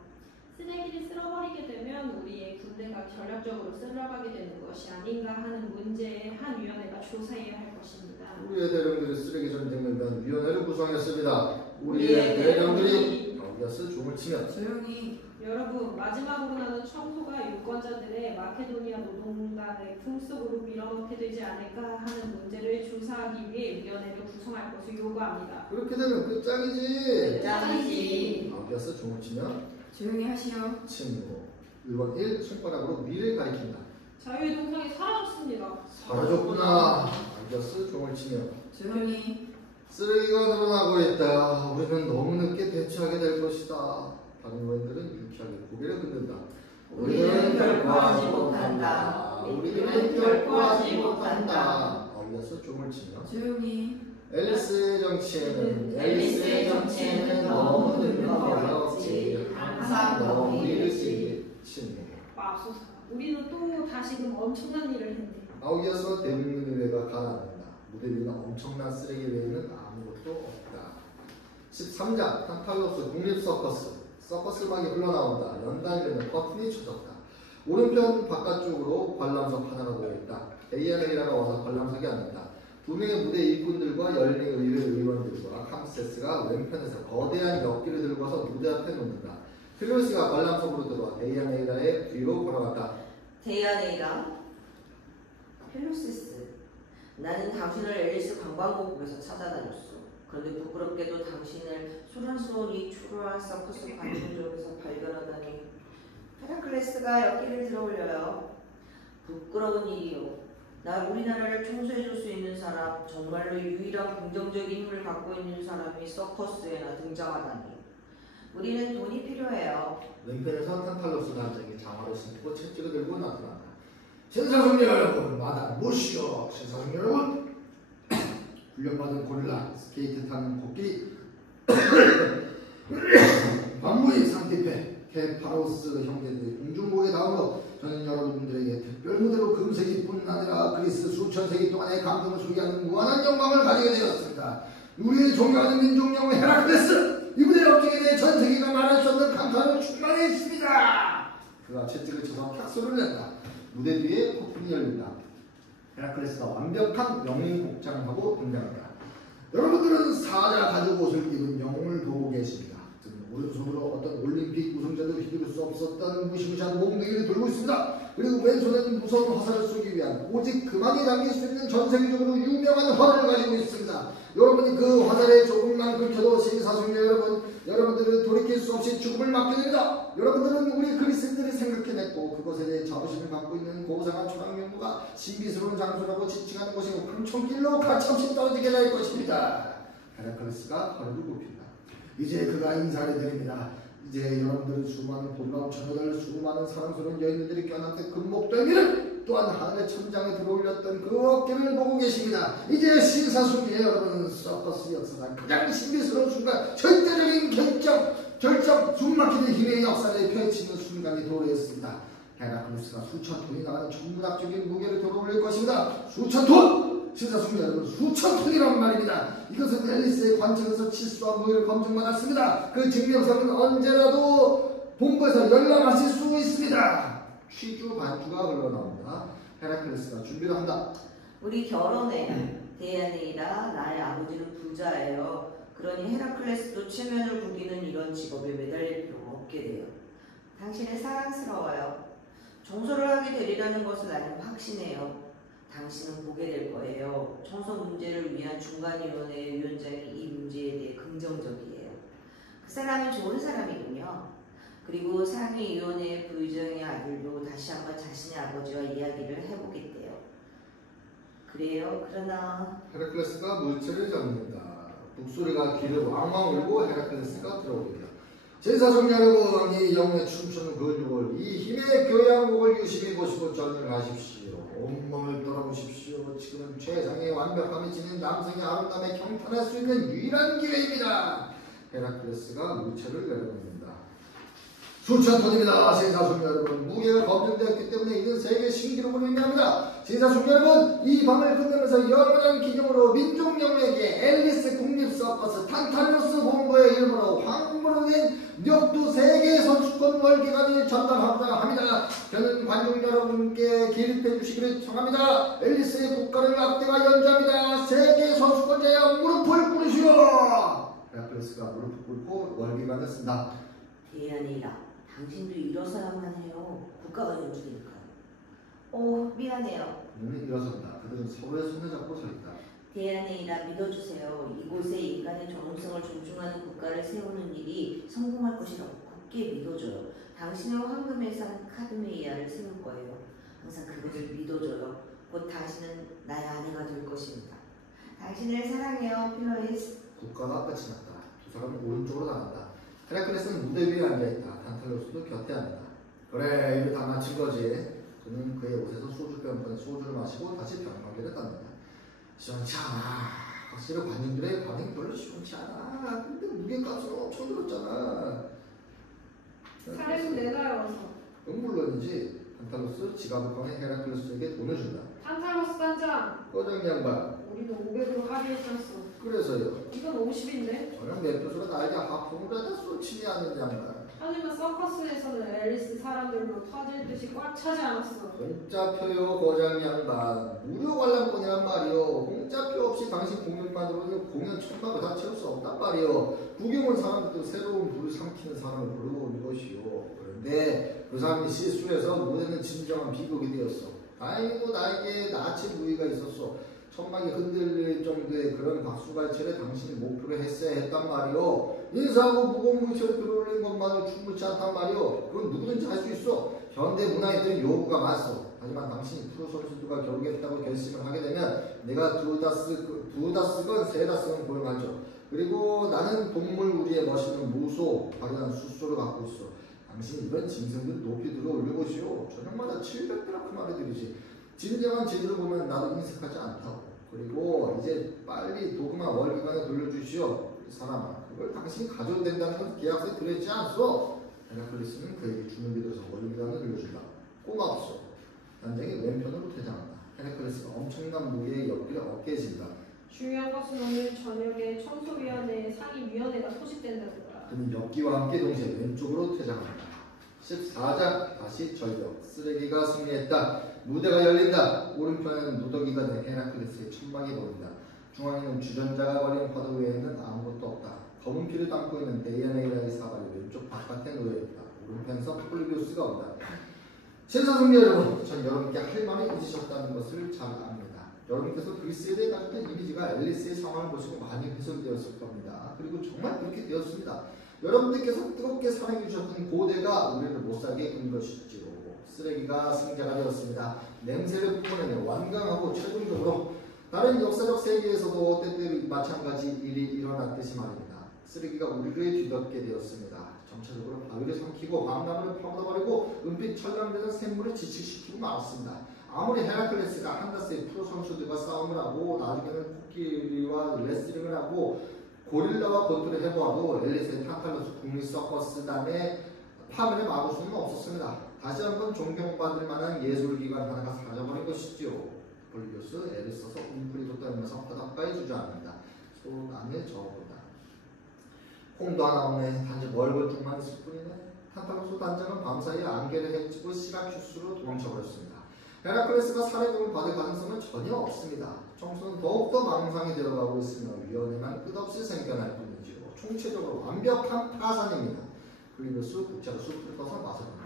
쓰레기를 쓸어버리게 되면 우리의 군대가 전략적으로 쓸어가게 되는 것이 아닌가 하는 문제에 한 위원회가 조사해야 할 것입니다. 우리의 대령들이 쓰레기 전쟁을 위한 위원회를 구성했습니다. 우리의 대령들이 아우야스 종을 치며 조용히. 여러분, 마지막으로 나는 청소가 유권자들의 마케도니아 노동당의 품속으로 밀어넣게 되지 않을까 하는 문제를 조사하기 위해 위원회를 구성할 것을 요구합니다. 그렇게 되면 끝장이지. 짱이지. 아우야스 종을 치며 조용히 하시오. 침으로 1번 1 손가락으로 위를 가리킨다. 자유의 동상이 사라졌습니다. 사라졌구나. 아우야스 종을 치며 조용히. 쓰레기가 늘어나고 있다. 우리는 너무 늦게 대처하게 될 것이다. 다른 의원들은 유쾌하게 고개를 흔든다. 우리는 결코 하지 못한다. 우리는 결코 하지 못한다. 아우야스 종을 치며 조용히. 앨리스의 정치에는 너무 능력없지. 항상 너무 일을 쓰기 침묵. 맙소사. 우리는 또 다시금 엄청난 일을 했네. 아우야스와 대민의회가 가라앉는다. 무대 위는 엄청난 쓰레기 외에는 아무것도 없다. 13장 탄탈로스 국립서커스. 서커스 음악이 흘러나온다. 연달되는 커튼이 쳐졌다. 오른편 바깥쪽으로 관람석 하나가 놓여있다. ANA라가 와서 관람석에 앉는다. 두 명의 무대 일꾼들과 열린 의회 의원들과 캄세스가 왼편에서 거대한 엽기를 들고서 무대 앞에 놓는다. 필로스가 관람석으로 들어와 데이아네이라의 뒤로 걸어갔다. 데이아네이라. 펠로시스. 나는 당신을 앨리스 관광국에서 찾아다녔어. 그런데 부끄럽게도 당신을 소란스러운 이 초라한 서커스 관중석에서 발견하다니. 헤라클레스가 엽기를 들어올려요. 부끄러운 일이요. 나 우리나라를 청소해줄 수 있는 사람, 정말로 유일한 긍정적인 힘을 갖고 있는 사람이 서커스에나 등장하다니. 우리는 돈이 필요해요. 왼편에서 탄탈로스 단장이 장화를 신고 채찍을 들고 나타난다. 신사숙녀 여러분, 마당 모시오. 신사숙녀 여러분, 훈련받은 고릴라, 스케이트 타는 코끼리, 반무이 상티페, 케파로스 형제들이 공중복에 나오며 저는 여러분들에게 특별 무대로 금세기뿐 아니라 그리스 수천 세기 동안의 감동을 소개하는 무한한 영광을 가지게 되었습니다. 우리의 존경하는 민족 영웅 헤라클레스, 이 무대 업적에 대해 전 세계가 말할 수 없는 감탄을 충만해 있습니다. 그가 채찍을 쳐서 탁소를 낸다. 무대 뒤에 코튼이 열린다. 헤라클레스가 완벽한 영웅 복장을 하고 등장한다. 여러분들은 사자 가죽 옷을 입은 영웅을 보고 계십니다. 오른손으로 어떤 올림픽 우승자도 휘두를 수 없었던 무시무시한 몽둥이를 들고 있습니다. 그리고 왼손에는 무서운 화살을 쏘기 위한 오직 그만이 담길 수 있는 전 세계적으로 유명한 활을 가지고 있습니다. 여러분이 그 화살에 조금만 긁혀도 신사숙녀 여러분, 여러분들은 돌이킬 수 없이 죽음을 맞게 됩니다. 여러분들은 우리 그리스인들이 생각해냈고 그것에 대해 자부심을 갖고 있는 고상한 초당 연구가 신비스러운 장소라고 지칭하는 것이 금총길로 가차없이 떨어지게 될 것입니다. 헤라클레스가 허리를 굽힌다. 이제 그가 인사를 드립니다. 이제 여러분들은 수많은 보드라운 처녀들, 수많은 사랑스러운 여인들이 껴안듯 금목덜미를 또한 하늘의 천장에 들어올렸던 그 어깨를 보고 계십니다. 이제 신사숙녀 여러분, 서커스 역사상 가장 신비스러운 순간, 절대적인 결정, 숨막히는 힘의 역사를 펼치는 순간이 도래했습니다. 헤라클레스가 수천 톤이 나가는 천문학적인 무게를 들어올릴 것입니다. 수천 톤! 신사숙녀 여러분, 수천 톤이란 말입니다. 이것은 앨리스의 관청에서 칠수와 무게를 검증받았습니다. 그 증명서는 언제라도 본부에서 열람하실 수 있습니다. 취주 반주가 흘러나옵니다. 헤라클레스가 준비를 한다. 우리 결혼해. 데이아네이라, 나의 아버지는 부자예요. 그러니 헤라클레스도 체면을 구기는 이런 직업에 매달릴 필요가 없게 돼요. 당신은 사랑스러워요. 청소를 하게 되리라는 것을 나는 확신해요. 당신은 보게 될 거예요. 청소 문제를 위한 중간위원회 위원장이 이 문제에 대해 긍정적이에요. 그 사람은 좋은 사람이군요. 그리고 상위위원회 부의장의 아들도 다시 한번 자신의 아버지와 이야기를 해보겠대요. 그래요. 그러나 헤라클레스가 물체를 잡는다. 북소리가 귀를 왕왕 울고 헤라클레스가 들어옵니다. 제사장 여러분, 이 영의 춤추는 근육을, 이 힘의 교양곡을 유심히 보시고 전율하십시오. 온몸을 돌아보십시오. 지금은 최상의 완벽함이 지닌 남성의 아름다움에 경탄할 수 있는 유일한 기회입니다. 헤라클레스가 물체를 내려놓는다. 수천 톤입니다. 제사장 여러분, 무게가 검증되었기 때문에 이는 세계 신기록을 의미합니다. 제사장 여러분, 이 밤을 끝내면서 영원한 기념으로 민족 영예계 앨리스 국립서커스 탄타뉴스 본부의 이름으로 황금으로 된 력두 세계 선수권 월계관을 전달하고자 합니다. 저는 관중 여러분께 기립해 주시기를 청합니다. 앨리스의 국가를 악대가 연주합니다. 세계 선수권자여 무릎을 꿇으시오. 헤라클레스가 무릎을 꿇고 월계관을 쓴다. 대안이라 당신도 일어서야만 해요. 국가가 연주니까요. 미안해요. 눈이 일어선다. 그들은 서로의 손을 잡고 서 있다. 대안이라 믿어주세요. 이곳에 인간의 전능성을 존중하는 국가를 세우는 일이 성공할 것이라고 굳게 믿어줘요. 당신의 황금에 산 카드메이아를 세울 거예요. 항상 그것을 믿어줘요. 곧 당신은 나의 아내가 될 것입니다. 당신을 사랑해요, 필로이스. 국가가 끝이 났다. 두 사람은 오른쪽으로 나간다. 헤라클레스는 무대 위에 앉아있다. 단탈로스도 곁에 앉는다. 그래, 이를 다 마친 거지. 그는 그의 옷에서 소주병 꺼내 소주를 마시고 다시 병마개를 닦는다. 시원치 않아. 확실히 관중들의 반응이 별로 시원치 않아. 근데 무게값은 엄청 들었잖아. 사례는 내놔요. 물론이지. 단탈로스 지갑을 꺼내 헤라클레스에게 돈을 준다. 탄타로스 단장, 꺼정 양반. 우리도 500으로 합의했었어. 그래서요. 이건 50인데? 저녁 맵표수가 나에게 하품을 하다 쏘치지 않는 양반. 하지만 서커스에서는 앨리스 사람들로 터질 듯이 꽉 차지 않았어. 공짜표요 거장 양반. 무료 관람권이란 말이요. 공짜표 없이 당신 공연만으로는 공연 천막을 다 채울 수 없단 말이요. 구경 온 사람들도 새로운 불을 삼키는 사람을 부르고 온 것이요. 그런데 그 사람이 실수해서 무대는 진정한 비극이 되었어. 다행히도 나에게 나치 무의가 있었어. 천막이 흔들릴 정도의 그런 박수갈채를 당신이 목표로 했어야 했단 말이오. 인사하고 무거운 물체를 들어올린 것만으로 충분치 않단 말이오. 그건 누구든지 할 수 있어. 현대 문화에는 요구가 많소. 하지만 당신이 프로 선수들과 겨루겠다고 결심을 하게 되면 내가 둘 다 쓰건 세 다 쓰건 고용하죠. 그리고 나는 동물 우리의 멋있는 무소, 화려한 숫소를 갖고 있어. 당신이 이런 짐승들 높이 들어 올려보시오. 저녁마다 700드라크마를 들이지. 진정한 재주를 보면 나도 인색하지 않다고. 그리고 이제 빨리 도그마 월계관을 돌려주시오. 이 사람아, 그걸 당신이 가져도 된다는 건 계약서에 들어있지 않소. 헤라클레스는 그에게 주는 비로서 월계관을 돌려준다. 고맙소. 단장이 왼편으로 퇴장한다. 헤라클레스가 엄청난 무게의 옆길에 어깨에 진다. 중요한 것은 오늘 저녁에 청소위원회 상임위원회가 소집된다는 거야. 그는 엽기와 함께 동시에 왼쪽으로 퇴장한다. 14장 다시 절벽. 쓰레기가 승리했다. 무대가 열린다. 오른편에는 누더기가 된 헤라클레스의 천막이 보인다. 중앙에는 주전자가 걸린 화도 외에는 아무것도 없다. 검은 피를 담고 있는 데이아네이라의 사발이 왼쪽 바깥에 놓여있다. 오른편에서 폴리비우스가 온다. 신사숙녀 여러분, 전 여러분께 할 말을 잊으셨다는 것을 잘 압니다. 여러분께서 그리스에 대해 가졌던 이미지가 앨리스의 상황을 보시고 많이 훼손되었을 겁니다. 그리고 정말 그렇게 되었습니다. 여러분들께서 뜨겁게 사랑해 주셨던 고대가 우리를 못살게 군 것이지요. 쓰레기가 승자가 되었습니다. 냄새를 뿜어내며 완강하고 최종적으로 다른 역사적 세계에서도 때때로 마찬가지 일이 일어났듯이 말입니다. 쓰레기가 우리를 뒤덮게 되었습니다. 점차적으로 바위를 삼키고 밤나무를 파묻어버리고 은빛 철랑되는 샘물을 지치시키고 말았습니다. 아무리 헤라클레스가 한다스의 프로 선수들과 싸움을 하고 나중에는 코끼리와 레슬링을 하고 고릴라와 권투를 해보아도 앨리스의 탄탈로스 국립 서커스단의 파멸을 막을 수는 없었습니다. 다시 한번 존경받을 만한 예술기관 하나가 사라져버린 것이지요. 폴리비우스 애를 써서 웅크리도 떨면서 바닷가에 주저앉는다. 손 안에 저어본다. 콩도 하나 없네. 단지 멀건쭉만 있을 뿐이네. 탄탈로스 단장은 밤사이에 안개를 헤치고 시라큐스로 도망쳐버렸습니다. 헤라클레스가 살해금을 받을 가능성은 전혀 없습니다. 청소는 더욱더 망상이 되어가고 있으며 위원회만 끝없이 생겨날 뿐이지요. 총체적으로 완벽한 파산입니다. 폴리비우스 국자로 숲을 떠서 마셔본다.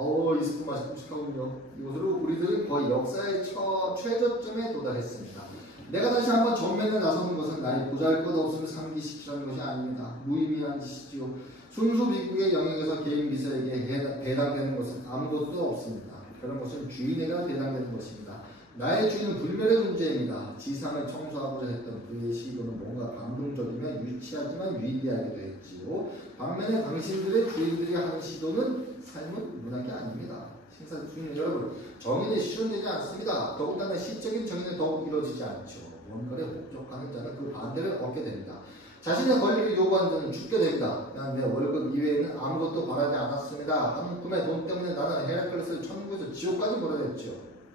이 스프 맛이 끔찍하군요. 이것으로 우리들은 거의 역사의 최저점에 도달했습니다. 내가 다시 한번 전면에 나서는 것은 나의 보잘것없음을 상기시키려는 것이 아닙니다. 무의미한 짓이지요. 순수 미국의 영역에서 개인 비서에게 배당되는 것은 아무것도 없습니다. 그런 것은 주인에게 배당되는 것입니다. 나의 주인은 불멸의 존재입니다. 지상을 청소하고자 했던 그의 시도는 뭔가 감동적이며 유치하지만 위대하기도 했지요. 반면에 당신들의 주인들이 하는 시도는 삶은 문학이 아닙니다. 신사 주인 여러분, 정의는 실현되지 않습니다. 더군다나 시적인 정의는 더욱 이루어지지 않죠. 뭔가를 목적하는 자는 그 반대를 얻게 됩니다. 자신의 권리를 요구하는 자는 죽게 됩니다. 내 월급 이외에는 아무것도 바라지 않았습니다. 한 움큼의 돈 때문에 나는 헤라클레스를 천국에서 지옥까지 몰아냈죠.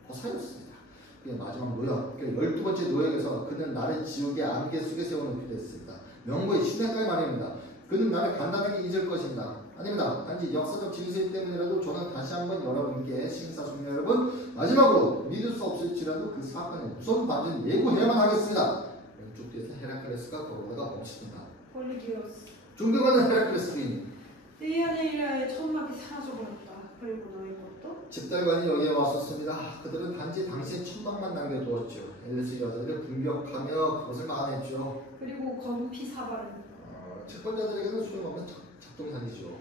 고사였습니다. 그의 마지막 노역, 12번째 노역에서 그는 나를 지옥의 안개 속에 세워놓기도 했습니다. 명거의 신약할 말입니다. 그는 나를 간단하게 잊을 것입니다. 아닙니다. 단지 역사적 진실 때문이라도 저는 다시 한번 여러분께 심사숙녀 여러분 마지막으로 믿을 수 없을지라도 그 사건의 무서운 반전 예고해야만 하겠습니다. 왼쪽 뒤에서 헤라클레스가 걸어오다가 멈춥니다. 폴리디오스, 존경하는 헤라클레스 주인, 데이아네이라의 천막이 사라져버렸다. 그리고 너의 것도? 집달관이 여기에 왔었습니다. 그들은 단지 당신의 천막만 남겨두었죠. 엘리스 여자들을 공격하며 그것을 막아냈죠. 그리고 검피 사발은? 채권자들에게는 소용없는 작동상이죠.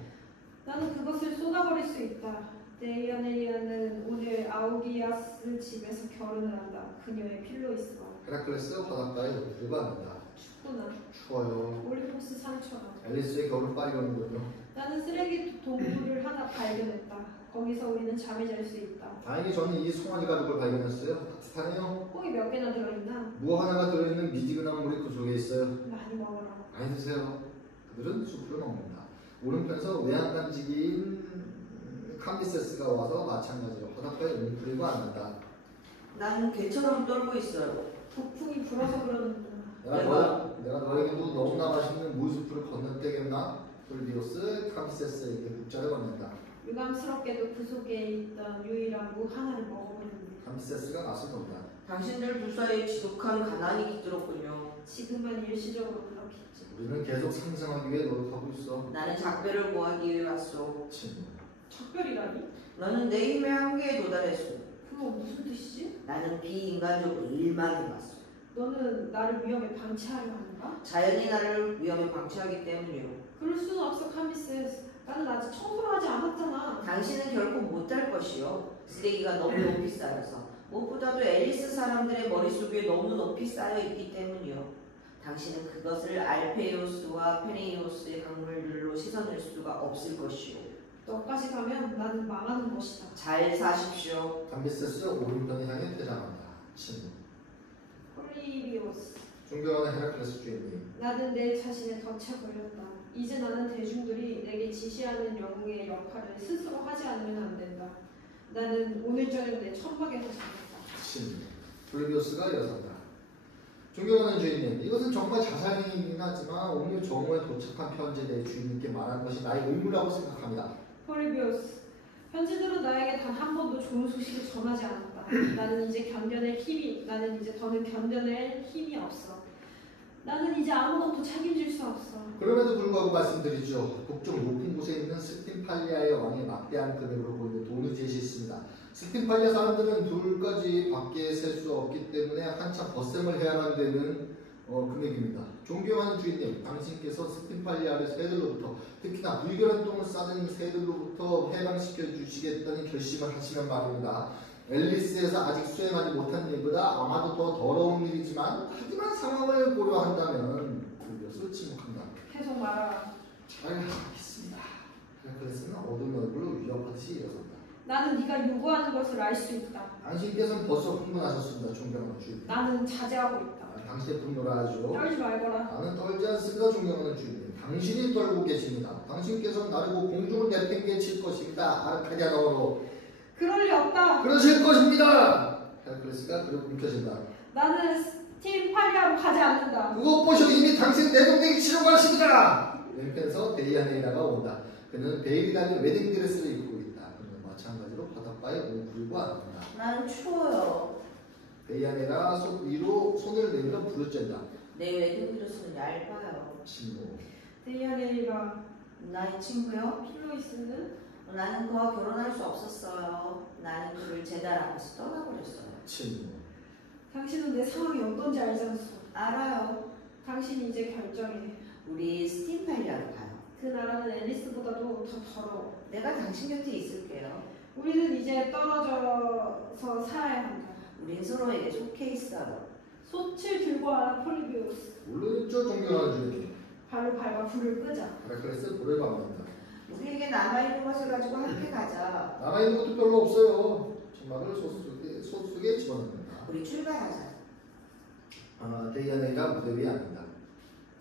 나는 그것을 쏟아버릴 수 있다. 데이아네이라는 오늘 아우기아스 집에서 결혼을 한다. 그녀의 필로이스와. 헤라클레스 바닷가에 노트를 합니다. 춥구나. 추워요. 올리포스 상처가. 앨리스의 겨울빨이 오는군요. 나는 쓰레기 동굴을 하나 발견했다. 거기서 우리는 잠이 잘 수 있다. 다행히 저는 이 송아지 가죽을 발견했어요. 따뜻하네요. 꽁이 몇 개나 들어있나? 무 하나가 들어있는 미지근한 물이 그 속에 있어요. 많이 먹어라. 많이 드세요. 그들은 숲을 먹는다. 오른편에서 외양간지기인 캄비세스가 와서 마찬가지로 바닷가에 웅크리고 앉는다. 나는 개처럼 떨고 있어요. 북풍이 불어서 그러는구나. 내가 너에게도 너무나 맛있는 무수풀을 건너뛰겠나? 폴리디오스 캄비세스에게 국자를 건넨다. 유감스럽게도 그 속에 있던 유일한 무 하나를 먹어버렸네. 캄비세스가 나서본다. 당신들 두 사이에 지독한 가난이 깃들었군요. 지금은 일시적으로 그렇겠지. 우리는 계속 상승하기 위해 노력하고 있어. 나는 작별을 구하기 위해 왔소. 친구. 작별이라니? 너는 내 힘의 한계에 도달했소. 그거 무슨 뜻이지? 나는 비인간적으로 일만 해봤소. 너는 나를 위험에 방치하려 하는가? 자연이 나를 위험에 방치하기 때문이요. 그럴 수는 없어, 카미스. 나는 아직 청소를 하지 않았잖아. 당신은 결코 못할 것이요. 쓰레기가 너무 높이 쌓여서 무엇보다도 앨리스 사람들의 머릿속에 너무 높이 쌓여 있기 때문이요. 당신은 그것을 알페이오스와 페네이오스의 강물들로 씻어낼 수가 없을 것이요. 너까지 가면 나는 망하는 것이다. 잘 사십시오. 캄비세스 오른편을 향해 퇴장한다. 친구. 폴리비오스, 존경하는 헤라클레스 주인님. 나는 내 자신에 덫에 걸렸다. 이제 나는 대중들이 내게 지시하는 영웅의 역할을 스스로 하지 않으면 안 된다. 나는 오늘 저녁 내 천막에서 자겠다. 친구. 폴리비오스가 일어선다. 존경하는 주인님, 이것은 정말 자살행위이긴 하지만 오늘 정오에 도착한 편지에 대해 주인님께 말하는 것이 나의 의무라고 생각합니다. 폴리비오스, 편지들은 나에게 단 한 번도 좋은 소식을 전하지 않았다. 나는 이제 더는 견뎌낼 힘이 없어. 나는 이제 아무것도 책임질 수 없어. 그럼에도 불구하고 말씀드리죠. 북쪽 높은 곳에 있는 스팀팔리아의 왕이 막대한 금액으로 보이는 돈을 제시했습니다. 스팀팔리아 사람들은 둘까지 밖에 셀 수 없기 때문에 한참 덧셈을 해야만 되는 금액입니다. 존경하는 주인님, 당신께서 스팀팔리아를 새들로부터, 특히나 불결한 똥을 싸는 새들로부터 해방시켜 주시겠다는 결심을 하시면 말입니다. 앨리스에서 아직 수행하지 못한 일보다 아마도 더 더러운 일이지만, 하지만 상황을 고려한다면 그것을 침묵한다. 계속 말하라. 잘 하겠습니다. 헤라클레스는 어두운 얼굴로 위협하듯이 일어선다. 나는 네가 요구하는 것을 알 수 있다. 당신께서는 벌써 흥분하셨습니다. 존경하는 주인님. 나는 자제하고 있다. 당신의 분노를 알죠. 떨지 말거라. 나는 떨지 않습니다. 존경하는 주인님. 당신이 떨고 계십니다. 당신께서는 나를 보고 공중을 내팽개칠 것입니다. 아르카디아너로. 그럴 리 없다. 그러실 것입니다. 헤라클레스가 그를 움켜쥔다. 나는 스팀팔리아로 가지 않는다. 그것 보시고 이미 당신 내동댕이 치러 가십니다. 왼편에서 데이아네이라가 온다. 그는 베일이 달린 웨딩드레스를 입고 있다. 그는 마찬가지로 바닷가에 웅크리고 앉는다. 난 추워요. 데이아네이라 위로 손을 내밀어 부르짖는다. 내 웨딩드레스는 얇아요. 친구. 데이아네이라, 나의 친구요? 필로이스는? 나는 그와 결혼할 수 없었어요. 나는 그를 제달 앞에서 떠나버렸어요. 친구. 당신은 내 상황이 어떤지 알지 않소? 알아요. 당신이 이제 결정해. 우리 스팀팔리아로 가요. 그 나라는 앨리스보다도 더 더러워. 내가 당신 곁에 있을게요. 우리는 이제 떨어져서 살아야 한다. 우린 서로에게 속해 있어요. 솥을 들고 와라 폴리비우스. 물론 있죠, 존경하는 주님. 발로 밟아 불을 끄자. 헤라클레스 불을 받는다. 우리에게 남아있는 것을 가지고 함께 가자. 남아있는 것도 별로 없어요. 천막을 솥속에 집어넣는다. 우리 출발하자. 데이아네이가 무대 위에 앉는다.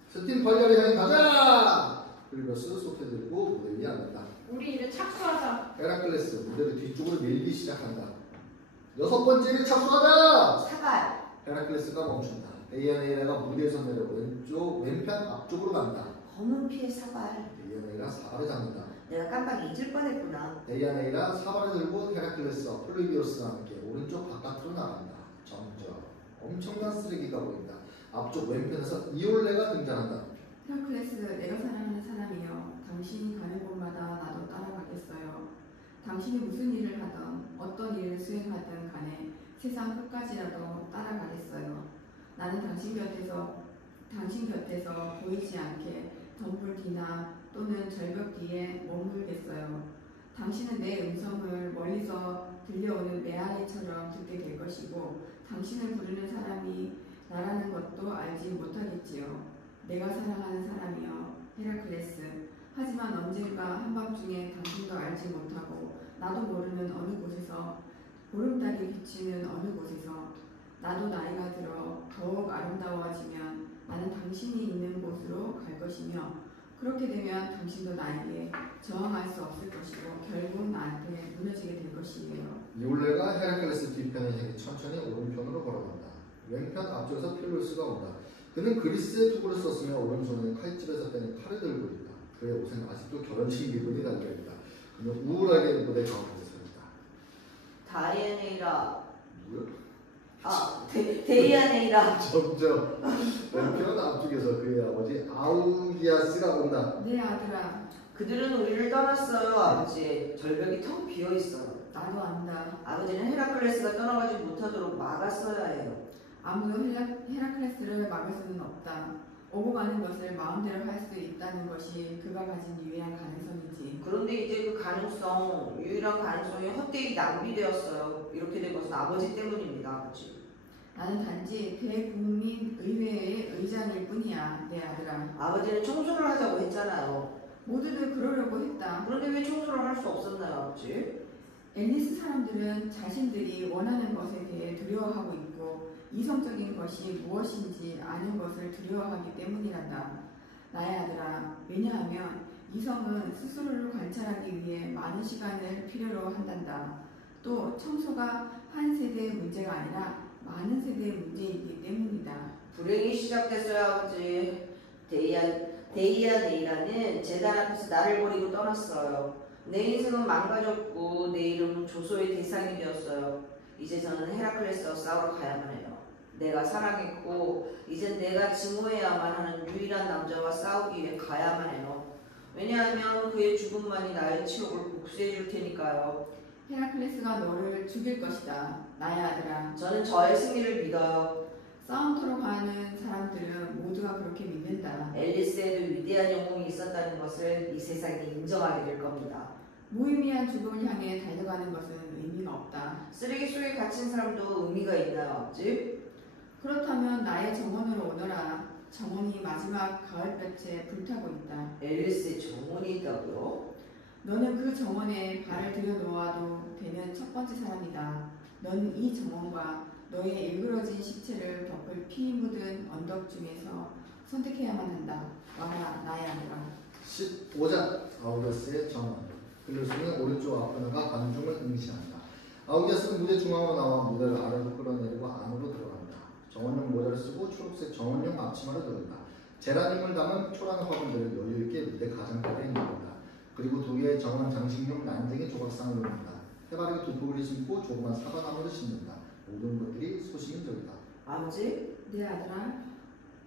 스팀 펄리아를 향해 가자! 그리고스 솥에 들고 무대 위에 앉는다. 우리 이제 착수하자. 헤라클레스 무대를 뒤쪽으로 밀기 시작한다. 6번째를 착수하자! 사발. 헤라클레스가 멈춘다. 데이아네이라가 무대에서 내려 왼편 앞쪽으로 간다. 검은 피의 사발. 데이아네이라 사발을 잡는다. 내가 깜빡 잊을 뻔했구나. 데이아네이라 사발을 들고 헤라클레스와 폴리비오스와 함께 오른쪽 바깥으로 나간다. 점점 엄청난 쓰레기가 보인다. 앞쪽 왼편에서 이올레가 등장한다. 헤라클레스, 내가 사랑하는 사람이여, 당신이 가는 곳마다 나도 따라가겠어요. 당신이 무슨 일을 하든 어떤 일을 수행하든 간에 세상 끝까지라도 따라가겠어요. 나는 당신 곁에서 보이지 않게 덤불 뒤나 또는 절벽 뒤에 머물겠어요. 당신은 내 음성을 멀리서 들려오는 메아리처럼 듣게 될 것이고, 당신을 부르는 사람이 나라는 것도 알지 못하겠지요. 내가 사랑하는 사람이여, 헤라클레스. 하지만 언젠가 한밤중에 당신도 알지 못하고 나도 모르는 어느 곳에서 보름달이 비치는 어느 곳에서 나도 나이가 들어 더욱 아름다워지면 나는 당신이 있는 곳으로 갈 것이며, 그렇게 되면 당신도 나에게 저항할 수 없을 것이고 결국 나한테 무너지게 될 것이에요. 이올레가 헤라클레스 뒤편에 향해 천천히 오른편으로 걸어간다. 왼편 앞쪽에서 필로스가 온다. 그는 그리스의 투구를 썼으며 오른손에는 칼집에서 빼낸 칼을 들고 있다. 그의 옷에는 아직도 결혼식 미분이 달려있다. 그는 우울하게 무대 가운데 서 있다. 다이아네이라. 뭐야? 데이아네이라. 점점 왼편 앞쪽에서 그의 아버지 아우기아스가 온다. 내 아들아, 그들은 우리를 떠났어요. 아버지. 절벽이 텅 비어 있어요. 나도 안다. 아버지는 헤라클레스가 떠나가지 못하도록 막았어야 해요. 아무도 헤라클레스를 막을 수는 없다. 오고 가는 것을 마음대로 할 수 있다는 것이 그가 가진 유일한 가능성이지. 그런데 이제 그 가능성, 유일한 가능성이 헛되이 낭비되었어요. 이렇게 된 것은 아버지 때문입니다. 아버지. 나는 단지 대국민의회의 의장일 뿐이야, 내 아들아. 아버지는 청소를 하자고 했잖아요. 모두들 그러려고 했다. 그런데 왜 청소를 할 수 없었나요, 아버지? 앨리스 사람들은 자신들이 원하는 것에 대해 두려워하고 있고 이성적인 것이 무엇인지 아는 것을 두려워하기 때문이란다. 나의 아들아, 왜냐하면 이성은 스스로를 관찰하기 위해 많은 시간을 필요로 한단다. 또 청소가 한 세대의 문제가 아니라 많은 세대의 문제이기 때문이다. 불행이 시작됐어요, 아버지. 데이아네이라는 재단 앞에서 나를 버리고 떠났어요. 내 인생은 망가졌고 내 이름은 조소의 대상이 되었어요. 이제 저는 헤라클레스와 싸우러 가야만 해요. 내가 사랑했고 이젠 내가 증오해야만 하는 유일한 남자와 싸우기 위해 가야만 해요. 왜냐하면 그의 죽음만이 나의 치욕을 복수해 줄 테니까요. 헤라클레스가 너를 죽일 것이다, 나의 아들아. 저는 저의 승리를 믿어요. 싸움터로 가는 사람들은 모두가 그렇게 믿는다. 앨리스에도 위대한 영웅이 있었다는 것을 이 세상이 인정하게 될 겁니다. 무의미한 죽음을 향해 달려가는 것은 의미가 없다. 쓰레기 속에 갇힌 사람도 의미가 있나요, 아버지? 그렇다면 나의 정원으로 오너라. 정원이 마지막 가을볕에 불타고 있다. 앨리스의 정원이 있다고요? 너는 그 정원에 발을 들여놓아도 되는 첫 번째 사람이다. 너는 이 정원과 너의 일그러진 시체를 덮을 피 묻은 언덕 중에서 선택해야만 한다. 와라, 나의 아들아. 15장 아우기아스의 정원. 필로스는 오른쪽 앞으로 나가 관중을 응시한다. 아우기아스는 무대 중앙으로 나와 무대를 아래로 끌어내리고 안으로 들어간다. 정원용 모자를 쓰고 초록색 정원용 앞치마를 두른다. 제라늄을 담은 초라한 화분들을 여유있게 무대 가장자리에 놓는다. 그리고 두 개의 정원 장식용 난쟁이 조각상을 놓는다. 해바라기 두 포기를 심고 조그만 사과나무를 심는다. 모든 것들이 소시민적이다. 아버지? 내 아들아,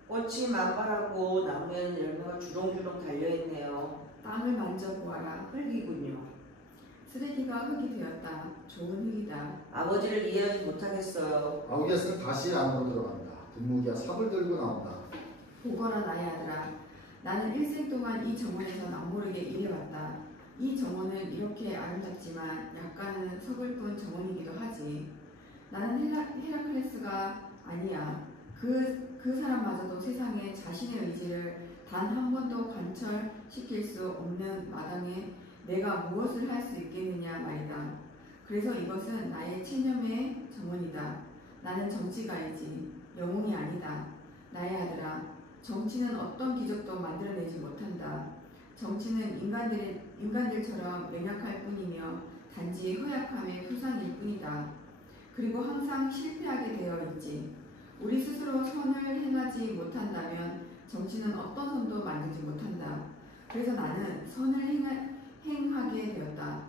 꽃이 만발하고 나무에는 열매가 주렁주렁 달려있네요. 땅을 만져보아라. 흙이군요. 쓰레기가 흙이 되었다. 좋은 흙이다. 아버지를 이해하지 못하겠어요. 아우기아스는 다시 안으로 들어간다. 분무기와 삽을 들고 나온다. 보거라, 나의 아들아. 나는 일생 동안 이 정원에서 남모르게 일해왔다. 이 정원은 이렇게 아름답지만 약간은 서글픈 정원이기도 하지. 나는 헤라클레스가 아니야. 그 사람마저도 세상에 자신의 의지를 단 한 번도 관철시킬 수 없는 마당에 내가 무엇을 할 수 있겠느냐 말이다. 그래서 이것은 나의 체념의 정원이다. 나는 정치가이지 영웅이 아니다. 나의 아들아, 정치는 어떤 기적도 만들어내지 못한다. 정치는 인간들처럼 명약할 뿐이며 단지 허약함의 표상일 뿐이다. 그리고 항상 실패하게 되어 있지. 우리 스스로 선을 행하지 못한다면 정치는 어떤 선도 만들지 못한다. 그래서 나는 선을 행하게 되었다.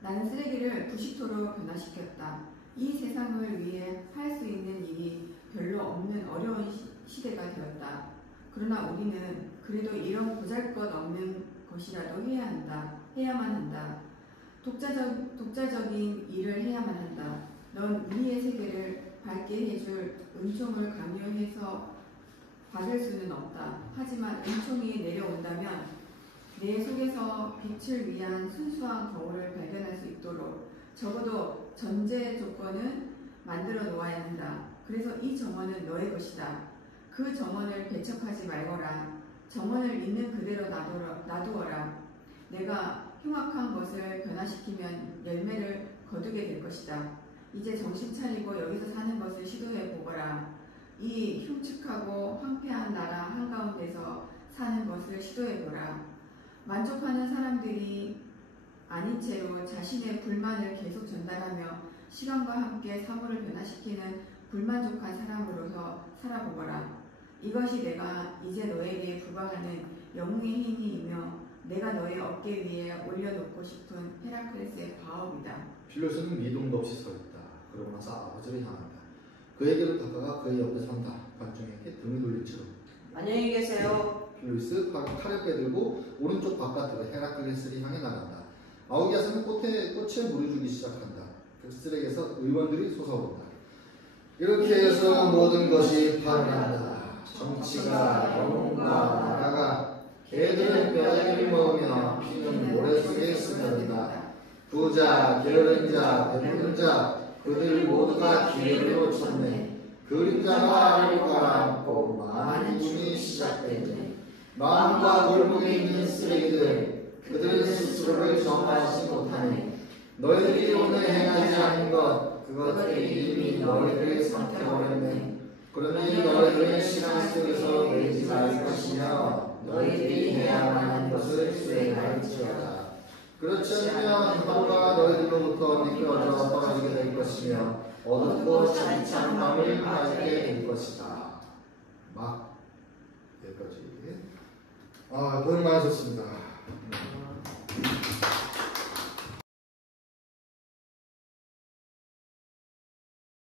나는 쓰레기를 부식토로 변화시켰다. 이 세상을 위해 할 수 있는 일이 별로 없는 어려운 시대가 되었다. 그러나 우리는 그래도 이런 보잘것없는 것이라도 해야만 한다. 독자적인 일을 해야만 한다. 넌 우리의 세계를 밝게 해줄 은총을 강요해서 받을 수는 없다. 하지만 은총이 내려온다면 내 속에서 빛을 위한 순수한 거울을 발견할 수 있도록 적어도 전제 조건은 만들어 놓아야 한다. 그래서 이 정원은 너의 것이다. 그 정원을 배척하지 말거라. 정원을 있는 그대로 놔두어라. 내가 흉악한 것을 변화시키면 열매를 거두게 될 것이다. 이제 정신 차리고 여기서 사는 것을 시도해 보거라. 이 흉측하고 황폐한 나라 한가운데서 사는 것을 시도해 보라. 만족하는 사람들이 아닌 채로 자신의 불만을 계속 전달하며 시간과 함께 사물을 변화시키는 불만족한 사람으로서 살아보거라. 이것이 내가 이제 너에게 부과하는 영웅의 힘이며 내가 너의 어깨 위에 올려놓고 싶은 헤라클레스의 과업이다. 필로스는 미동도 없이 서 있다. 그러고 나서 아버지를 향한다. 그에게로 다가가 그의 옆에 선다. 관중에게 등을 돌린 채로. 안녕히 계세요. 필로스 칼을 빼들고 오른쪽 바깥으로 헤라클레스를 향해 나간다. 아우기아스는 꽃에 물을 주기 시작한다. 그 쓰레기에서 의원들이 솟아온다. 이렇게 해서 모든 것이 파멸한다. 정치가 영웅과 나라가 개들은 뼈다귀를 먹으며 피는 모래 속에 스며든다. 부자, 게으른 자, 배부른 자 그들 모두가 기회로 쳤네. 그림자가 아래로 가라앉고 많은 죽음이 시작됐네. 마음과 골목에 있는 쓰레기들 그들은 스스로를 정하지 못하네. 너희들이 오늘 행하지 않은 그것들이 이미 너희들을 삼켜버렸네. 그러니 너희들은 시간 속에서 매지 말 것이며 너희들이 해야만 하는 것을 수행할지어다. 그렇지 않으면 하루가 너희들로부터 미끄러져 떨어지게 될 것이며 어둡고 차디찬 밤을 가지게 될 것이다. 막 여기까지. 오늘 많이 좋습니다.